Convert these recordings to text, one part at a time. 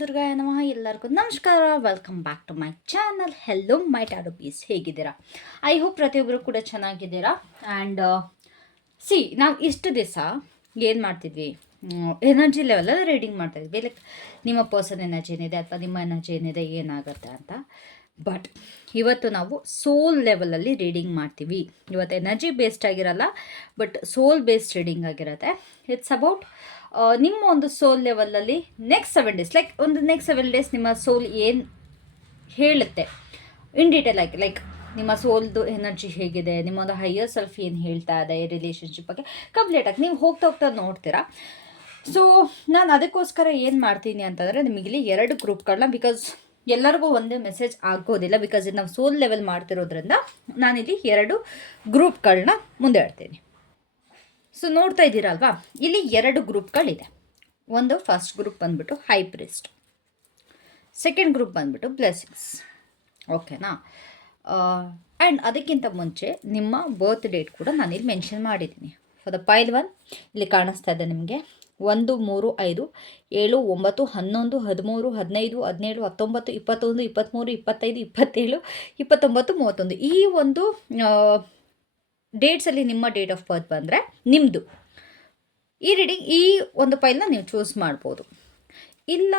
ದುರ್ಗಾಯ ನಮಃ. ಎಲ್ಲರಿಗೂ ನಮಸ್ಕಾರ. Welcome back to my channel. Hello my tarot peace, ಹೇಗಿದ್ದೀರಾ? ಐ ಹೋಪ್ ಪ್ರತಿಯೊಬ್ಬರು ಕೂಡ ಚೆನ್ನಾಗಿದ್ದೀರಾ. ಆ್ಯಂಡ್ ನಾವು ಇಷ್ಟು ದಿವಸ ಏನು ಮಾಡ್ತಿದ್ವಿ, ಎನರ್ಜಿ ಲೆವೆಲಲ್ಲಿ ರೀಡಿಂಗ್ ಮಾಡ್ತಾಯಿದ್ವಿ. ಲೈಕ್ ನಿಮ್ಮ ಪರ್ಸನ್ ಎನರ್ಜಿ ಏನಿದೆ ಅಥವಾ ನಿಮ್ಮ ಎನರ್ಜಿ ಏನಿದೆ ಏನಾಗುತ್ತೆ ಅಂತ. ಬಟ್ ಇವತ್ತು ನಾವು ಸೋಲ್ ಲೆವೆಲಲ್ಲಿ ರೀಡಿಂಗ್ ಮಾಡ್ತೀವಿ. ಇವತ್ತು ಎನರ್ಜಿ ಬೇಸ್ಡ್ ಆಗಿರಲ್ಲ, ಬಟ್ ಸೋಲ್ ಬೇಸ್ಡ್ ರೀಡಿಂಗ್ ಆಗಿರುತ್ತೆ. ಇಟ್ಸ್ ಅಬೌಟ್ ನಿಮ್ಮ ಒಂದು ಸೋಲ್ ಲೆವೆಲಲ್ಲಿ ನೆಕ್ಸ್ಟ್ 7 ಡೇಸ್, ನೆಕ್ಸ್ಟ್ 7 ಡೇಸ್ ನಿಮ್ಮ ಸೋಲ್ ಏನು ಹೇಳುತ್ತೆ ಇನ್ ಡೀಟೇಲ್ ಆಗಿ. ಲೈಕ್ ನಿಮ್ಮ ಸೋಲ್ದು ಎನರ್ಜಿ ಹೇಗಿದೆ, ನಿಮ್ಮೊಂದು ಹೈಯರ್ ಸೆಲ್ಫ್ ಏನು ಹೇಳ್ತಾ ಇದೆ ರಿಲೇಷನ್ಶಿಪ್ ಬಗ್ಗೆ ಕಂಪ್ಲೀಟಾಗಿ ನೀವು ಹೋಗ್ತಾ ನೋಡ್ತೀರಾ. ಸೊ ನಾನು ಅದಕ್ಕೋಸ್ಕರ ಏನು ಮಾಡ್ತೀನಿ ಅಂತಂದರೆ, ನಿಮಗಿಲ್ಲಿ 2 ಗ್ರೂಪ್ಗಳನ್ನ, ಬಿಕಾಸ್ ಎಲ್ಲರಿಗೂ ಒಂದೇ ಮೆಸೇಜ್ ಆಗೋದಿಲ್ಲ, ಬಿಕಾಸ್ ಇದು ನಾವು ಸೋಲ್ ಲೆವೆಲ್ ಮಾಡ್ತಿರೋದ್ರಿಂದ ನಾನಿಲ್ಲಿ 2 ಗ್ರೂಪ್ಗಳನ್ನ ಮುಂದೆ ಇಡ್ತೀನಿ. ಸೊ ನೋಡ್ತಾ ಇದ್ದೀರಲ್ವಾ, ಇಲ್ಲಿ 2 ಗ್ರೂಪ್ಗಳಿದೆ. ಒಂದು ಫಸ್ಟ್ ಗ್ರೂಪ್ ಬಂದ್ಬಿಟ್ಟು ಹೈ ಪ್ರಿಸ್ಟ್, ಸೆಕೆಂಡ್ ಗ್ರೂಪ್ ಬಂದ್ಬಿಟ್ಟು ಬ್ಲೆಸ್ಸಿಂಗ್ಸ್. ಓಕೆನಾ? ಆ್ಯಂಡ್ ಅದಕ್ಕಿಂತ ಮುಂಚೆ ನಿಮ್ಮ ಬರ್ತ್ ಡೇಟ್ ಕೂಡ ನಾನಿಲ್ಲಿ ಮೆನ್ಷನ್ ಮಾಡಿದ್ದೀನಿ. ಫಾರ್ ದ ಪೈಲ್ 1 ಇಲ್ಲಿ ಕಾಣಿಸ್ತಾ ಇದೆ ನಿಮಗೆ 1, 3, 5, 7, 9, 11, 13, 15, 17, 19, 21, 23, 25, 27, 29, 31 ಈ ಒಂದು ಡೇಟ್ಸಲ್ಲಿ ನಿಮ್ಮ ಡೇಟ್ ಆಫ್ ಬರ್ತ್ ಬಂದರೆ ನಿಮ್ಮದು ಈ ರೀಡಿಂಗ್ ಈ ಒಂದು ಫೈಲ್ನ ನೀವು ಚೂಸ್ ಮಾಡ್ಬೋದು. ಇಲ್ಲ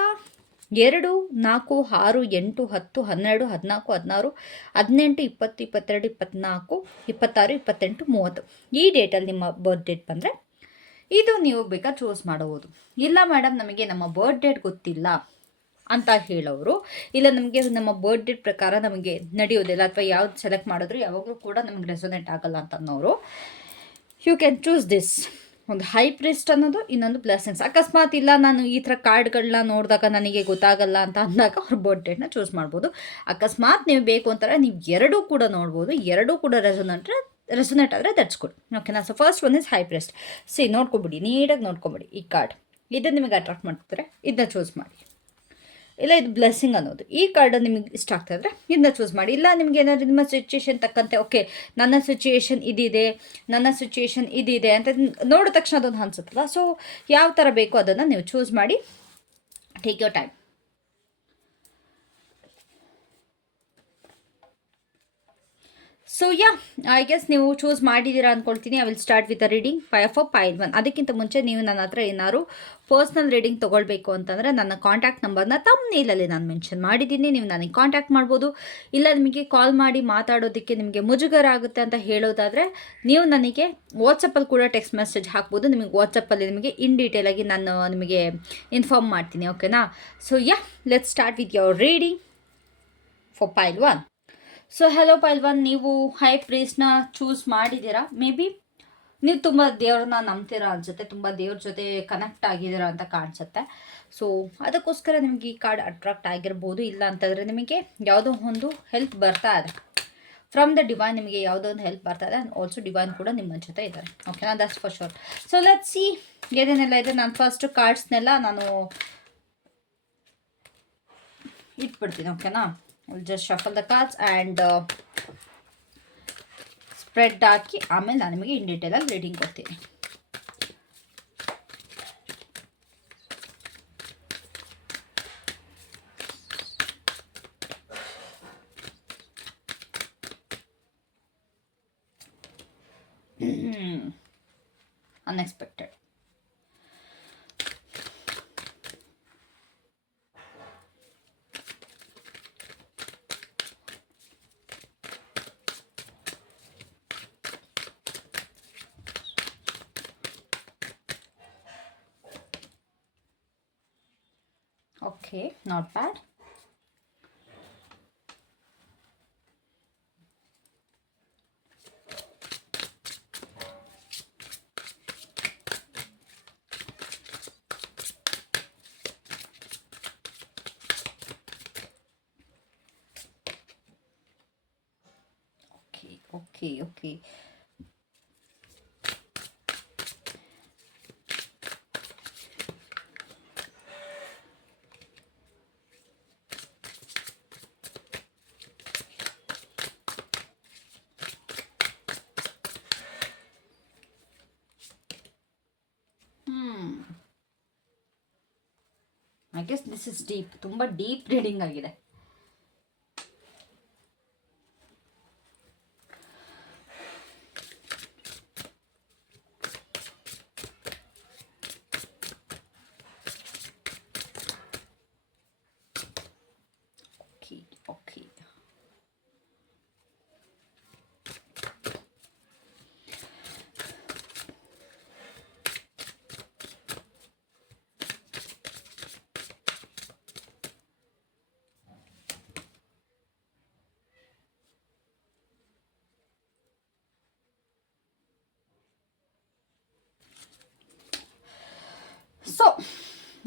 2, 4, 6, 8, 10, 12, 14, 16, 18, 20, 22, 24, 26, 28, 30 ಈ ಡೇಟಲ್ಲಿ ನಿಮ್ಮ ಬರ್ತ್ ಡೇಟ್ ಬಂದರೆ ಇದು ನೀವು ಬೇಕಾದ್ರೆ ಚೂಸ್ ಮಾಡಬಹುದು. ಇಲ್ಲ ಮೇಡಮ್, ನಮಗೆ ನಮ್ಮ ಬರ್ತ್ ಡೇಟ್ ಗೊತ್ತಿಲ್ಲ ಅಂತ ಹೇಳೋರು, ಇಲ್ಲ ನಮಗೆ ನಮ್ಮ ಬರ್ತ್ ಡೇಟ್ ಪ್ರಕಾರ ನಮಗೆ ನಡೆಯೋದಿಲ್ಲ ಅಥವಾ ಯಾವ್ದು ಸೆಲೆಕ್ಟ್ ಮಾಡಿದ್ರು ಯಾವಾಗಲೂ ಕೂಡ ನಮಗೆ ರೆಸೊನೇಟ್ ಆಗಲ್ಲ ಅಂತ ಅನ್ನೋರು, ಯು ಕ್ಯಾನ್ ಚೂಸ್ ದಿಸ್. ಒಂದು ಹೈ ಪ್ರಿಸ್ಟ್ ಅನ್ನೋದು, ಇನ್ನೊಂದು ಬ್ಲೆಸ್ಸಿಂಗ್ಸ್. ಅಕಸ್ಮಾತ್ ಇಲ್ಲ ನಾನು ಈ ಥರ ಕಾರ್ಡ್ಗಳನ್ನ ನೋಡಿದಾಗ ನನಗೆ ಗೊತ್ತಾಗಲ್ಲ ಅಂತ ಅಂದಾಗ ಅವ್ರ ಬರ್ತ್ ಡೇಟ್ನ ಚೂಸ್ ಮಾಡ್ಬೋದು. ಅಕಸ್ಮಾತ್ ನೀವು ಬೇಕು ಅಂತಾರೆ ನೀವು 2 ಕೂಡ ನೋಡ್ಬೋದು. 2 ಕೂಡ ರೆಸೊನೇಟ್ ಆದರೆ ದಟ್ಸ್ ಗುಡ್. ಓಕೆನಾ? So first one is high priest. ನೋಡ್ಕೊಬಿಡಿ, ನೀಟಾಗಿ ನೋಡ್ಕೊಬಿಡಿ. ಈ ಕಾರ್ಡ್ ಇದು ನಿಮಗೆ ಅಟ್ರಾಕ್ಟ್ ಮಾಡ್ತಾರೆ, ಇದನ್ನ ಚೂಸ್ ಮಾಡಿ. ಇಲ್ಲ ಇದು ಬ್ಲೆಸ್ಸಿಂಗ್ ಅನ್ನೋದು, ಈ ಕಾರ್ಡ್ ನಿಮಗೆ ಇಷ್ಟ ಆಗ್ತಾಯಿದ್ರೆ ಇದನ್ನ ಚೂಸ್ ಮಾಡಿ. ಇಲ್ಲ ನಿಮ್ಗೆ ಏನಾದರೂ ನಿಮ್ಮ ಸಿಚುಯೇಷನ್ ತಕ್ಕಂತೆ, ಓಕೆ ನನ್ನ ಸಿಚುಯೇಷನ್ ಇದಿದೆ ಅಂತ ನೋಡಿದ ತಕ್ಷಣ ಅದೊಂದು ಅನ್ಸುತ್ತಲ್ಲ, ಸೊ ಯಾವ ಥರ ಬೇಕೋ ಅದನ್ನು ನೀವು ಚೂಸ್ ಮಾಡಿ. Take your time. So I guess ನೀವು ಚೂಸ್ ಮಾಡಿದ್ದೀರಾ ಅಂದ್ಕೊಳ್ತೀನಿ. I will start with a reading for pile 1. ಅದಕ್ಕಿಂತ ಮುಂಚೆ ನೀವು ನನ್ನ ಹತ್ರ ಏನಾದ್ರು ಪರ್ಸ್ನಲ್ ರೀಡಿಂಗ್ ತೊಗೊಳ್ಬೇಕು ಅಂತಂದರೆ ನನ್ನ ಕಾಂಟ್ಯಾಕ್ಟ್ ನಂಬರ್ನ ತಮ್ಮನೇಲಲ್ಲಿ ನಾನು ಮೆನ್ಷನ್ ಮಾಡಿದ್ದೀನಿ. ನೀವು ನನಗೆ ಕಾಂಟ್ಯಾಕ್ಟ್ ಮಾಡ್ಬೋದು. ಇಲ್ಲ ನಿಮಗೆ ಕಾಲ್ ಮಾಡಿ ಮಾತಾಡೋದಕ್ಕೆ ನಿಮಗೆ ಮುಜುಗರ ಆಗುತ್ತೆ ಅಂತ ಹೇಳೋದಾದರೆ ನೀವು ನನಗೆ ವಾಟ್ಸಪ್ಪಲ್ಲಿ ಕೂಡ ಟೆಕ್ಸ್ಟ್ ಮೆಸೇಜ್ ಹಾಕ್ಬೋದು. ನಿಮಗೆ ವಾಟ್ಸಪ್ಪಲ್ಲಿ ನಿಮಗೆ ಇನ್ ಡೀಟೇಲಾಗಿ ನಾನು ನಿಮಗೆ ಇನ್ಫಾರ್ಮ್ ಮಾಡ್ತೀನಿ. ಓಕೆನಾ? So let's start with your reading for pile 1. So hello pile 1, ನೀವು ಹೈ ಪ್ರೀಸ್ಟ್ನ ಚೂಸ್ ಮಾಡಿದ್ದೀರಾ. ಮೇ ಬಿ ನೀವು ತುಂಬ ದೇವ್ರನ್ನ ನಂಬ್ತೀರಾ ಅನಿಸುತ್ತೆ, ತುಂಬ ದೇವ್ರ ಜೊತೆ ಕನೆಕ್ಟ್ ಆಗಿದ್ದೀರಾ ಅಂತ ಕಾಣಿಸುತ್ತೆ. ಸೊ ಅದಕ್ಕೋಸ್ಕರ ನಿಮಗೆ ಈ ಕಾರ್ಡ್ ಅಟ್ರಾಕ್ಟ್ ಆಗಿರ್ಬೋದು. ಇಲ್ಲ ಅಂತಂದರೆ ನಿಮಗೆ ಯಾವುದೋ ಒಂದು ಹೆಲ್ಪ್ ಬರ್ತಾ ಇದೆ ಫ್ರಮ್ ದ ಡಿವೈನ್. ನಿಮಗೆ ಯಾವುದೋ ಒಂದು ಹೆಲ್ಪ್ ಬರ್ತಾ ಇದೆ. ಆ್ಯಂಡ್ ಆಲ್ಸೋ ಡಿವೈನ್ ಕೂಡ ನಿಮ್ಮ ಜೊತೆ ಇದ್ದಾರೆ. ಓಕೆನಾ? That's for sure. So let's see ಏನೇನೆಲ್ಲ ಇದೆ. ನಾನು ಫಸ್ಟ್ ಕಾರ್ಡ್ಸ್ನೆಲ್ಲ ನಾನು ಇಟ್ಬಿಡ್ತೀನಿ. ಓಕೆನಾ? Just shuffle the cards and spread ಹಾಕಿ ಆಮೇಲೆ ನಾನು ನಿಮಗೆ ಇನ್ ಡೀಟೇಲಾಗಿ ರೀಡಿಂಗ್ ಕೊಡ್ತೀನಿ. Unexpected. Okay, not bad. Okay. I guess this is deep, ತುಂಬ ಡೀಪ್ ರೀಡಿಂಗ್ ಆಗಿದೆ. Okay okay, so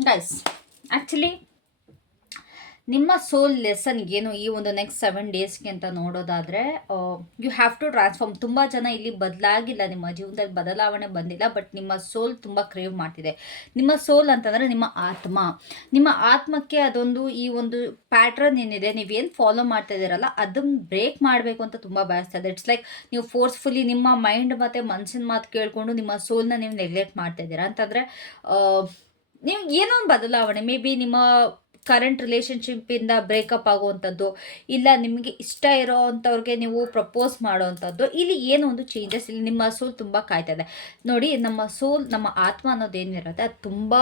guys, actually ನಿಮ್ಮ ಸೋಲ್ ಲೆಸನ್ ಏನು ಈ ಒಂದು ನೆಕ್ಸ್ಟ್ 7 ಡೇಸ್ಗೆ ಅಂತ ನೋಡೋದಾದರೆ, ಯು ಹ್ಯಾವ್ ಟು ಟ್ರಾನ್ಸ್ಫಾರ್ಮ್. ತುಂಬ ಜನ ಇಲ್ಲಿ ಬದಲಾಗಿಲ್ಲ, ನಿಮ್ಮ ಜೀವನದಲ್ಲಿ ಬದಲಾವಣೆ ಬಂದಿಲ್ಲ, ಬಟ್ ನಿಮ್ಮ ಸೋಲ್ ತುಂಬ ಕ್ರೇವ್ ಮಾಡ್ತಿದೆ. ನಿಮ್ಮ ಸೋಲ್ ಅಂತಂದರೆ ನಿಮ್ಮ ಆತ್ಮ. ನಿಮ್ಮ ಆತ್ಮಕ್ಕೆ ಅದೊಂದು ಈ ಒಂದು ಪ್ಯಾಟ್ರನ್ ಏನಿದೆ, ನೀವೇನು ಫಾಲೋ ಮಾಡ್ತಾ ಇದ್ದೀರಲ್ಲ ಅದನ್ನು ಬ್ರೇಕ್ ಮಾಡಬೇಕು ಅಂತ ತುಂಬ ಬಯಸ್ತಾ ಇದೆ. ಇಟ್ಸ್ ಲೈಕ್ ನೀವು ಫೋರ್ಸ್ಫುಲಿ ನಿಮ್ಮ ಮೈಂಡ್ ಮತ್ತು ಮನಸ್ಸಿನ ಮಾತು ಕೇಳಿಕೊಂಡು ನಿಮ್ಮ ಸೋಲ್ನ ನೀವು ನೆಗ್ಲೆಕ್ಟ್ ಮಾಡ್ತಾ ಇದ್ದೀರಾ ಅಂತಂದರೆ, ನೀವು ಏನೋ ಒಂದು ಬದಲಾವಣೆ, ಮೇ ಬಿ ನಿಮ್ಮ ಕರೆಂಟ್ ರಿಲೇಷನ್ಶಿಪ್ಪಿಂದ ಬ್ರೇಕಪ್ ಆಗುವಂಥದ್ದು, ಇಲ್ಲ ನಿಮಗೆ ಇಷ್ಟ ಇರೋ ಅಂಥವ್ರಿಗೆ ನೀವು ಪ್ರಪೋಸ್ ಮಾಡೋವಂಥದ್ದು, ಇಲ್ಲಿ ಏನೋ ಒಂದು ಚೇಂಜಸ್, ಇಲ್ಲಿ ನಿಮ್ಮ ಸೋಲ್ ತುಂಬ ಕಾಯ್ತಾ ಇದೆ. ನೋಡಿ, ನಮ್ಮ ಸೋಲ್, ನಮ್ಮ ಆತ್ಮ ಅನ್ನೋದೇನಿರುತ್ತೆ ಅದು ತುಂಬ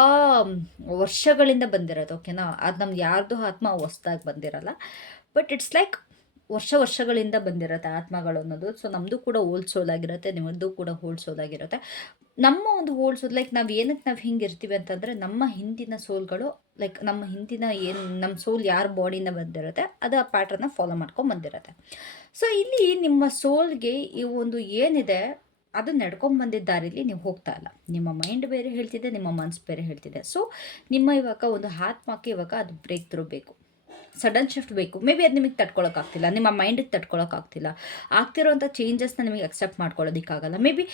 ವರ್ಷಗಳಿಂದ ಬಂದಿರೋದು, ಓಕೆನಾ. ಅದು ನಮ್ದು ಯಾರ್ದು ಆತ್ಮ ಹೊಸ್ದಾಗಿ ಬಂದಿರಲ್ಲ, ಬಟ್ ಇಟ್ಸ್ ಲೈಕ್ ವರ್ಷಗಳಿಂದ ಬಂದಿರುತ್ತೆ ಆತ್ಮಗಳು ಅನ್ನೋದು. ಸೊ ನಮ್ಮದು ಕೂಡ ಓಲ್ಡ್ ಸೋಲ್ ಆಗಿರುತ್ತೆ, ನಿಮ್ಮದು ಕೂಡ ಓಲ್ಡ್ ಸೋಲ್ ಆಗಿರುತ್ತೆ. ನಮ್ಮ ಒಂದು ಓಲ್ಡ್ ಸೋಲ್, ಲೈಕ್ ನಾವು ಏನಕ್ಕೆ ನಾವು ಹಿಂಗೆ ಇರ್ತೀವಿ ಅಂತಂದರೆ, ನಮ್ಮ ಹಿಂದಿನ ಸೋಲ್ಗಳು, ಲೈಕ್ ನಮ್ಮ ಹಿಂದಿನ ಏನು ನಮ್ಮ ಸೋಲ್ ಯಾರ ಬಾಡಿಯಿಂದ ಬಂದಿರುತ್ತೆ ಅದು ಆ ಪ್ಯಾಟ್ರನ್ನ ಫಾಲೋ ಮಾಡ್ಕೊಂಡು ಬಂದಿರುತ್ತೆ. ಸೊ ಇಲ್ಲಿ ನಿಮ್ಮ ಸೋಲ್ಗೆ ಈ ಒಂದು ಏನಿದೆ ಅದು ನಡ್ಕೊಂಡು ಬಂದಿದ್ದ ದಾರಿಲಿ ನೀವು ಹೋಗ್ತಾ ಇಲ್ಲ. ನಿಮ್ಮ ಮೈಂಡ್ ಬೇರೆ ಹೇಳ್ತಿದೆ, ನಿಮ್ಮ ಮನಸ್ಸು ಬೇರೆ ಹೇಳ್ತಿದೆ. ಸೊ ನಿಮ್ಮ ಇವಾಗ ಒಂದು ಆತ್ಮಕ್ಕೆ ಇವಾಗ ಅದು ಬ್ರೇಕ್ ಥ್ರೂ ಬೇಕು, ಸಡನ್ ಶಿಫ್ಟ್ ಬೇಕು. ಮೇ ಬಿ ಅದು ನಿಮಗೆ ತಡ್ಕೊಳಕ್ಕಾಗ್ತಿಲ್ಲ, ನಿಮ್ಮ ಮೈಂಡಿಗೆ ತಡ್ಕೊಳಕ್ಕಾಗ್ತಿಲ್ಲ, ಆಗ್ತಿರೋಂಥ ಚೇಂಜಸ್ನ ನಿಮಗೆ ಅಕ್ಸೆಪ್ಟ್ ಮಾಡ್ಕೊಳ್ಳೋದಕ್ಕಾಗಲ್ಲ. ಮೇ ಬಿ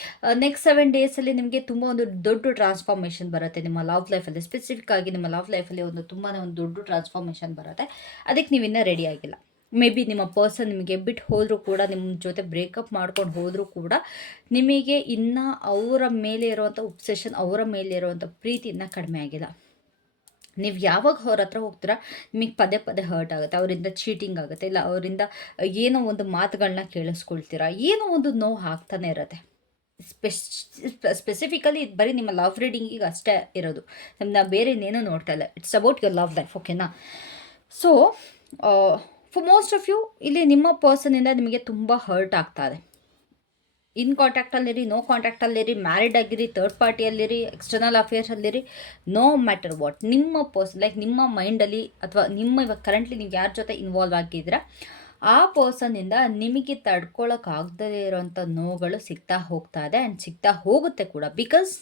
ನೆಕ್ಸ್ಟ್ 7 ಡೇಸಲ್ಲಿ ನಿಮಗೆ ತುಂಬ ಒಂದು ದೊಡ್ಡ ಟ್ರಾನ್ಸ್ಫಾರ್ಮೇಷನ್ ಬರುತ್ತೆ ನಿಮ್ಮ ಲವ್ ಲೈಫಲ್ಲಿ. ಸ್ಪೆಸಿಫಿಕ್ ಆಗಿ ನಿಮ್ಮ ಲವ್ ಲೈಫಲ್ಲಿ ಒಂದು ತುಂಬಾ ಒಂದು ದೊಡ್ಡ ಟ್ರಾನ್ಸ್ಫಾರ್ಮೇಷನ್ ಬರುತ್ತೆ. ಅದಕ್ಕೆ ನೀವು ಇನ್ನೂ ರೆಡಿ ಆಗಿಲ್ಲ. ಮೇ ಬಿ ನಿಮ್ಮ ಪರ್ಸನ್ ನಿಮಗೆ ಬಿಟ್ಟು ಹೋದರೂ ಕೂಡ, ನಿಮ್ಮ ಜೊತೆ ಬ್ರೇಕಪ್ ಮಾಡ್ಕೊಂಡು ಹೋದರೂ ಕೂಡ, ನಿಮಗೆ ಇನ್ನೂ ಅವರ ಮೇಲೆ ಇರುವಂಥ ಒಬ್ಸೆಷನ್, ಅವರ ಮೇಲೆ ಇರುವಂಥ ಪ್ರೀತಿ ಇನ್ನೂ ಕಡಿಮೆ ಆಗಿಲ್ಲ. ನೀವು ಯಾವಾಗ ಅವ್ರ ಹತ್ರ ಹೋಗ್ತೀರಾ ನಿಮಗೆ ಪದೇ ಪದೇ ಹರ್ಟ್ ಆಗುತ್ತೆ, ಅವರಿಂದ ಚೀಟಿಂಗ್ ಆಗುತ್ತೆ, ಇಲ್ಲ ಅವರಿಂದ ಏನೋ ಒಂದು ಮಾತುಗಳನ್ನ ಕೇಳಿಸ್ಕೊಳ್ತೀರಾ, ಏನೋ ಒಂದು ನೋವು ಆಗ್ತಾನೆ ಇರುತ್ತೆ. ಸ್ಪೆಸಿಫಿಕಲಿ ಇದು ಬರೀ ನಿಮ್ಮ ಲವ್ ರೀಡಿಂಗಿಗೆ ಅಷ್ಟೇ ಇರೋದು, ನಮ್ಮನ್ನ ಬೇರೆ ಇನ್ನೇನೂ ನೋಡ್ತಾ ಇಲ್ಲ. It's about your love life, ಓಕೆನಾ. So for most of you ಇಲ್ಲಿ ನಿಮ್ಮ ಪರ್ಸನಿಂದ ನಿಮಗೆ ತುಂಬ ಹರ್ಟ್ ಆಗ್ತಾ ಇದೆ. ಇನ್ ಕಾಂಟ್ಯಾಕ್ಟಲ್ಲಿರಿ, ನೋ ಕಾಂಟ್ಯಾಕ್ಟಲ್ಲಿರಿ, ಮ್ಯಾರಿಡ್ ಆಗಿರಿ, ಥರ್ಡ್ ಪಾರ್ಟಿಯಲ್ಲಿರಿ, ಎಕ್ಸ್ಟರ್ನಲ್ ಅಫೇರ್ಸಲ್ಲಿರಿ, ನೋ ಮ್ಯಾಟರ್ ವಾಟ್, ನಿಮ್ಮ ಪರ್ಸನ್, ಲೈಕ್ ನಿಮ್ಮ ಮೈಂಡಲ್ಲಿ ಅಥವಾ ನಿಮ್ಮ ಇವಾಗ ಕರೆಂಟ್ಲಿ ನೀವು ಯಾರ ಜೊತೆ ಇನ್ವಾಲ್ವ್ ಆಗಿದ್ದೀರಾ ಆ ಪರ್ಸನ್ನಿಂದ ನಿಮಗೆ ತಡ್ಕೊಳಕ್ಕಾಗದೇ ಇರೋಂಥ ನೋವುಗಳು ಸಿಗ್ತಾ ಹೋಗ್ತಾ ಇದೆ ಆ್ಯಂಡ್ ಸಿಗ್ತಾ ಹೋಗುತ್ತೆ ಕೂಡ. ಬಿಕಾಸ್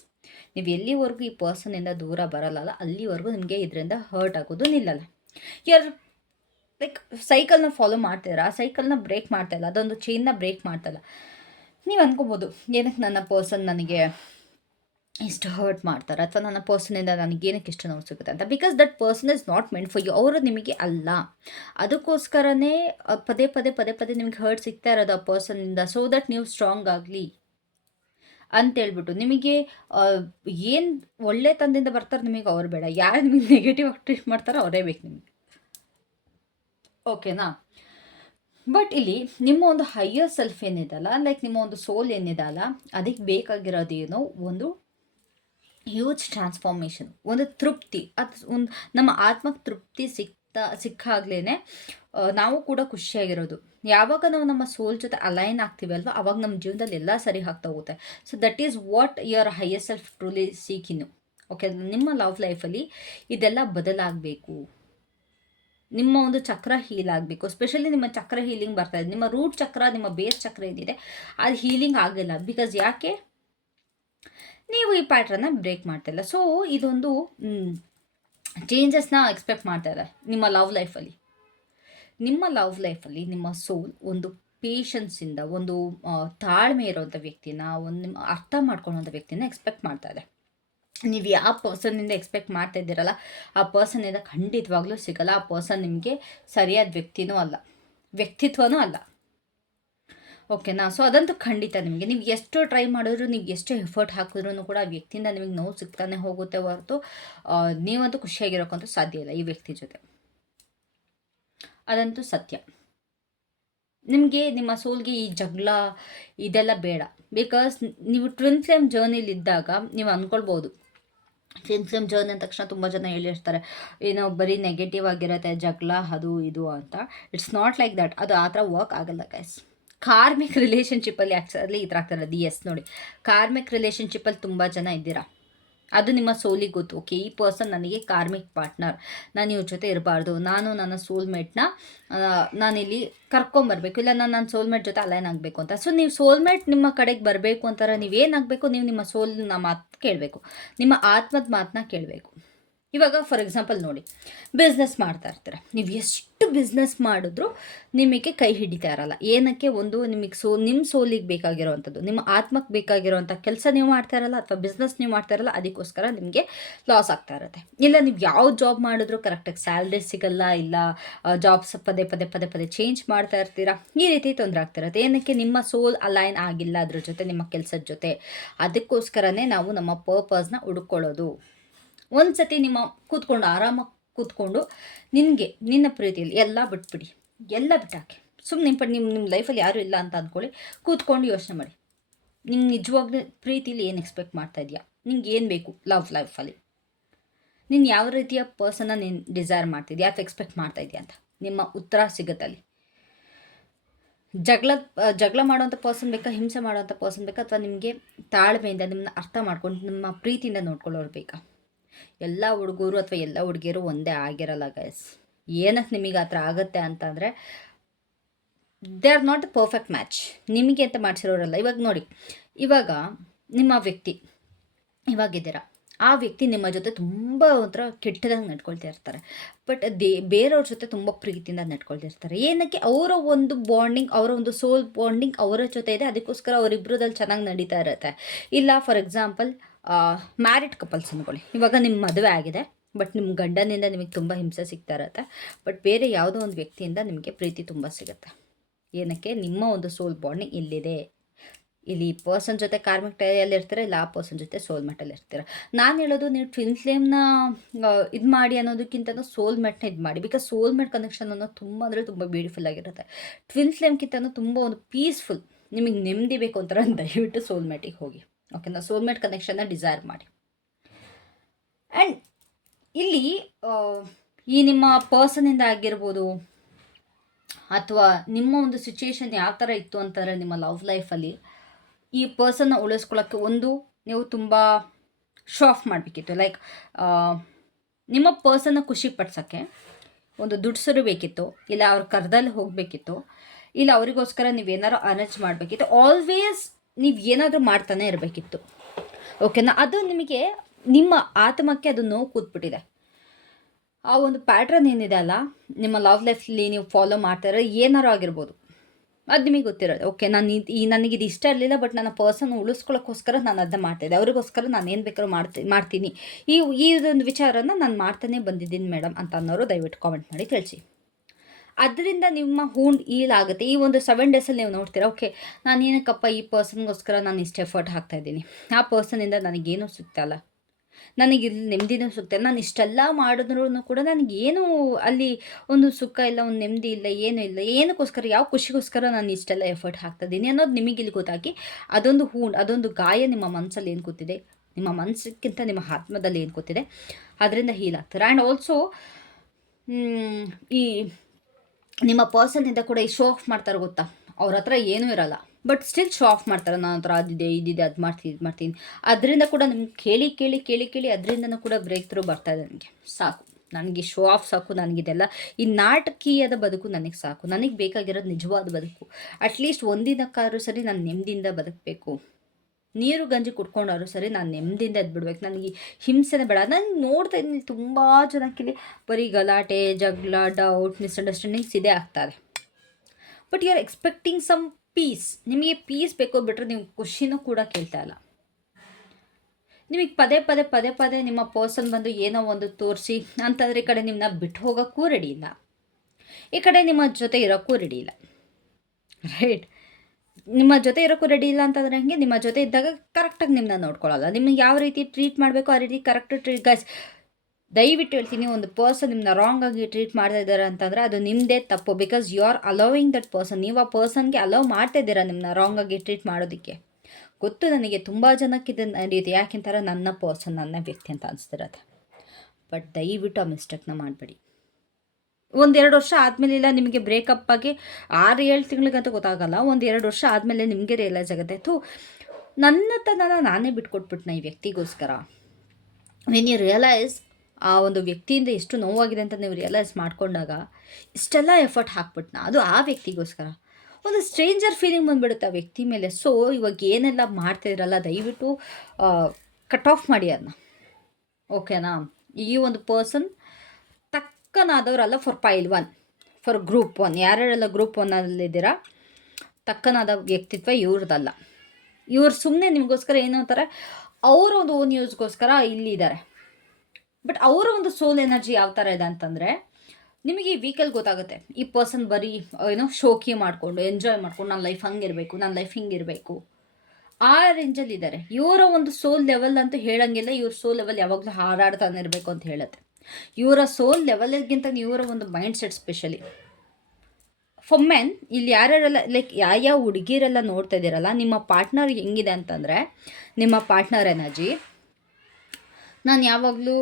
ನೀವು ಎಲ್ಲಿವರೆಗೂ ಈ ಪರ್ಸನ್ನಿಂದ ದೂರ ಬರಲ್ಲ ಅಲ್ಲಿವರೆಗೂ ನಿಮಗೆ ಇದರಿಂದ ಹರ್ಟ್ ಆಗೋದು ನಿಲ್ಲಲ್ಲ. ಯಾರು ಲೈಕ್ ಸೈಕಲ್ನ ಫಾಲೋ ಮಾಡ್ತಾಯಿರ, ಆ ಸೈಕಲ್ನ ಬ್ರೇಕ್ ಮಾಡ್ತಾಯಿಲ್ಲ, ಅದೊಂದು ಚೈನ್ನ ಬ್ರೇಕ್ ಮಾಡ್ತಾಯಿಲ್ಲ. ನೀವು ಅಂದ್ಕೋಬೋದು, ಏನಕ್ಕೆ ನನ್ನ ಪರ್ಸನ್ ನನಗೆ ಇಷ್ಟು ಹರ್ಟ್ ಮಾಡ್ತಾರೆ, ಅಥವಾ ನನ್ನ ಪರ್ಸನಿಂದ ನನಗೆ ಏನಕ್ಕೆ ಇಷ್ಟು ನೋವು ಸಿಗುತ್ತೆ ಅಂತ. Because that person is not meant for you, ಅವರು ನಿಮಗೆ ಅಲ್ಲ. ಅದಕ್ಕೋಸ್ಕರನೇ ಪದೇ ಪದೇ ಪದೇ ಪದೇ ನಿಮಗೆ ಹರ್ಟ್ ಸಿಗ್ತಾ ಇರೋದು ಆ ಪರ್ಸನ್ನಿಂದ. ಸೊ ದಟ್ ನೀವು ಸ್ಟ್ರಾಂಗ್ ಆಗಲಿ ಅಂತೇಳ್ಬಿಟ್ಟು, ನಿಮಗೆ ಏನು ಒಳ್ಳೆ ತಂದಿಂದ ಬರ್ತಾರೆ ನಿಮಗೆ ಅವ್ರು ಬೇಡ, ಯಾರು ನಿಮಗೆ ನೆಗೆಟಿವ್ ಆಗಿ ಟ್ರೀಟ್ ಮಾಡ್ತಾರೋ ಅವರೇ ಬೇಕು ನಿಮಗೆ, ಓಕೆನಾ. ಬಟ್ ಇಲ್ಲಿ ನಿಮ್ಮ ಒಂದು ಹೈಯರ್ ಸೆಲ್ಫ್ ಏನಿದೆಲ್ಲ, ಲೈಕ್ ನಿಮ್ಮ ಒಂದು ಸೋಲ್ ಏನಿದೆಲ್ಲ, ಅದಕ್ಕೆ ಬೇಕಾಗಿರೋದೇನೋ ಒಂದು ಹ್ಯೂಜ್ ಟ್ರಾನ್ಸ್ಫಾರ್ಮೇಷನ್, ಒಂದು ತೃಪ್ತಿ. ಅದು ಒಂದು ನಮ್ಮ ಆತ್ಮಕ್ಕೆ ತೃಪ್ತಿ ಸಿಕ್ಕಾಗ್ಲೇ ನಾವು ಕೂಡ ಖುಷಿಯಾಗಿರೋದು. ಯಾವಾಗ ನಾವು ನಮ್ಮ ಸೋಲ್ ಜೊತೆ ಅಲೈನ್ ಆಗ್ತೀವಿ ಅಲ್ವಾ, ಅವಾಗ ನಮ್ಮ ಜೀವನದಲ್ಲಿ ಎಲ್ಲ ಸರಿ ಆಗ್ತಾ ಹೋಗುತ್ತೆ. So that is what your higher self truly ಸೀಕಿನ್ನು, ಓಕೆ. ನಿಮ್ಮ ಲವ್ ಲೈಫಲ್ಲಿ ಇದೆಲ್ಲ ಬದಲಾಗಬೇಕು, ನಿಮ್ಮ ಒಂದು ಚಕ್ರ ಹೀಲ್ ಆಗಬೇಕು. ಸ್ಪೆಷಲಿ ನಿಮ್ಮ ಚಕ್ರ ಹೀಲಿಂಗ್ ಬರ್ತಾ ಇದೆ, ನಿಮ್ಮ ರೂಟ್ ಚಕ್ರ, ನಿಮ್ಮ ಬೇಸ್ ಚಕ್ರ ಏನಿದೆ ಅದು ಹೀಲಿಂಗ್ ಆಗಿಲ್ಲ. ಬಿಕಾಸ್ ಯಾಕೆ, ನೀವು ಈ ಪ್ಯಾಟ್ರನ್ನ ಬ್ರೇಕ್ ಮಾಡ್ತಾಯಿಲ್ಲ. ಸೊ ಇದೊಂದು ಚೇಂಜಸ್ನ ಎಕ್ಸ್ಪೆಕ್ಟ್ ಮಾಡ್ತಾ ಇದೆ ನಿಮ್ಮ ಲವ್ ಲೈಫಲ್ಲಿ. ನಿಮ್ಮ ಲವ್ ಲೈಫಲ್ಲಿ ನಿಮ್ಮ ಸೋಲ್ ಒಂದು ಪೇಷನ್ಸಿಂದ, ಒಂದು ತಾಳ್ಮೆ ಇರೋವಂಥ ವ್ಯಕ್ತಿನ, ಒಂದು ಅರ್ಥ ಮಾಡ್ಕೊಳ್ಳೋವಂಥ ವ್ಯಕ್ತಿನ ಎಕ್ಸ್ಪೆಕ್ಟ್ ಮಾಡ್ತಾ ಇದೆ. ನೀವು ಯಾವ ಪರ್ಸನ್ನಿಂದ ಎಕ್ಸ್ಪೆಕ್ಟ್ ಮಾಡ್ತಾ ಇದ್ದೀರಲ್ಲ ಆ ಪರ್ಸನ್ನಿಂದ ಖಂಡಿತವಾಗ್ಲೂ ಸಿಗಲ್ಲ. ಆ ಪರ್ಸನ್ ನಿಮಗೆ ಸರಿಯಾದ ವ್ಯಕ್ತಿನೂ ಅಲ್ಲ, ವ್ಯಕ್ತಿತ್ವನೂ ಅಲ್ಲ, ಓಕೆನಾ. ಸೊ ಅದಂತೂ ಖಂಡಿತ ನಿಮಗೆ ನೀವು ಎಷ್ಟು ಟ್ರೈ ಮಾಡಿದ್ರು, ನೀವು ಎಷ್ಟು ಎಫರ್ಟ್ ಹಾಕಿದ್ರೂ ಕೂಡ ಆ ವ್ಯಕ್ತಿಯಿಂದ ನಿಮಗೆ ನೋವು ಸಿಗ್ತಾನೆ ಹೋಗುತ್ತೆ ಹೊರತು ನೀವಂತೂ ಖುಷಿಯಾಗಿರೋಕ್ಕಂತೂ ಸಾಧ್ಯ ಇಲ್ಲ ಈ ವ್ಯಕ್ತಿ ಜೊತೆ. ಅದಂತೂ ಸತ್ಯ. ನಿಮಗೆ ನಿಮ್ಮ ಸೋಲ್ಗೆ ಈ ಜಗಳ ಇದೆಲ್ಲ ಬೇಡ. ಬಿಕಾಸ್ ನೀವು ಟ್ವಿನ್ ಫ್ಲೇಮ್ ಜರ್ನಿಲಿದ್ದಾಗ ನೀವು ಅಂದ್ಕೊಳ್ಬೋದು, ಟ್ವಿನ್ ಫ್ಲೇಮ್ ಜರ್ನಿ ಅಂದ ತಕ್ಷಣ ತುಂಬ ಜನ ಹೇಳಿರ್ತಾರೆ ಏನೋ ಬರೀ ನೆಗೆಟಿವ್ ಆಗಿರುತ್ತೆ ಜಗಳ ಅದು ಇದು ಅಂತ. It's not like that. ಅದು ಆ ಥರ ವರ್ಕ್ ಆಗಲ್ಲ ಗೈಸ್. ಕಾರ್ಮಿಕ್ ರಿಲೇಷನ್ಶಿಪ್ಪಲ್ಲಿ ಆ್ಯಕ್ಚುಲಿ ಈ ಥರ ಆಗ್ತಿರೋದು. ಎಸ್ ನೋಡಿ, ಕಾರ್ಮಿಕ್ ರಿಲೇಷನ್ಶಿಪ್ಪಲ್ಲಿ ತುಂಬ ಜನ ಇದ್ದೀರಾ. ಅದು ನಿಮ್ಮ ಸೋಲಿಗೆ ಗೊತ್ತು. ಓಕೆ, ಈ ಪರ್ಸನ್ ನನಗೆ ಕಾರ್ಮಿಕ್ ಪಾರ್ಟ್ನರ್, ನಾನು ಇವ್ರ ಜೊತೆ ಇರಬಾರ್ದು, ನಾನು ನನ್ನ ಸೋಲ್ಮೇಟ್ನ ನಾನಿಲ್ಲಿ ಕರ್ಕೊಂಬರ್ಬೇಕು, ಇಲ್ಲ ನಾನು ನನ್ನ ಸೋಲ್ಮೇಟ್ ಜೊತೆ ಅಲೈನ್ ಆಗಬೇಕು ಅಂತ. ಸೊ ನೀವು ಸೋಲ್ಮೇಟ್ ನಿಮ್ಮ ಕಡೆಗೆ ಬರಬೇಕು ಅಂತಾರೆ, ನೀವೇನಾಗಬೇಕು, ನೀವು ನಿಮ್ಮ ಸೋಲ್ನ ಮಾತು ಕೇಳಬೇಕು, ನಿಮ್ಮ ಆತ್ಮದ ಮಾತನ್ನ ಕೇಳಬೇಕು. ಇವಾಗ ಫಾರ್ ಎಕ್ಸಾಂಪಲ್ ನೋಡಿ, ಬಿಸ್ನೆಸ್ ಮಾಡ್ತಾ ಇರ್ತೀರ, ನೀವು ಎಷ್ಟು ಬಿಸ್ನೆಸ್ ಮಾಡಿದ್ರೂ ನಿಮಗೆ ಕೈ ಹಿಡಿತಾ ಇರಲ್ಲ. ಏನಕ್ಕೆ? ಒಂದು ನಿಮಗೆ ನಿಮ್ಮ ಸೋಲಿಗೆ ಬೇಕಾಗಿರೋವಂಥದ್ದು, ನಿಮ್ಮ ಆತ್ಮಕ್ಕೆ ಬೇಕಾಗಿರೋವಂಥ ಕೆಲಸ ನೀವು ಮಾಡ್ತಾ ಇರಲ್ಲ, ಅಥವಾ ಬಿಸ್ನೆಸ್ ನೀವು ಮಾಡ್ತಾ ಇರಲ್ಲ, ಅದಕ್ಕೋಸ್ಕರ ನಿಮಗೆ ಲಾಸ್ ಆಗ್ತಾ ಇರುತ್ತೆ. ಇಲ್ಲ ನೀವು ಯಾವ ಜಾಬ್ ಮಾಡಿದ್ರೂ ಕರೆಕ್ಟಾಗಿ ಸ್ಯಾಲ್ರಿ ಸಿಗಲ್ಲ, ಇಲ್ಲ ಜಾಬ್ಸ್ ಪದೇ ಪದೇ ಪದೇ ಪದೇ ಚೇಂಜ್ ಮಾಡ್ತಾ ಇರ್ತೀರಾ, ಈ ರೀತಿ ತೊಂದರೆ ಆಗ್ತಿರುತ್ತೆ. ಏನಕ್ಕೆ? ನಿಮ್ಮ ಸೋಲ್ ಅಲೈನ್ ಆಗಿಲ್ಲ ಅದ್ರ ಜೊತೆ, ನಿಮ್ಮ ಕೆಲಸದ ಜೊತೆ. ಅದಕ್ಕೋಸ್ಕರನೇ ನಾವು ನಮ್ಮ ಪರ್ಪಸ್ನ ಹುಡುಕೊಳ್ಳೋದು. ಒಂದು ಸತಿ ನಿಮ್ಮ ಕೂತ್ಕೊಂಡು ಆರಾಮಾಗಿ ಕೂತ್ಕೊಂಡು ನಿನ್ನ ಪ್ರೀತಿಯಲ್ಲಿ ಎಲ್ಲ ಬಿಟ್ಬಿಡಿ, ಎಲ್ಲ ಬಿಟ್ಟಾಕಿ ಸುಮ್ಮನೆ ನಿಮ್ಮ ಲೈಫಲ್ಲಿ ಯಾರೂ ಇಲ್ಲ ಅಂತ ಅಂದ್ಕೊಳ್ಳಿ. ಕೂತ್ಕೊಂಡು ಯೋಚನೆ ಮಾಡಿ, ನಿಮ್ಗೆ ನಿಜವಾಗ್ಲೂ ಪ್ರೀತಿಲಿ ಏನು ಎಕ್ಸ್ಪೆಕ್ಟ್ ಮಾಡ್ತಾ ಇದೆಯಾ, ನಿಂಗೆ ಏನು ಬೇಕು ಲೈಫಲ್ಲಿ, ನೀನು ಯಾವ ರೀತಿಯ ಪರ್ಸನ್ನ ನೀನು ಡಿಸೈರ್ ಮಾಡ್ತಿದ್ಯಾ ಅಥವಾ ಎಕ್ಸ್ಪೆಕ್ಟ್ ಮಾಡ್ತಾ ಇದೆಯಾ ಅಂತ ನಿಮ್ಮ ಉತ್ತರ ಸಿಗುತ್ತಲ್ಲಿ. ಜಗಳ ಮಾಡೋವಂಥ ಪರ್ಸನ್ ಬೇಕಾ, ಹಿಂಸೆ ಮಾಡೋವಂಥ ಪರ್ಸನ್ ಬೇಕಾ, ಅಥವಾ ನಿಮಗೆ ತಾಳ್ಮೆಯಿಂದ ನಿಮ್ಮನ್ನ ಅರ್ಥ ಮಾಡ್ಕೊಂಡು ನಿಮ್ಮ ಪ್ರೀತಿಯಿಂದ ನೋಡ್ಕೊಳ್ಳೋರು ಬೇಕಾ? ಎಲ್ಲ ಹುಡುಗರು ಅಥವಾ ಎಲ್ಲ ಹುಡುಗಿಯರು ಒಂದೇ ಆಗಿರಲ್ಲ ಗೈಸ್. ಏನಕ್ಕೆ ನಿಮಗೆ ಆ ಥರ ಆಗುತ್ತೆ ಅಂತಂದರೆ they are not the perfect match. ನಿಮಗೆ ಅಂತ ಮಾಡಿಸಿರೋರಲ್ಲ. ಇವಾಗ ನೋಡಿ, ಇವಾಗ ನಿಮ್ಮ ವ್ಯಕ್ತಿ ಇವಾಗಿದ್ದೀರಾ, ಆ ವ್ಯಕ್ತಿ ನಿಮ್ಮ ಜೊತೆ ತುಂಬ ಒಂಥರ ಕೆಟ್ಟದಾಗಿ ನಡ್ಕೊಳ್ತಾ ಇರ್ತಾರೆ. ಬಟ್ ಬೇರೆಯವ್ರ ಜೊತೆ ತುಂಬ ಪ್ರೀತಿಯಿಂದ ನಡ್ಕೊಳ್ತಿರ್ತಾರೆ. ಏನಕ್ಕೆ? ಅವರ ಒಂದು ಬಾಂಡಿಂಗ್, ಅವರ ಒಂದು ಸೋಲ್ ಬಾಂಡಿಂಗ್ ಅವರ ಜೊತೆ ಇದೆ, ಅದಕ್ಕೋಸ್ಕರ ಅವರಿಬ್ಬರದಲ್ಲಿ ಚೆನ್ನಾಗಿ ನಡೀತಾ ಇರುತ್ತೆ. ಇಲ್ಲ ಫಾರ್ ಎಕ್ಸಾಂಪಲ್ ಮ್ಯಾರಿಡ್ ಕಪಲ್ಸ್ ಅಂದ್ಕೊಳ್ಳಿ, ಇವಾಗ ನಿಮ್ಮ ಮದುವೆ ಆಗಿದೆ, ಬಟ್ ನಿಮ್ಮ ಗಂಡನಿಂದ ನಿಮಗೆ ತುಂಬ ಹಿಂಸೆ ಸಿಗ್ತಾ ಇರುತ್ತೆ. ಬಟ್ ಬೇರೆ ಯಾವುದೋ ಒಂದು ವ್ಯಕ್ತಿಯಿಂದ ನಿಮಗೆ ಪ್ರೀತಿ ತುಂಬ ಸಿಗುತ್ತೆ. ಏನಕ್ಕೆ? ನಿಮ್ಮ ಒಂದು ಸೋಲ್ ಬಾಂಡಿಂಗ್ ಇಲ್ಲಿದೆ. ಇಲ್ಲಿ ಈ ಪರ್ಸನ್ ಜೊತೆ ಕಾರ್ಮಿಕ್ ಟೈಯಲ್ಲಿ ಇರ್ತೀರ, ಇಲ್ಲ ಆ ಪರ್ಸನ್ ಜೊತೆ ಸೋಲ್ಮೇಟಲ್ಲಿ ಇರ್ತೀರ. ನಾನು ಹೇಳೋದು, ನೀವು ಟ್ವಿನ್ ಫ್ಲೇಮ್ನ ಇದು ಮಾಡಿ ಅನ್ನೋದಕ್ಕಿಂತ ಸೋಲ್ಮೇಟ್ನ ಇದು ಮಾಡಿ. ಬಿಕಾಸ್ ಸೋಲ್ಮೇಟ್ ಕನೆಕ್ಷನ್ ಅನ್ನೋದು ತುಂಬ ಅಂದರೆ ತುಂಬ ಬ್ಯೂಟಿಫುಲ್ ಆಗಿರುತ್ತೆ. ಟ್ವಿನ್ ಫ್ಲೇಮ್ಗಿಂತ ತುಂಬ ಒಂದು ಪೀಸ್ಫುಲ್, ನಿಮಗೆ ನೆಮ್ಮದಿ ಬೇಕು ಅಂತಾರೆ, ದಯವಿಟ್ಟು ಸೋಲ್ಮೇಟಿಗೆ ಹೋಗಿ. ಓಕೆನಾ? ಸೋಲ್ಮೇಟ್ ಕನೆಕ್ಷನ್ನ ಡಿಸೈರ್ ಮಾಡಿ. ಆ್ಯಂಡ್ ಇಲ್ಲಿ ಈ ನಿಮ್ಮ ಪರ್ಸನಿಂದ ಆಗಿರ್ಬೋದು, ಅಥವಾ ನಿಮ್ಮ ಒಂದು ಸಿಚುಯೇಷನ್ ಯಾವ ಥರ ಇತ್ತು ಅಂತಂದರೆ ನಿಮ್ಮ ಲವ್ ಲೈಫಲ್ಲಿ ಈ ಪರ್ಸನ್ನ ಉಳಿಸ್ಕೊಳ್ಳೋಕ್ಕೆ ಒಂದು ನೀವು ತುಂಬ ಶೋ ಆಫ್ ಮಾಡಬೇಕಿತ್ತು. ಲೈಕ್ ನಿಮ್ಮ ಪರ್ಸನ್ನ ಖುಷಿ ಪಡ್ಸೋಕ್ಕೆ ಒಂದು ದುಡ್ಡು ಬೇಕಿತ್ತು, ಇಲ್ಲ ಅವ್ರ ಕರ್ದಲ್ಲಿ ಹೋಗಬೇಕಿತ್ತು, ಇಲ್ಲ ಅವರಿಗೋಸ್ಕರ ನೀವೇನಾದ್ರು ಅರೇಂಜ್ ಮಾಡಬೇಕಿತ್ತು. ಆಲ್ವೇಸ್ ನೀವು ಏನಾದರೂ ಮಾಡ್ತಾನೆ ಇರಬೇಕಿತ್ತು. ಓಕೆನಾ? ಅದು ನಿಮಗೆ ನಿಮ್ಮ ಆತ್ಮಕ್ಕೆ ಅದು ನೋವು ಕೂತ್ಬಿಟ್ಟಿದೆ. ಆ ಒಂದು ಪ್ಯಾಟ್ರನ್ ಏನಿದೆ ಅಲ್ಲ, ನಿಮ್ಮ ಲವ್ ಲೈಫಲ್ಲಿ ನೀವು ಫಾಲೋ ಮಾಡ್ತಾರೋ ಏನಾರು ಆಗಿರ್ಬೋದು, ಅದು ನಿಮಗೆ ಗೊತ್ತಿರೋದು. ಓಕೆ, ನನಗಿದು ಇಷ್ಟ ಇರಲಿಲ್ಲ, ಬಟ್ ನನ್ನ ಪರ್ಸನ್ ಉಳಿಸ್ಕೊಳ್ಳೋಕ್ಕೋಸ್ಕರ ನಾನು ಅದನ್ನ ಮಾಡ್ತಾಯಿದ್ದೆ, ಅವ್ರಿಗೋಸ್ಕರ ನಾನು ಏನು ಬೇಕಾದ್ರೂ ಮಾಡ್ತೀನಿ, ಇದೊಂದು ವಿಚಾರನ ನಾನು ಮಾಡ್ತಾನೆ ಬಂದಿದ್ದೀನಿ ಮೇಡಮ್ ಅಂತ ಅನ್ನೋರು ದಯವಿಟ್ಟು ಕಾಮೆಂಟ್ ಮಾಡಿ ತಿಳಿಸಿ. ಅದರಿಂದ ನಿಮ್ಮ ಹೂಂಡ್ ಈಲ್ ಆಗುತ್ತೆ. ಈ ಒಂದು 7 ಡೇಸಲ್ಲಿ ನೀವು ನೋಡ್ತೀರಾ, ಓಕೆ ನಾನು ಏನಕ್ಕಪ್ಪ ಈ ಪರ್ಸನ್ಗೋಸ್ಕರ ನಾನು ಇಷ್ಟು ಎಫರ್ಟ್ ಹಾಕ್ತಾಯಿದ್ದೀನಿ, ಆ ಪರ್ಸನಿಂದ ನನಗೇನೂ ಸಿಗ್ತಾಯಿಲ್ಲ, ನನಗೆ ಇಲ್ಲಿ ನೆಮ್ಮದಿನೂ ಸಿಗ್ತಾಯಿಲ್ಲ, ನಾನು ಇಷ್ಟೆಲ್ಲ ಮಾಡಿದ್ರೂ ಕೂಡ ನನಗೇನು ಅಲ್ಲಿ ಒಂದು ಸುಖ ಇಲ್ಲ, ಒಂದು ನೆಮ್ಮದಿ ಇಲ್ಲ, ಏನೂ ಇಲ್ಲ. ಏನಕ್ಕೋಸ್ಕರ, ಯಾವ ಖುಷಿಗೋಸ್ಕರ ನಾನು ಇಷ್ಟೆಲ್ಲ ಎಫರ್ಟ್ ಹಾಕ್ತಾಯಿದ್ದೀನಿ ಅನ್ನೋದು ನಿಮಗಿಲ್ಲಿ ಗೊತ್ತಾಗಿ ಅದೊಂದು ಹೂಂಡ್, ಅದೊಂದು ಗಾಯ ನಿಮ್ಮ ಮನಸ್ಸಲ್ಲಿ ಏನು ಕೂತಿದೆ, ನಿಮ್ಮ ಮನಸ್ಸಿಗಿಂತ ನಿಮ್ಮ ಆತ್ಮದಲ್ಲಿ ಏನು ಕೂತಿದೆ, ಅದರಿಂದ ಹೀಲ್ ಆಗ್ತಾರೆ. ಆ್ಯಂಡ್ ಆಲ್ಸೋ ಈ ನಿಮ್ಮ ಪರ್ಸನ್ನಿಂದ ಕೂಡ ಈ ಶೋ ಆಫ್ ಮಾಡ್ತಾರೆ ಗೊತ್ತಾ, ಅವ್ರ ಹತ್ರ ಏನೂ ಇರಲ್ಲ, ಬಟ್ ಸ್ಟಿಲ್ ಶೋ ಆಫ್ ಮಾಡ್ತಾರೆ. ನನ್ನ ಹತ್ರ ಅದಿದೆ, ಇದಿದೆ, ಅದು ಮಾಡ್ತೀನಿ, ಇದು ಮಾಡ್ತೀನಿ. ಅದರಿಂದ ಕೂಡ ನಿಮ್ಗೆ ಕೇಳಿ ಕೇಳಿ ಕೇಳಿ ಕೇಳಿ ಅದರಿಂದನೂ ಕೂಡ ಬ್ರೇಕ್ ಥ್ರೂ ಬರ್ತಾ ಇದೆ. ನನಗೆ ಸಾಕು, ನನಗೆ ಶೋ ಆಫ್ ಸಾಕು, ನನಗಿದೆಲ್ಲ ಈ ನಾಟಕೀಯದ ಬದುಕು ನನಗೆ ಸಾಕು. ನನಗೆ ಬೇಕಾಗಿರೋದು ನಿಜವಾದ ಬದುಕು. ಅಟ್ಲೀಸ್ಟ್ ಒಂದಿನಕ್ಕಾದ್ರೂ ಸರಿ ನಾನು ನೆಮ್ಮದಿಯಿಂದ ಬದುಕಬೇಕು, ನೀರು ಗಂಜಿ ಕುಡ್ಕೊಂಡಾದ್ರು ಸರಿ ನಾನು ನೆಮ್ಮದಿಯಿಂದ ಎದ್ಬಿಡ್ಬೇಕು, ನನಗೆ ಹಿಂಸೆನೇ ಬೇಡ. ನಾನು ನೋಡ್ತಾ ಇದ್ದೀನಿ ತುಂಬ ಜನಕ್ಕಿಲ್ಲಿ ಬರೀ ಗಲಾಟೆ, ಜಗಳ, ಡೌಟ್, ಮಿಸ್ಅಂಡರ್ಸ್ಟ್ಯಾಂಡಿಂಗ್ಸ್ ಇದೇ ಆಗ್ತಾರೆ. But you are expecting some peace. ನಿಮಗೆ ಪೀಸ್ ಬೇಕೋ ಬಿಟ್ಟರೆ ನೀವು ಖುಷಿನೂ ಕೂಡ ಕೇಳ್ತಾ ಇಲ್ಲ. ನಿಮಗೆ ಪದೇ ಪದೇ ಪದೇ ಪದೇ ನಿಮ್ಮ ಪರ್ಸನ್ ಬಂದು ಏನೋ ಒಂದು ತೋರಿಸಿ ಅಂತಂದರೆ ಈ ಕಡೆ ನಿಮ್ಮನ್ನ ಬಿಟ್ಟು ಹೋಗೋಕ್ಕೂ ರೆಡಿ ಇಲ್ಲ, ಈ ಕಡೆ ನಿಮ್ಮ ಜೊತೆ ಇರೋಕ್ಕೂ ರೆಡಿ ಇಲ್ಲ, ರೈಟ್? ನಿಮ್ಮ ಜೊತೆ ಇರೋಕ್ಕೂ ರೆಡಿ ಇಲ್ಲ ಅಂತಂದರೆ ಹಂಗೆ ನಿಮ್ಮ ಜೊತೆ ಇದ್ದಾಗ ಕರೆಕ್ಟಾಗಿ ನಿಮ್ಮನ್ನ ನೋಡ್ಕೊಳ್ಳಲ್ಲ. ನಿಮಗೆ ಯಾವ ರೀತಿ ಟ್ರೀಟ್ ಮಾಡಬೇಕು ಆ ರೀತಿ ಕರೆಕ್ಟ್ ಟ್ರೀಟ್ ಗೈಸ್. ದಯವಿಟ್ಟು ಹೇಳ್ತೀನಿ, ಒಂದು ಪರ್ಸನ್ ನಿಮ್ಮನ್ನ ರಾಂಗ್ ಆಗಿ ಟ್ರೀಟ್ ಮಾಡ್ತಾ ಇದ್ದಾರೆ ಅಂತಂದರೆ ಅದು ನಿಮ್ಮದೇ ತಪ್ಪು. Because you are allowing that person. ನೀವು ಆ ಪರ್ಸನ್ಗೆ ಅಲೋವ್ ಮಾಡ್ತಾ ಇದ್ದೀರಾ ನಿಮ್ಮನ್ನ ರಾಂಗ್ ಆಗಿ ಟ್ರೀಟ್ ಮಾಡೋದಕ್ಕೆ. ಗೊತ್ತು ನನಗೆ ತುಂಬ ಜನಕ್ಕೆ ಇದು ನಡೆಯುತ್ತೆ. ಯಾಕೆಂತಾರೆ ನನ್ನ ಪರ್ಸನ್, ನನ್ನ ವ್ಯಕ್ತಿ ಅಂತ ಅನಿಸ್ತಿರತ್ತೆ. ಬಟ್ ದಯವಿಟ್ಟು ಆ ಮಿಸ್ಟೇಕ್ನ ಮಾಡಬೇಡಿ. 1-2 ವರ್ಷ ಆದಮೇಲೆ, ಇಲ್ಲ ನಿಮಗೆ ಬ್ರೇಕಪ್ ಆಗಿ 6-7 ತಿಂಗಳಿಗಂತ ಗೊತ್ತಾಗಲ್ಲ, 1-2 ವರ್ಷ ಆದಮೇಲೆ ನಿಮಗೆ ರಿಯಲೈಸ್ ಆಗುತ್ತೆ, ನನ್ನ ತನನ ನಾನೇ ಬಿಟ್ಕೊಟ್ಬಿಟ್ನ ಈ ವ್ಯಕ್ತಿಗೋಸ್ಕರ. ವೆನ್ ಯು ರಿಯಲೈಸ್ ಆ ಒಂದು ವ್ಯಕ್ತಿಯಿಂದ ಎಷ್ಟು ನೋವಾಗಿದೆ ಅಂತ ನೀವು ರಿಯಲೈಸ್ ಮಾಡ್ಕೊಂಡಾಗ ಇಷ್ಟೆಲ್ಲ ಎಫರ್ಟ್ ಹಾಕ್ಬಿಟ್ನ ಅದು ಆ ವ್ಯಕ್ತಿಗೋಸ್ಕರ, ಒಂದು ಸ್ಟ್ರೇಂಜರ್ ಫೀಲಿಂಗ್ ಬಂದುಬಿಡುತ್ತೆ ಆ ವ್ಯಕ್ತಿ ಮೇಲೆ. ಸೊ ಇವಾಗ ಏನೆಲ್ಲ ಮಾಡ್ತಾಯಿದ್ರಲ್ಲ ದಯವಿಟ್ಟು ಕಟ್ ಆಫ್ ಮಾಡಿ ಅದನ್ನ. ಓಕೆನಾ? ಈ ಒಂದು ಪರ್ಸನ್ ತಕ್ಕನಾದವರಲ್ಲ ಫಾರ್ ಪೈಲ್ 1, ಫಾರ್ ಗ್ರೂಪ್ 1. ಯಾರ್ಯಾರೆಲ್ಲ ಗ್ರೂಪ್ 1ಅಲ್ಲಿದ್ದೀರಾ, ತಕ್ಕನಾದ ವ್ಯಕ್ತಿತ್ವ ಇವ್ರದ್ದಲ್ಲ. ಇವ್ರು ಸುಮ್ಮನೆ ನಿಮಗೋಸ್ಕರ ಏನೋ ಅಂತಾರೆ, ಅವರ ಒಂದು ಓನ್ ಯೂಸ್ಗೋಸ್ಕರ ಇಲ್ಲಿದ್ದಾರೆ. ಬಟ್ ಅವರ ಒಂದು ಸೋಲ್ ಎನರ್ಜಿ ಯಾವ ಥರ ಇದೆ ಅಂತಂದರೆ, ನಿಮಗೆ ಈ ವೀಕಲ್ಲಿ ಗೊತ್ತಾಗುತ್ತೆ ಈ ಪರ್ಸನ್ ಬರೀ ಏನೋ ಶೋಕಿ ಮಾಡಿಕೊಂಡು ಎಂಜಾಯ್ ಮಾಡ್ಕೊಂಡು ನನ್ನ ಲೈಫ್ ಹಂಗಿರಬೇಕು, ನನ್ನ ಲೈಫ್ ಹಿಂಗಿರಬೇಕು, ಆ ರೇಂಜಲ್ಲಿ ಇದ್ದಾರೆ. ಇವರ ಒಂದು ಸೋಲ್ ಲೆವೆಲ್ ಅಂತೂ ಹೇಳಂಗಿಲ್ಲ. ಇವ್ರ ಸೋಲ್ ಲೆವೆಲ್ ಯಾವಾಗಲೂ ಹಾರಾಡ್ತಾನೆ ಇರಬೇಕು ಅಂತ ಹೇಳುತ್ತೆ. ಇವರ ಸೋಲ್ ಲೆವೆಲ್ಗಿಂತ ಇವರ ಒಂದು mind set specially for men. ಇಲ್ಲಿ ಯಾರ್ಯಾರೆಲ್ಲ ಲೈಕ್ ಯಾವ ಹುಡುಗಿರೆಲ್ಲ ನೋಡ್ತಾ ಇದ್ದೀರಲ್ಲ, ನಿಮ್ಮ ಪಾರ್ಟ್ನರ್ ಹೆಂಗಿದೆ ಅಂತಂದರೆ, ನಿಮ್ಮ ಪಾರ್ಟ್ನರ್ ಎನರ್ಜಿ ನಾನು ಯಾವಾಗಲೂ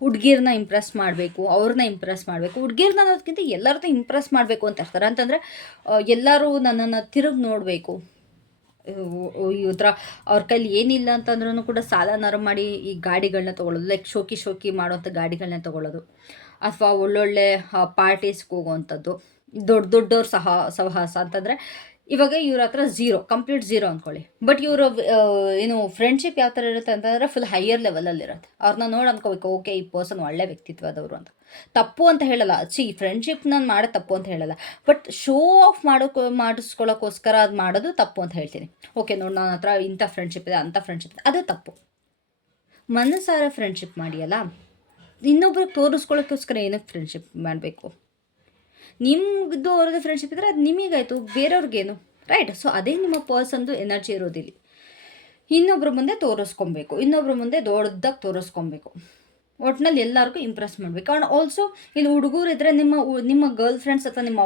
ಹುಡುಗಿರನ್ನ ಇಂಪ್ರೆಸ್ ಮಾಡಬೇಕು, ಅವ್ರನ್ನ ಇಂಪ್ರೆಸ್ ಮಾಡಬೇಕು. ಹುಡುಗಿರನ್ನ ಅನ್ನೋದಕ್ಕಿಂತ ಎಲ್ಲರನ್ನೂ ಇಂಪ್ರೆಸ್ ಮಾಡಬೇಕು ಅಂತ ಇರ್ತಾರೆ. ಅಂತಂದರೆ ಎಲ್ಲರೂ ನನ್ನನ್ನು ತಿರುಗಿ ನೋಡಬೇಕು, ಈ ಥರ ಅವ್ರ ಕೈಲಿ ಏನಿಲ್ಲ ಅಂತಂದ್ರೂ ಕೂಡ ಸಾಲನಾರು ಮಾಡಿ ಈ ಗಾಡಿಗಳನ್ನ ತೊಗೊಳ್ಳೋದು, ಲೈಕ್ ಶೋಕಿ ಮಾಡೋವಂಥ ಗಾಡಿಗಳನ್ನ ತೊಗೊಳ್ಳೋದು, ಅಥವಾ ಒಳ್ಳೊಳ್ಳೆ ಪಾರ್ಟೀಸ್ಗೆ ಹೋಗೋವಂಥದ್ದು, ದೊಡ್ಡವ್ರ ಸಹವಾಸ ಅಂತಂದರೆ ಇವಾಗ ಇವ್ರ ಹತ್ರ ಕಂಪ್ಲೀಟ್ ಝೀರೋ ಅಂದ್ಕೊಳ್ಳಿ. ಬಟ್ ಇವರು ಏನು ಫ್ರೆಂಡ್ಶಿಪ್ ಯಾವ ಥರ ಇರುತ್ತೆ ಅಂತಂದರೆ ಫುಲ್ ಹೈಯರ್ ಲೆವೆಲಲ್ಲಿರುತ್ತೆ. ಅವ್ರನ್ನ ನೋಡಿ ಅಂದ್ಕೋಬೇಕು, ಓಕೆ ಈ ಪರ್ಸನ್ ಒಳ್ಳೆ ವ್ಯಕ್ತಿತ್ವದವರು ಅಂತ. ತಪ್ಪು ಅಂತ ಹೇಳಲ್ಲ, ಫ್ರೆಂಡ್ಶಿಪ್ ನಾನು ಮಾಡೋದು ತಪ್ಪು ಅಂತ ಹೇಳಲ್ಲ. ಬಟ್ ಶೋ ಆಫ್ ಮಾಡಿಸ್ಕೊಳ್ಳೋಕ್ಕೋಸ್ಕರ ಅದು ಮಾಡೋದು ತಪ್ಪು ಅಂತ ಹೇಳ್ತೀನಿ. ಓಕೆ ನೋಡಿ, ನನ್ನ ಹತ್ರ ಇಂಥ ಫ್ರೆಂಡ್ಶಿಪ್ ಇದೆ, ಅಂಥ ಫ್ರೆಂಡ್ಶಿಪ್ ಇದೆ, ಅದು ತಪ್ಪು. ಮನಸಾರ ಫ್ರೆಂಡ್ಶಿಪ್ ಮಾಡಿಯಲ್ಲ, ಇನ್ನೊಬ್ರಿಗೆ ತೋರಿಸ್ಕೊಳ್ಳೋಕ್ಕೋಸ್ಕರ ಏನಕ್ಕೆ ಫ್ರೆಂಡ್ಶಿಪ್ ಮಾಡಬೇಕು? ನಿಮ್ಮದು ಅವ್ರದ್ದು ಫ್ರೆಂಡ್ಶಿಪ್ ಇದ್ದರೆ ಅದು ನಿಮಗಾಯಿತು, ಬೇರೆಯವ್ರಿಗೇನು, ರೈಟ್? ಸೊ ಅದೇ ನಿಮ್ಮ ಪರ್ಸನ್ದು ಎನರ್ಜಿ ಇರೋದಿಲ್ಲ. ಇನ್ನೊಬ್ಬರ ಮುಂದೆ ತೋರಿಸ್ಕೊಬೇಕು, ಇನ್ನೊಬ್ಬರ ಮುಂದೆ ದೊಡ್ಡದಾಗಿ ತೋರಿಸ್ಕೊಬೇಕು, ಒಟ್ಟಿನಲ್ಲಿ ಎಲ್ಲರಿಗೂ ಇಂಪ್ರೆಸ್ ಮಾಡಬೇಕು. ಆ್ಯಂಡ್ ಆಲ್ಸೋ ಇಲ್ಲಿ ಹುಡುಗರು ಇದ್ದರೆ ನಿಮ್ಮ ಗರ್ಲ್ ಫ್ರೆಂಡ್ಸ್ ಅಥವಾ ನಿಮ್ಮ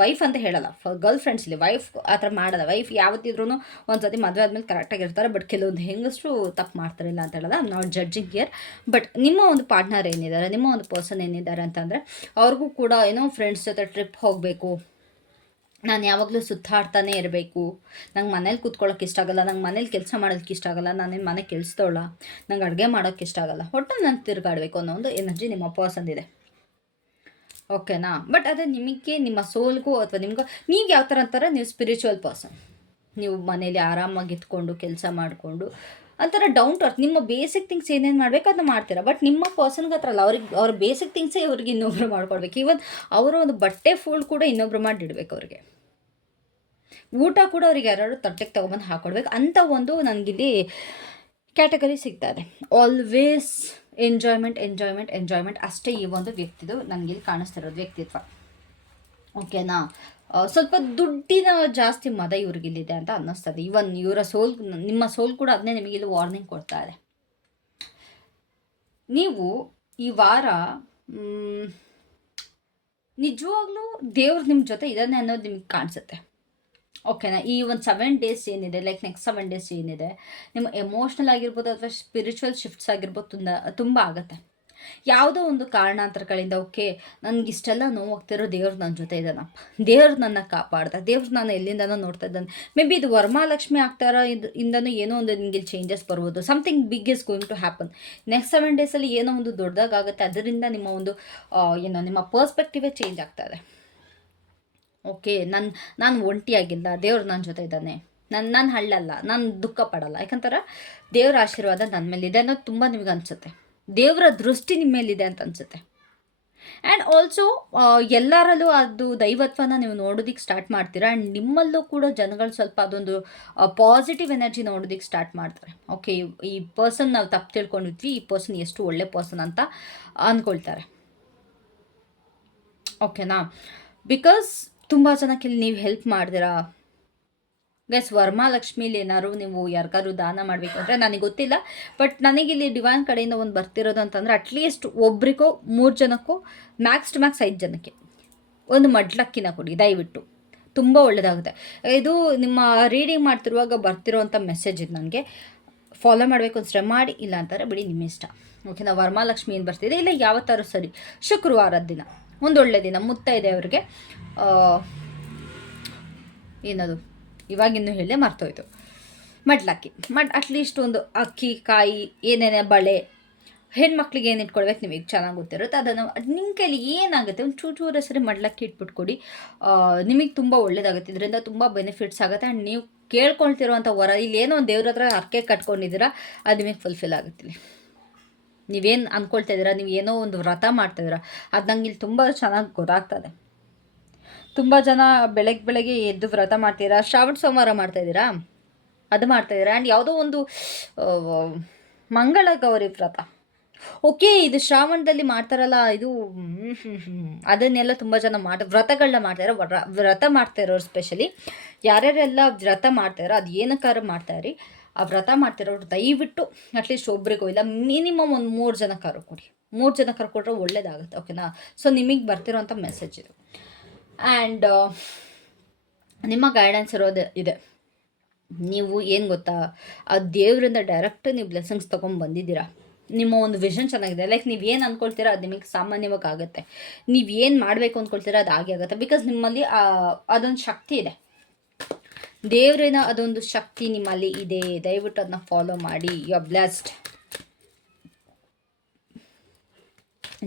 ವೈಫ್ ಅಂತ ಹೇಳಲ್ಲ, ಗರ್ಲ್ ಫ್ರೆಂಡ್ಸ್ ಇಲ್ಲಿ ವೈಫ್ ಆ ಥರ ಮಾಡಲ್ಲ. ವೈಫ್ ಯಾವತ್ತಿದ್ರೂ ಒಂದು ಸತಿ ಮದುವೆ ಆದಮೇಲೆ ಕರೆಕ್ಟಾಗಿರ್ತಾರೆ. ಬಟ್ ಕೆಲವೊಂದು ಹೆಂಗಷ್ಟು ತಪ್ಪು ಮಾಡ್ತಾರಿಲ್ಲ ಅಂತ ಹೇಳಲ್ಲ, I am not judging here. But ನಿಮ್ಮ ಒಂದು ಪಾರ್ಟ್ನರ್ ಏನಿದ್ದಾರೆ, ನಿಮ್ಮ ಒಂದು ಪರ್ಸನ್ ಏನಿದ್ದಾರೆ ಅಂತಂದರೆ, ಅವ್ರಿಗೂ ಕೂಡ ಏನೋ ಫ್ರೆಂಡ್ಸ್ ಜೊತೆ ಟ್ರಿಪ್ ಹೋಗಬೇಕು, ನಾನು ಯಾವಾಗಲೂ ಸುತ್ತಾಡ್ತಾನೆ ಇರಬೇಕು, ನಂಗೆ ಮನೇಲಿ ಕೂತ್ಕೊಳ್ಳೋಕೆ ಇಷ್ಟ ಆಗಲ್ಲ, ನಂಗೆ ಮನೇಲಿ ಕೆಲಸ ಮಾಡೋದಕ್ಕೆ ಇಷ್ಟ ಆಗಲ್ಲ, ನಾನೇನು ಮನೆ ಕೆಲಸದವಳ, ನಂಗೆ ಅಡುಗೆ ಮಾಡೋಕ್ಕೆ ಇಷ್ಟ ಆಗಲ್ಲ, ಒಟ್ಟು ನಾನು ತಿರುಗಾಡಬೇಕು ಅನ್ನೋ ಒಂದು ಎನರ್ಜಿ ನಿಮ್ಮ ಪರ್ಸನ್ದಿದೆ. ಓಕೆನಾ? ಬಟ್ ಅದೇ ನಿಮಗೆ ನಿಮ್ಮ ಸೋಲ್ಗೂ ಅಥವಾ ನಿಮ್ಗೆ ನೀವು ಯಾವ ಥರ ಅಂತಾರೆ, ನೀವು ಸ್ಪಿರಿಚುವಲ್ ಪರ್ಸನ್. ನೀವು ಮನೇಲಿ ಆರಾಮಾಗಿ ಇತ್ಕೊಂಡು ಕೆಲಸ ಮಾಡಿಕೊಂಡು ಒಂಥರ ಡೌನ್ ಟು ಅರ್ತ್, ನಿಮ್ಮ ಬೇಸಿಕ್ ಥಿಂಗ್ಸ್ ಏನೇನು ಮಾಡಬೇಕು ಅದನ್ನ ಮಾಡ್ತೀರಾ. ಬಟ್ ನಿಮ್ಮ ಪರ್ಸನ್ಗೆ ಹತ್ರ ಅಲ್ಲ, ಅವ್ರ ಬೇಸಿಕ್ ಥಿಂಗ್ಸೇ ಅವ್ರಿಗೆ ಇನ್ನೊಬ್ರು ಮಾಡ್ಕೊಡ್ಬೇಕು. ಇವನ್ ಅವರ ಒಂದು ಬಟ್ಟೆ ಫೋಲ್ಡ್ ಕೂಡ ಇನ್ನೊಬ್ರು ಮಾಡಿಡ್ಬೇಕು, ಅವ್ರಿಗೆ ಊಟ ಕೂಡ ಅವ್ರಿಗೆ ಯಾರು ತಟ್ಟೆಗೆ ತೊಗೊಬಂದು ಹಾಕ್ಕೊಡ್ಬೇಕು ಅಂತ ಒಂದು ನನಗಿಲ್ಲಿ ಕ್ಯಾಟಗರಿ ಸಿಗ್ತಾ ಇದೆ. ಆಲ್ವೇಸ್ ಎಂಜಾಯ್ಮೆಂಟ್ ಅಷ್ಟೇ ಈ ಒಂದು ವ್ಯಕ್ತಿದು ನನಗಿಲ್ಲಿ ಕಾಣಿಸ್ತಿರೋದು ವ್ಯಕ್ತಿತ್ವ. ಓಕೆನಾ? ಸ್ವಲ್ಪ ದುಡ್ಡಿನ ಜಾಸ್ತಿ ಮದ ಇವ್ರಿಗಿಲ್ಲಿದೆ ಅಂತ ಅನ್ನಿಸ್ತದೆ. ಇವನ್ ಇವರ ಸೋಲ್, ನಿಮ್ಮ ಸೋಲ್ ಕೂಡ ಅದನ್ನೇ ನಿಮಗಿಲ್ಲಿ ವಾರ್ನಿಂಗ್ ಕೊಡ್ತಾ ಇದೆ. ನೀವು ಈ ವಾರ ನಿಜವಾಗ್ಲೂ ದೇವ್ರು ನಿಮ್ಮ ಜೊತೆ ಇದನ್ನೇ ಅನ್ನೋದು ನಿಮಗೆ ಕಾಣಿಸುತ್ತೆ. ಓಕೆನಾ? ಈ ಒಂದು 7 ಡೇಸ್ ಏನಿದೆ, ಲೈಕ್ ನೆಕ್ಸ್ಟ್ 7 ಡೇಸ್ ಏನಿದೆ, ನಿಮ್ಮ ಎಮೋಷ್ನಲ್ ಆಗಿರ್ಬೋದು ಅಥವಾ ಸ್ಪಿರಿಚುವಲ್ ಶಿಫ್ಟ್ಸ್ ಆಗಿರ್ಬೋದು ತುಂಬ ಆಗುತ್ತೆ. ಯಾವುದೋ ಒಂದು ಕಾರಣಾಂತರಗಳಿಂದ ಓಕೆ ನನಗಿಷ್ಟೆಲ್ಲ ನೋವಾಗ್ತಿರೋ, ದೇವ್ರು ನನ್ನ ಜೊತೆ ಇದ್ದಾನಪ್ಪ, ದೇವ್ರು ನನ್ನ ಕಾಪಾಡ್ದ, ದೇವ್ರು ನಾನು ಎಲ್ಲಿಂದನೋ ನೋಡ್ತಾ ಇದ್ದಾನೆ. ಮೇ ಬಿ ಇದು ವರಮಹಾಲಕ್ಷ್ಮಿ ಆಗ್ತಾರ ಇಂದನೂ ಏನೋ ಒಂದು ನಿಮಗೆ ಚೇಂಜಸ್ ಬರ್ಬೋದು. Something big is going to happen. Next 7 ಡೇಸಲ್ಲಿ ಏನೋ ಒಂದು ದೊಡ್ಡದಾಗುತ್ತೆ. ಅದರಿಂದ ನಿಮ್ಮ ಒಂದು ನಿಮ್ಮ ಪರ್ಸ್ಪೆಕ್ಟಿವೇ ಚೇಂಜ್ ಆಗ್ತಾಯಿದೆ. ಓಕೆ, ನಾನು ಒಂಟಿಯಾಗಿಲ್ಲ, ದೇವ್ರು ನನ್ನ ಜೊತೆ ಇದ್ದಾನೆ, ನಾನು ಹಳ್ಳಲ್ಲ, ನಾನು ದುಃಖ ಪಡಲ್ಲ. ಯಾಕಂತಾರೆ ದೇವ್ರ ಆಶೀರ್ವಾದ ನನ್ನ ಮೇಲಿದೆ ಅನ್ನೋದು ತುಂಬ ನಿಮ್ಗೆ ಅನಿಸುತ್ತೆ. ದೇವರ ದೃಷ್ಟಿ ನಿಮ್ಮ ಮೇಲಿದೆ ಅಂತ ಅನಿಸುತ್ತೆ. ಆ್ಯಂಡ್ ಆಲ್ಸೋ ಎಲ್ಲರಲ್ಲೂ ಅದು ದೈವತ್ವನ ನೀವು ನೋಡೋದಕ್ಕೆ ಸ್ಟಾರ್ಟ್ ಮಾಡ್ತೀರಾ. ಆ್ಯಂಡ್ ನಿಮ್ಮಲ್ಲೂ ಕೂಡ ಜನಗಳು ಸ್ವಲ್ಪ ಅದೊಂದು ಪಾಸಿಟಿವ್ ಎನರ್ಜಿ ನೋಡೋದಕ್ಕೆ ಸ್ಟಾರ್ಟ್ ಮಾಡ್ತಾರೆ. ಓಕೆ, ಈ ಪರ್ಸನ್ ನಾವು ತಪ್ಪು ತಿಳ್ಕೊಂಡಿದ್ವಿ, ಈ ಪರ್ಸನ್ ಎಷ್ಟು ಒಳ್ಳೆ ಪರ್ಸನ್ ಅಂತ ಅಂದ್ಕೊಳ್ತಾರೆ. ಓಕೆನಾ? ಬಿಕಾಸ್ ತುಂಬ ಜನಕ್ಕೆ ನೀವು ಹೆಲ್ಪ್ ಮಾಡ್ದಿರಾ, ಗೈಸ್ ವರಮಹಾಲಕ್ಷ್ಮಿಲಿ ಏನಾದ್ರು ನೀವು ಯಾರಿಗಾದ್ರು ದಾನ ಮಾಡಬೇಕು ಅಂದರೆ ನನಗೆ ಗೊತ್ತಿಲ್ಲ, ಬಟ್ ನನಗಿಲ್ಲಿ ಡಿವೈನ್ ಕಡೆಯಿಂದ ಒಂದು ಬರ್ತಿರೋದು ಅಂತಂದರೆ ಅಟ್ಲೀಸ್ಟ್ ಒಬ್ರಿಗೋ 3 ಜನಕ್ಕೋ ಮ್ಯಾಕ್ಸ್ ಟು ಮ್ಯಾಕ್ಸ್ 5 ಜನಕ್ಕೆ ಒಂದು ಮಡ್ಲಕ್ಕಿನ ಕೊಡಿ ದಯವಿಟ್ಟು, ತುಂಬ ಒಳ್ಳೆಯದಾಗುತ್ತೆ. ಇದು ನಿಮ್ಮ ರೀಡಿಂಗ್ ಮಾಡ್ತಿರುವಾಗ ಬರ್ತಿರೋವಂಥ ಮೆಸೇಜ್ ಇದು. ನನಗೆ ಫಾಲೋ ಮಾಡಬೇಕು ಅನ್ಸ್ರೆ ಮಾಡಿ, ಇಲ್ಲ ಅಂತಾರೆ ಬಿಡಿ, ನಿಮ್ಮ ಇಷ್ಟ. ಓಕೆನಾ. ವರಮಹಾಲಕ್ಷ್ಮಿ ಏನು ಬರ್ತಿದೆ, ಇಲ್ಲ ಯಾವತ್ತಾರು ಸರಿ, ಶುಕ್ರವಾರದ ದಿನ ಒಂದೊಳ್ಳೆ ದಿನ, ಮುತ್ತೈದೆ ಅವರಿಗೆ ಏನದು ಇವಾಗಿನ್ನೂ ಹೇಳೇ ಮರ್ತೋಯ್ತು, ಮಡ್ಲಕ್ಕಿ ಅಟ್ಲೀಸ್ಟ್ ಒಂದು ಅಕ್ಕಿ ಕಾಯಿ ಏನೇನೇ ಬಳೆ, ಹೆಣ್ಮಕ್ಳಿಗೆ ಏನು ಇಟ್ಕೊಳ್ಬೇಕು ನಿಮಗೆ ಚೆನ್ನಾಗಿ ಗೊತ್ತಿರುತ್ತೆ, ಅದನ್ನು ನಿಮ್ಮ ಕೈಲಿ ಏನಾಗುತ್ತೆ ಒಂದು ಚೂರು ಸರಿ ಮಡ್ಲಕ್ಕಿ ಇಟ್ಬಿಟ್ಕೊಡಿ. ನಿಮಗೆ ತುಂಬ ಒಳ್ಳೇದಾಗುತ್ತೆ, ಇದರಿಂದ ತುಂಬ ಬೆನಿಫಿಟ್ಸ್ ಆಗುತ್ತೆ. ಆ್ಯಂಡ್ ನೀವು ಕೇಳ್ಕೊಳ್ತಿರೋವಂಥ ವರ, ಇಲ್ಲಿ ಏನೋ ಒಂದು ದೇವ್ರ ಹತ್ರ ಹರಕೆ ಕಟ್ಕೊಂಡಿದ್ದೀರಾ, ಅದು ನಿಮಗೆ ಫುಲ್ಫಿಲ್ ಆಗುತ್ತೆ. ನೀವೇನು ಅಂದ್ಕೊಳ್ತಾ ಇದ್ದೀರಾ, ನೀವು ಏನೋ ಒಂದು ವ್ರತ ಮಾಡ್ತಾಯಿದ್ದೀರಾ, ಅದು ನಂಗೆ ಇಲ್ಲಿ ತುಂಬ ಚೆನ್ನಾಗಿ ಗೊತ್ತಾಗ್ತದೆ. ತುಂಬ ಜನ ಬೆಳಗ್ಗೆ ಎದ್ದು ವ್ರತ ಮಾಡ್ತೀರಾ, ಶ್ರಾವಣ ಸೋಮವಾರ ಮಾಡ್ತಾಯಿದ್ದೀರಾ, ಅದು ಮಾಡ್ತಾಯಿದ್ದೀರಾ. ಆ್ಯಂಡ್ ಯಾವುದೋ ಒಂದು ಮಂಗಳ ಗೌರಿ ವ್ರತ, ಓಕೆ, ಇದು ಶ್ರಾವಣದಲ್ಲಿ ಮಾಡ್ತಾರಲ್ಲ, ಇದು ಅದನ್ನೆಲ್ಲ ತುಂಬ ಜನ ವ್ರತಗಳನ್ನ ಮಾಡ್ತಾಯಿರೋ, ವ್ರತ ಮಾಡ್ತಾಯಿರೋರು ಸ್ಪೆಷಲಿ ಯಾರ್ಯಾರೆಲ್ಲ ವ್ರತ ಮಾಡ್ತಾಯಿರೋ, ಅದು ಏನಕ್ಕಾರು ಮಾಡ್ತಾಯಿರಿ. ಆ ವ್ರತ ಮಾಡ್ತಿರೋರು ದಯವಿಟ್ಟು ಅಟ್ಲೀಸ್ಟ್ ಒಬ್ರಿಗೂ ಇಲ್ಲ ಮಿನಿಮಮ್ ಒಂದು 3 ಜನಕ್ಕಾರು ಕೊಡಿ. 3 ಜನಕ್ಕಾರು ಕೊಟ್ಟರೆ ಒಳ್ಳೇದಾಗುತ್ತೆ. ಓಕೆನಾ. ಸೊ ನಿಮಗೆ ಬರ್ತಿರೋಂಥ ಮೆಸೇಜ್ ಇದು. ಆ್ಯಂಡ್ ನಿಮ್ಮ ಗೈಡೆನ್ಸ್ ಇರೋದು ಇದೆ. ನೀವು ಏನು ಗೊತ್ತಾ, ಆ ದೇವರಿಂದ ಡೈರೆಕ್ಟ್ ನೀವು ಬ್ಲೆಸ್ಸಿಂಗ್ಸ್ ತೊಗೊಂಡು ಬಂದಿದ್ದೀರಾ. ನಿಮ್ಮ ಒಂದು ವಿಷನ್ ಚೆನ್ನಾಗಿದೆ. ಲೈಕ್ ನೀವು ಏನು ಅಂದ್ಕೊಳ್ತೀರಾ ಅದು ನಿಮಗೆ ಸಾಮಾನ್ಯವಾಗಿ ಆಗುತ್ತೆ. ನೀವು ಏನು ಮಾಡಬೇಕು ಅಂದ್ಕೊಳ್ತೀರಾ ಅದು ಆಗೇ ಆಗುತ್ತೆ. ಬಿಕಾಸ್ ನಿಮ್ಮಲ್ಲಿ ಅದೊಂದು ಶಕ್ತಿ ಇದೆ, ದೇವರಿನ ಅದೊಂದು ಶಕ್ತಿ ನಿಮ್ಮಲ್ಲಿ ಇದೆ. ದಯವಿಟ್ಟು ಅದನ್ನ ಫಾಲೋ ಮಾಡಿ. You are blessed.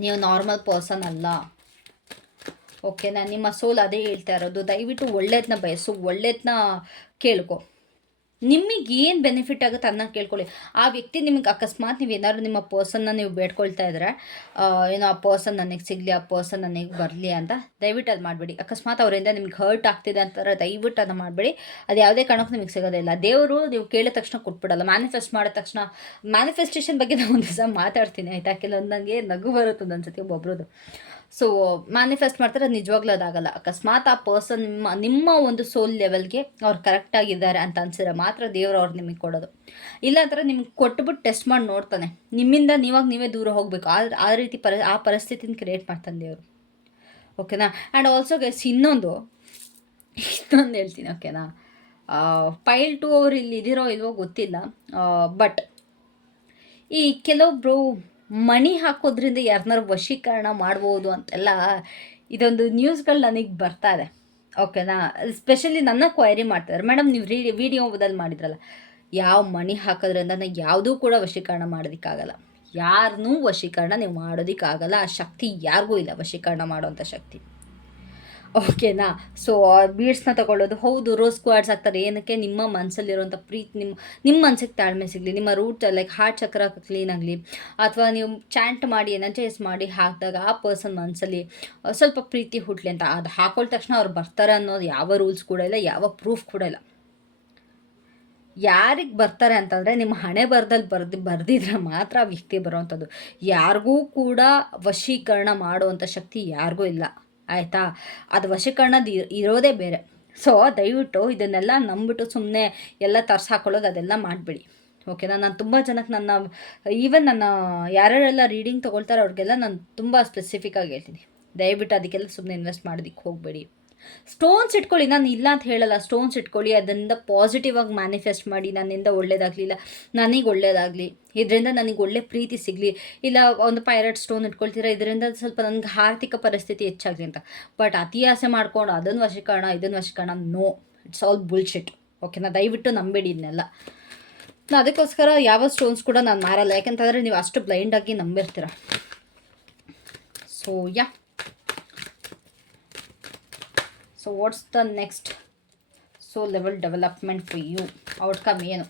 ನೀವು ನಾರ್ಮಲ್ ಪರ್ಸನ್ ಅಲ್ಲ. ಓಕೆನಾ. ನಿಮ್ಮ ಸೋಲ್ ಅದೇ ಹೇಳ್ತಾ ಇರೋದು. ದಯವಿಟ್ಟು ಒಳ್ಳೇದನ್ನ ಬಯಸು, ಒಳ್ಳೇದನ್ನ ಕೇಳ್ಕೊ. ನಿಮಗೆ ಏನು ಬೆನಿಫಿಟ್ ಆಗುತ್ತೆ ಅದನ್ನ ಕೇಳ್ಕೊಳ್ಳಿ. ಆ ವ್ಯಕ್ತಿ ನಿಮಗೆ ಅಕಸ್ಮಾತ್ ನೀವು ಏನಾದ್ರು ನಿಮ್ಮ ಪರ್ಸನ್ನ ನೀವು ಬೇಡ್ಕೊಳ್ತಾ ಇದ್ರೆ, ಏನೋ ಆ ಪರ್ಸನ್ ನನಗೆ ಸಿಗಲಿ, ಆ ಪರ್ಸನ್ ನನಗೆ ಬರಲಿ ಅಂತ, ದಯವಿಟ್ಟು ಅದು ಮಾಡಬೇಡಿ. ಅಕಸ್ಮಾತ್ ಅವರಿಂದ ನಿಮ್ಗೆ ಹರ್ಟ್ ಆಗ್ತಿದೆ ಅಂತಾರೆ, ದಯವಿಟ್ಟು ಅದನ್ನು ಮಾಡಬೇಡಿ. ಅದು ಯಾವುದೇ ಕಾರಣಕ್ಕೂ ನಿಮಗೆ ಸಿಗೋದಿಲ್ಲ. ದೇವರು ನೀವು ಕೇಳಿದ ತಕ್ಷಣ ಕೊಟ್ಬಿಡಲ್ಲ. ಮ್ಯಾನಿಫೆಸ್ಟ್ ಮಾಡಿದ ತಕ್ಷಣ, ಮ್ಯಾನಿಫೆಸ್ಟೇಷನ್ ಬಗ್ಗೆ ನಾನು ಒಂದು ದಿವಸ ಮಾತಾಡ್ತೀನಿ ಆಯಿತಾ. ಕೆಲವೊಂದು ನನಗೆ ನಗು ಬರುತ್ತೆ ಒಂದೊಂದ್ಸತಿ ಒಬ್ಬೊಬ್ರದ್ದು. ಸೊ ಮ್ಯಾನಿಫೆಸ್ಟ್ ಮಾಡ್ತಾರೆ, ಅದು ನಿಜವಾಗ್ಲೂ ಅದಾಗಲ್ಲ. ಅಕಸ್ಮಾತ್ ಆ ಪರ್ಸನ್ ನಿಮ್ಮ ಒಂದು ಸೋಲ್ ಲೆವೆಲ್ಗೆ ಅವ್ರು ಕರೆಕ್ಟಾಗಿದ್ದಾರೆ ಅಂತ ಅನ್ಸಿದ್ರೆ ಮಾತ್ರ ದೇವರು ಅವ್ರು ನಿಮಗೆ ಕೊಡೋದು. ಇಲ್ಲ ಅಂದ್ರೆ ನಿಮ್ಗೆ ಕೊಟ್ಬಿಟ್ಟು ಟೆಸ್ಟ್ ಮಾಡಿ ನೋಡ್ತಾನೆ, ನಿಮ್ಮಿಂದ ನೀವೇ ದೂರ ಹೋಗಬೇಕು. ಆ ರೀತಿ ಆ ಪರಿಸ್ಥಿತಿನ ಕ್ರಿಯೇಟ್ ಮಾಡ್ತಾನೆ ದೇವರು. ಓಕೆನಾ. ಆ್ಯಂಡ್ ಆಲ್ಸೋ ಗೈಸ್ ಇನ್ನೊಂದು ಹೇಳ್ತೀನಿ. ಓಕೆನಾ. ಫೈಲ್ 2 ಅವ್ರು ಇಲ್ಲಿ ಇದಿರೋ ಇಲ್ವೋ ಗೊತ್ತಿಲ್ಲ, ಬಟ್ ಈ ಕೆಲವೊಬ್ರು ಮಣಿ ಹಾಕೋದ್ರಿಂದ ಯಾರನ್ನಾರು ವಶೀಕರಣ ಮಾಡ್ಬೋದು ಅಂತೆಲ್ಲ ಇದೊಂದು ನ್ಯೂಸ್ಗಳು ನನಗೆ ಬರ್ತಾ ಇದೆ. ಓಕೆನಾ. ಸ್ಪೆಷಲಿ ನನ್ನ ಕ್ವೈರಿ ಮಾಡ್ತಿದ್ದಾರೆ, ಮೇಡಮ್ ನೀವು ವಿಡಿಯೋದಲ್ಲಿ ಮಾಡಿದ್ರಲ್ಲ, ಯಾವ ಮಣಿ ಹಾಕೋದ್ರಿಂದ ಯಾವುದೂ ಕೂಡ ವಶೀಕರಣ ಮಾಡೋದಕ್ಕಾಗಲ್ಲ. ಯಾರನ್ನೂ ವಶೀಕರಣ ನೀವು ಮಾಡೋದಕ್ಕಾಗಲ್ಲ. ಆ ಶಕ್ತಿ ಯಾರಿಗೂ ಇಲ್ಲ, ವಶೀಕರಣ ಮಾಡೋವಂಥ ಶಕ್ತಿ. ಓಕೆನಾ. ಸೊ ಬೀಡ್ಸ್ನ ತಗೊಳ್ಳೋದು ಹೌದು, ರೋಸ್ ಕ್ವಾಡ್ಸ್ ಹಾಕ್ತಾರೆ. ಏನಕ್ಕೆ? ನಿಮ್ಮ ಮನಸ್ಸಲ್ಲಿರುವಂಥ ಪ್ರೀತಿ, ನಿಮ್ಮ ಮನಸ್ಸಿಗೆ ತಾಳ್ಮೆ ಸಿಗಲಿ, ನಿಮ್ಮ ರೂಟ್ ಲೈಕ್ ಹಾರ್ಟ್ ಚಕ್ರ ಕ್ಲೀನ್ ಆಗಲಿ, ಅಥವಾ ನೀವು ಚಾಂಟ್ ಮಾಡಿ ಎನರ್ಜೈಸ್ ಮಾಡಿ ಹಾಕಿದಾಗ ಆ ಪರ್ಸನ್ ಮನಸ್ಸಲ್ಲಿ ಸ್ವಲ್ಪ ಪ್ರೀತಿ ಹುಟ್ಟಲಿ ಅಂತ. ಅದು ಹಾಕೊಳ್ಳೋ ತಕ್ಷಣ ಅವ್ರು ಬರ್ತಾರೆ ಅನ್ನೋದು ಯಾವ ರೂಲ್ಸ್ ಕೂಡ ಇಲ್ಲ, ಯಾವ ಪ್ರೂಫ್ ಕೂಡ ಇಲ್ಲ. ಯಾರಿಗೆ ಬರ್ತಾರೆ ಅಂತಂದರೆ ನಿಮ್ಮ ಹಣೆ ಬರ್ದಿದ್ರೆ ಮಾತ್ರ ಆ ವ್ಯಕ್ತಿ ಬರೋವಂಥದ್ದು. ಯಾರಿಗೂ ಕೂಡ ವಶೀಕರಣ ಮಾಡುವಂಥ ಶಕ್ತಿ ಯಾರಿಗೂ ಇಲ್ಲ, ಆಯಿತಾ. ಅದು ವಶೀಕರಣದ ಇರೋದೇ ಬೇರೆ. ಸೊ ದಯವಿಟ್ಟು ಇದನ್ನೆಲ್ಲ ನಂಬಿಟ್ಟು ಸುಮ್ಮನೆ ಎಲ್ಲ ತರ್ಸಿ ಹಾಕೊಳ್ಳೋದು ಅದೆಲ್ಲ ಮಾಡಬೇಡಿ. ಓಕೆನಾ. ನಾನು ತುಂಬ ಜನಕ್ಕೆ ಈವನ್ ನನ್ನ ಯಾರ್ಯಾರೆಲ್ಲ ರೀಡಿಂಗ್ ತೊಗೊಳ್ತಾರೆ ಅವ್ರಿಗೆಲ್ಲ ನಾನು ತುಂಬ ಸ್ಪೆಸಿಫಿಕ್ಕಾಗಿ ಹೇಳ್ತೀನಿ, ದಯವಿಟ್ಟು ಅದಕ್ಕೆಲ್ಲ ಸುಮ್ಮನೆ ಇನ್ವೆಸ್ಟ್ ಮಾಡೋದಕ್ಕೆ ಹೋಗಬೇಡಿ. ಸ್ಟೋನ್ಸ್ ಇಟ್ಕೊಳ್ಳಿ, ನಾನು ಇಲ್ಲ ಅಂತ ಹೇಳಲ್ಲ. ಸ್ಟೋನ್ಸ್ ಇಟ್ಕೊಳ್ಳಿ, ಅದರಿಂದ ಪಾಸಿಟಿವ್ ಆಗಿ ಮ್ಯಾನಿಫೆಸ್ಟ್ ಮಾಡಿ, ನನ್ನಿಂದ ಒಳ್ಳೇದಾಗಲಿಲ್ಲ, ನನಗೆ ಒಳ್ಳೇದಾಗಲಿ, ಇದರಿಂದ ನನಗೆ ಒಳ್ಳೆ ಪ್ರೀತಿ ಸಿಗಲಿ. ಇಲ್ಲ ಒಂದು ಪೈರಟ್ ಸ್ಟೋನ್ ಇಟ್ಕೊಳ್ತೀರಾ, ಇದರಿಂದ ಸ್ವಲ್ಪ ನನಗೆ ಆರ್ಥಿಕ ಪರಿಸ್ಥಿತಿ ಹೆಚ್ಚಾಗಲಿ ಅಂತ. ಬಟ್ ಅತಿ ಆಸೆ ಮಾಡ್ಕೊಂಡು ಅದನ್ನು ವಶೀಕರಣ ಇದನ್ನು ವಶೀಕರಣ, ನೋ, ಇಟ್ಸ್ ಆಲ್ ಬುಲ್ಶಿಟ್. ಓಕೆನಾ. ದಯವಿಟ್ಟು ನಂಬೇಡಿ ಇದನ್ನೆಲ್ಲ. ಅದಕ್ಕೋಸ್ಕರ ಯಾವ ಸ್ಟೋನ್ಸ್ ಕೂಡ ನಾನು ಮಾರಲ್ಲ, ಯಾಕೆಂತಂದರೆ ನೀವು ಅಷ್ಟು ಬ್ಲೈಂಡಾಗಿ ನಂಬಿರ್ತೀರ. So ya. So what's the next soul level development for you? Outcome ಏನು?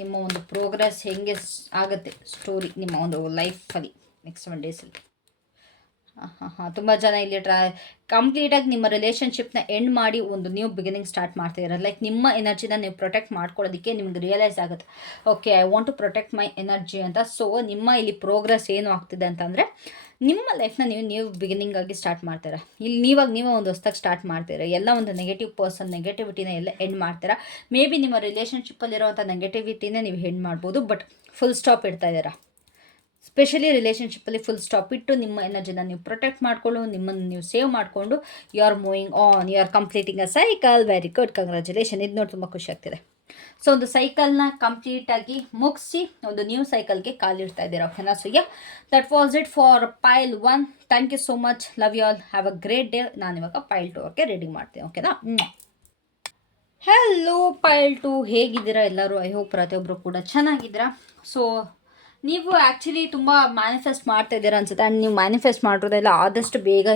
ನಿಮ್ಮ ಒಂದು ಪ್ರೋಗ್ರೆಸ್ ಹೆಂಗೆ ಆಗುತ್ತೆ ಸ್ಟೋರಿ ನಿಮ್ಮ ಒಂದು ಲೈಫಲ್ಲಿ ನೆಕ್ಸ್ಟ್ 1 ಡೇಸಲ್ಲಿ? ತುಂಬ ಜನ ಇಲ್ಲಿ ಕಂಪ್ಲೀಟಾಗಿ ನಿಮ್ಮ ರಿಲೇಷನ್ಶಿಪ್ನ ಎಂಡ್ ಮಾಡಿ ಒಂದು ನ್ಯೂ ಬಿಗಿನಿಂಗ್ ಸ್ಟಾರ್ಟ್ ಮಾಡ್ತಿದ್ದಾರೆ. ಲೈಕ್ ನಿಮ್ಮ ಎನರ್ಜಿನ ನೀವು ಪ್ರೊಟೆಕ್ಟ್ ಮಾಡ್ಕೊಳ್ಳೋದಕ್ಕೆ ನಿಮ್ಗೆ ರಿಯಲೈಸ್ ಆಗುತ್ತೆ, okay I want to protect my energy ಅಂತ. ಸೊ ನಿಮ್ಮ ಇಲ್ಲಿ ಪ್ರೋಗ್ರೆಸ್ ಏನು ಆಗ್ತಿದೆ ಅಂತಂದರೆ, ನಿಮ್ಮ ಲೈಫ್ನ ನೀವು ಬಿಗಿನಿಂಗ್ ಆಗಿ ಸ್ಟಾರ್ಟ್ ಮಾಡ್ತೀರಾ. ಇಲ್ಲಿ ನೀವೇ ಒಂದು ಹೊಸ್ದಾಗಿ ಸ್ಟಾರ್ಟ್ ಮಾಡ್ತೀರಾ. ಎಲ್ಲ ಒಂದು ನೆಗೆಟಿವ್ ಪರ್ಸನ್ ನೆಗೆಟಿವಿಟಿನ ಎಲ್ಲ ಎಂಡ್ ಮಾಡ್ತೀರಾ. ಮೇ ಬಿ ನಿಮ್ಮ ರಿಲೇಷನ್ಶಿಪ್ಪಲ್ಲಿರೋವಂಥ ನೆಗೆಟಿವಿಟಿನೇ ನೀವು ಎಂಡ್ ಮಾಡ್ಬೋದು, ಬಟ್ ಫುಲ್ ಸ್ಟಾಪ್ ಇಡ್ತಾ ಇದ್ದೀರಾ. ಸ್ಪೆಷಲಿ ರಿಲೇಷನ್ಶಿಪ್ಪಲ್ಲಿ ಫುಲ್ ಸ್ಟಾಪ್ ಇಟ್ಟು ನಿಮ್ಮ ಎನರ್ಜಿನ ನೀವು ಪ್ರೊಟೆಕ್ಟ್ ಮಾಡಿಕೊಂಡು ನಿಮ್ಮನ್ನು ನೀವು ಸೇವ್ ಮಾಡಿಕೊಂಡು you are moving on, you are completing a cycle. Very good, congratulation. ಇದು ನೋಡಿ ತುಂಬ ಖುಷಿ ಆಗ್ತಿದೆ. ಸೊ ಒಂದು ಸೈಕಲ್ನ ಕಂಪ್ಲೀಟಾಗಿ ಮುಗಿಸಿ ಒಂದು ನ್ಯೂ ಸೈಕಲ್ಗೆ ಕಾಲಿಡ್ತಾ ಇದ್ದೀರಾ. ಓಕೆನಾ? So ya, that was it for pile 1. Thank you so much. Love you all. Have a great day. ನಾನು ಇವಾಗ ಪೈಲ್ 2 ಅವ್ರಿಗೆ ರೀಡಿಂಗ್ ಮಾಡ್ತೀನಿ. ಓಕೆನಾ? ಹೆಲೋ ಪೈಲ್ 2, ಹೇಗಿದ್ದೀರಾ ಎಲ್ಲರೂ? ಐ ಹೋಪ್ ಪ್ರತಿಯೊಬ್ಬರು ಕೂಡ ಚೆನ್ನಾಗಿದ್ದೀರಾ. ಸೊ ನೀವು ಆ್ಯಕ್ಚುಲಿ ತುಂಬ ಮ್ಯಾನಿಫೆಸ್ಟ್ ಮಾಡ್ತಾ ಇದ್ದೀರಾ ಅನ್ಸುತ್ತೆ. ಆ್ಯಂಡ್ ನೀವು ಮ್ಯಾನಿಫೆಸ್ಟ್ ಮಾಡಿರೋದೆಲ್ಲ ಆದಷ್ಟು ಬೇಗ